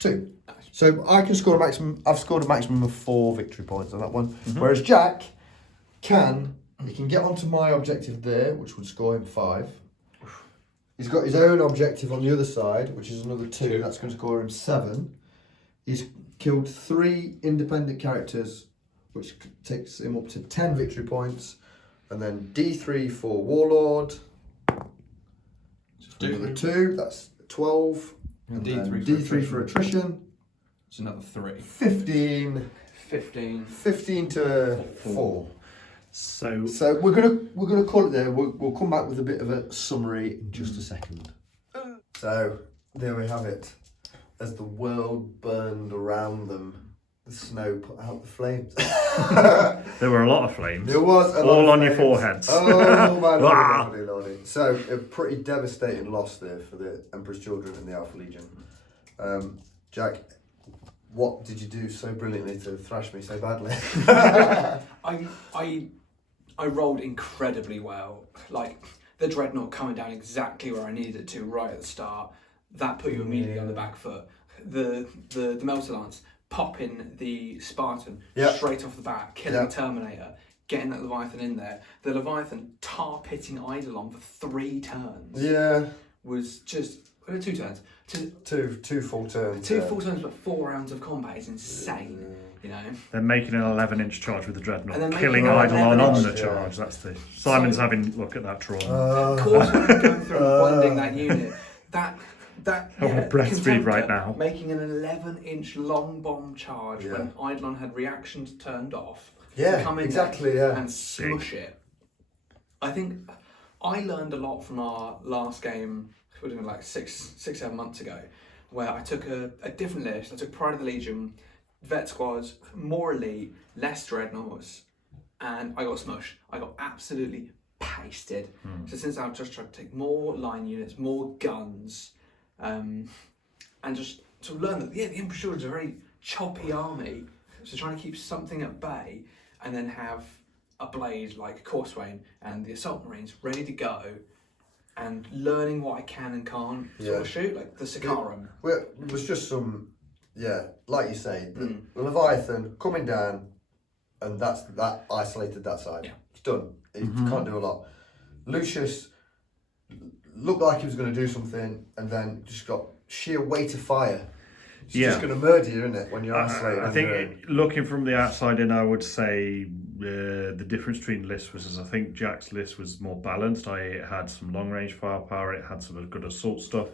2. So I can score a maximum. I've scored a maximum of 4 victory points on that one. Whereas Jack he can get onto my objective there, which would score him 5. He's got his own objective on the other side, which is another 2. That's going to score him 7. He's killed 3 independent characters, which takes him up to 10 victory points. And then D3 for Warlord. Another 2, that's 12. And then D3 for attrition. It's another 3. 15. 15. 15 to 4. So So we're gonna call it there. We'll come back with a bit of a summary in just a second. So there we have it. As the world burned around them, the snow put out the flames. there were a lot of flames. There was a lot all of on your flames. foreheads. Oh my Ah. lordy. So a pretty devastating loss there for the Emperor's Children and the Alpha Legion. Jack, what did you do so brilliantly to thrash me so badly? I rolled incredibly well. Like the Dreadnought coming down exactly where I needed it to right at the start. That put you immediately on the back foot. The Melter Lance popping the Spartan straight off the bat, killing the Terminator, getting that Leviathan in there. The Leviathan tar pitting Eidolon for 3 turns. Yeah. Was just 2 turns. Two full turns. 2 full turns, but 4 rounds of combat is insane. You know. They're making an 11-inch charge with the And Dreadnought, then making killing an Eidolon 11 on inch, the charge. That's the Simon's having a look at that trauma. Of course, we're going through and bonding that unit. That I want to breastfeed right now. Making an 11-inch long bomb charge Yeah. when Eidolon had reactions turned off. Yeah, to come in exactly, there yeah. and smush it. I think I learned a lot from our last game, it would have been like 7 months ago, where I took a different list. I took Pride of the Legion, Vet Squads, more elite, less Dreadnoughts, and I got smushed. I got absolutely pasted. So since I've just tried to take more line units, more guns, and just to learn that, yeah, the Emperor Shield is a very choppy army. So trying to keep something at bay and then have a blade like Corswain and the Assault Marines ready to go and learning what I can and can't sort of shoot, like the Sikarum. Well, it was just some, like you say, the Leviathan coming down, and that isolated that side. Yeah. It's done. It can't do a lot. Lucius looked like he was going to do something, and then just got sheer weight of fire. It's just going to murder you, isn't it, when you're isolated? I think looking from the outside in, I would say the difference between lists was, I think Jack's list was more balanced. It had some long range firepower, it had some good assault stuff,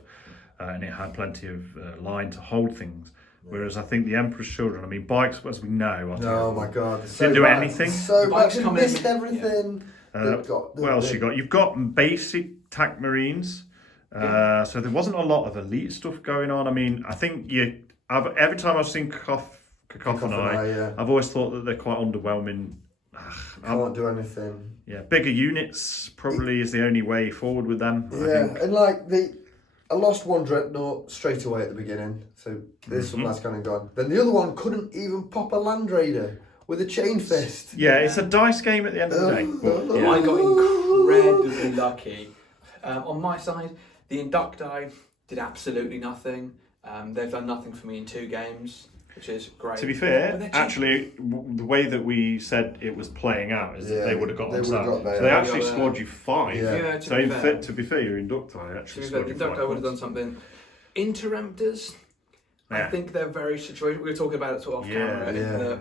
and it had plenty of line to hold things. Whereas I think the Emperor's Children, I mean, bikes, as we know, oh my god, didn't do anything. So bikes bad, coming in, missed everything. What else you got? You've got basic TAC Marines. So there wasn't a lot of elite stuff going on. I mean, I think every time I've seen Cacophony, I've always thought that they're quite underwhelming. Can't do anything. Yeah, bigger units probably is the only way forward with them. Yeah, and like I lost one Dreadnought straight away at the beginning, so there's some lads kind of gone. Then the other one couldn't even pop a Land Raider with a chain fist. Yeah, it's a dice game at the end of the day. But, I got incredibly lucky. On my side, the Inducti did absolutely nothing. They've done nothing for me in 2 games, which is great. to be fair, actually, the way that we said it was playing out is that they would have got on top. So they actually scored you 5. Yeah. To be fair, your Inducti actually scored you 5 Inducti would have done points. something. Interemptors, I think they're very situated. We were talking about it sort of off camera.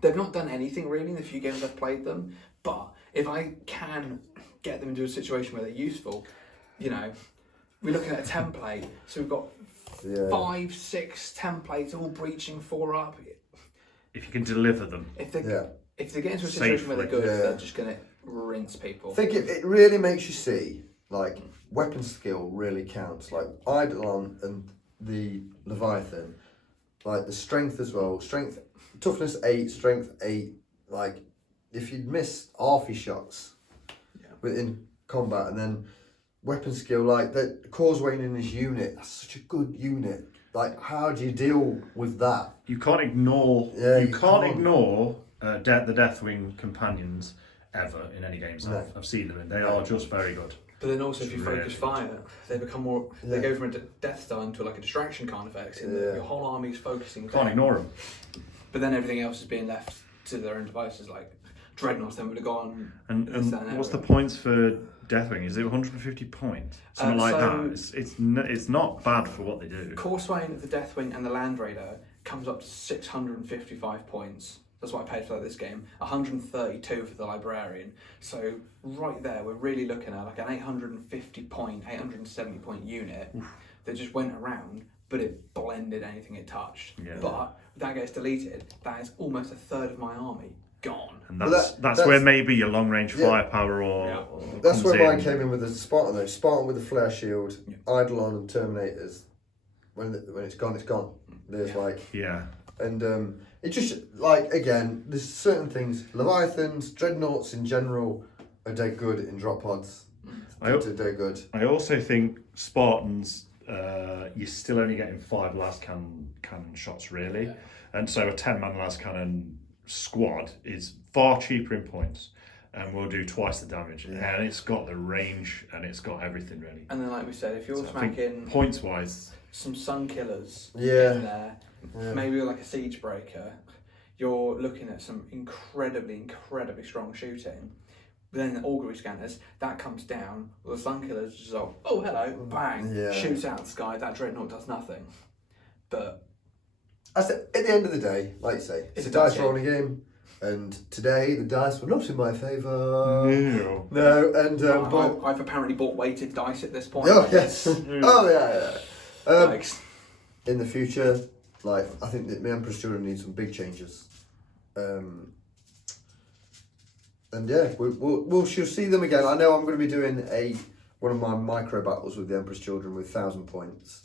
They've not done anything really in the few games I've played them, but if I can get them into a situation where they're useful, you know, we're looking at a template, so we've got 5, 6 templates all breaching 4 up. If you can deliver them. If they get into a situation where they're good, they're just going to rinse people. I think it really makes you see, like, weapon skill really counts. Like, Eidolon and the Leviathan, like, the strength as well. Strength, toughness 8, strength 8. Like, if you'd miss half your shots within combat, and then weapon skill, like, that Causeway in his unit, that's such a good unit. Like, how do you deal with that? You can't ignore. Yeah, you you can't can't. ignore the Deathwing companions ever in any games I've seen them in. They are just very good. But then also, if you Really focus fire, they become more. They go from a Death Star into like a distraction kind of effect. In that your whole army's focusing. Can't ignore them. But then everything else is being left to their own devices. Like Dreadnoughts, then would have gone. And what's the points for Deathwing? Is it 150 points? Something like that. It's not bad for what they do. Corswain, the Deathwing, and the Land Raider comes up to 655 points. That's what I paid for this game. 132 for the Librarian. So right there, we're really looking at like an 850 point, 870 point unit that just went around, but it blended anything it touched. Yeah. But that gets deleted. That is almost a third of my army gone. And that's where maybe your long range firepower or That's comes where mine in. came in with the Spartan though. Spartan with the flare shield, Eidolon and Terminators. When it's gone, it's gone. There's and it just, like, again, there's certain things. Leviathans, Dreadnoughts in general are dead good in drop pods. They're dead good. I also think Spartans, you're still only getting 5 las cannon shots really, and so a 10-man las cannon squad is far cheaper in points and will do twice the damage, and it's got the range and it's got everything really. And then, like we said, if you're smacking points wise, some Sun Killers in there, maybe like a Siege Breaker, you're looking at some incredibly strong shooting. But then the augury scanners, that comes down, well, the Sun Killers just oh hello, bang, shoots out the sky, that Dreadnought does nothing. But at the end of the day, like you say, it's a dice rolling game, and today the dice were not in my favour. No, and I've apparently bought weighted dice at this point. oh yes, oh yeah. Thanks. In the future, like I think that the Emperor's Children need some big changes, and yeah, we'll she'll see them again. I know I'm going to be doing one of my micro battles with the Emperor's Children with 1,000 points.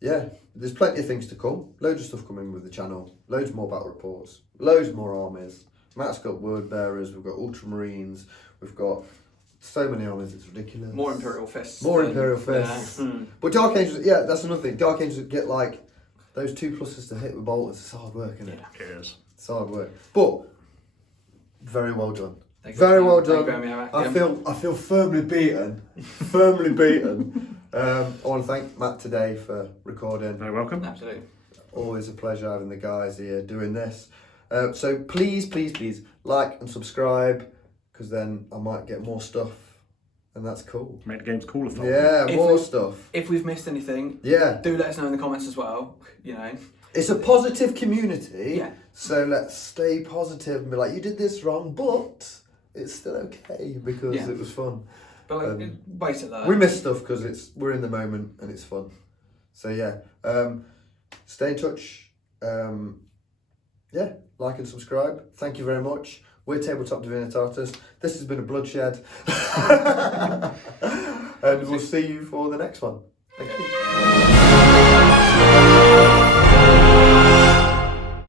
Yeah, there's plenty of things to come. Loads of stuff coming with the channel. Loads more battle reports. Loads more armies. Matt's got word bearers. We've got ultramarines. We've got so many armies. It's ridiculous. More Imperial Fists. More Imperial Fists. Yeah. But Dark Angels, yeah, that's another thing. Dark Angels get like those 2+ to hit with bolters. It's hard work, isn't it? It is. It's hard work. But very well done. Very well done. I feel firmly beaten. Firmly beaten. I want to thank Matt today for recording. Very welcome. Absolutely. Always a pleasure having the guys here doing this. So please like and subscribe, because then I might get more stuff, and that's cool. Make the games cooler for Yeah, more stuff. If we've missed anything, Yeah, do let us know in the comments as well. You know, it's a positive community. Yeah. So let's stay positive and be like, you did this wrong, but it's still okay because Yeah. it was fun. but basically, We miss stuff because we're in the moment and it's fun. So yeah, stay in touch. Yeah, like and subscribe. Thank you very much. We're Tabletop Divinitatus. This has been a bloodshed. And we'll see you for the next one.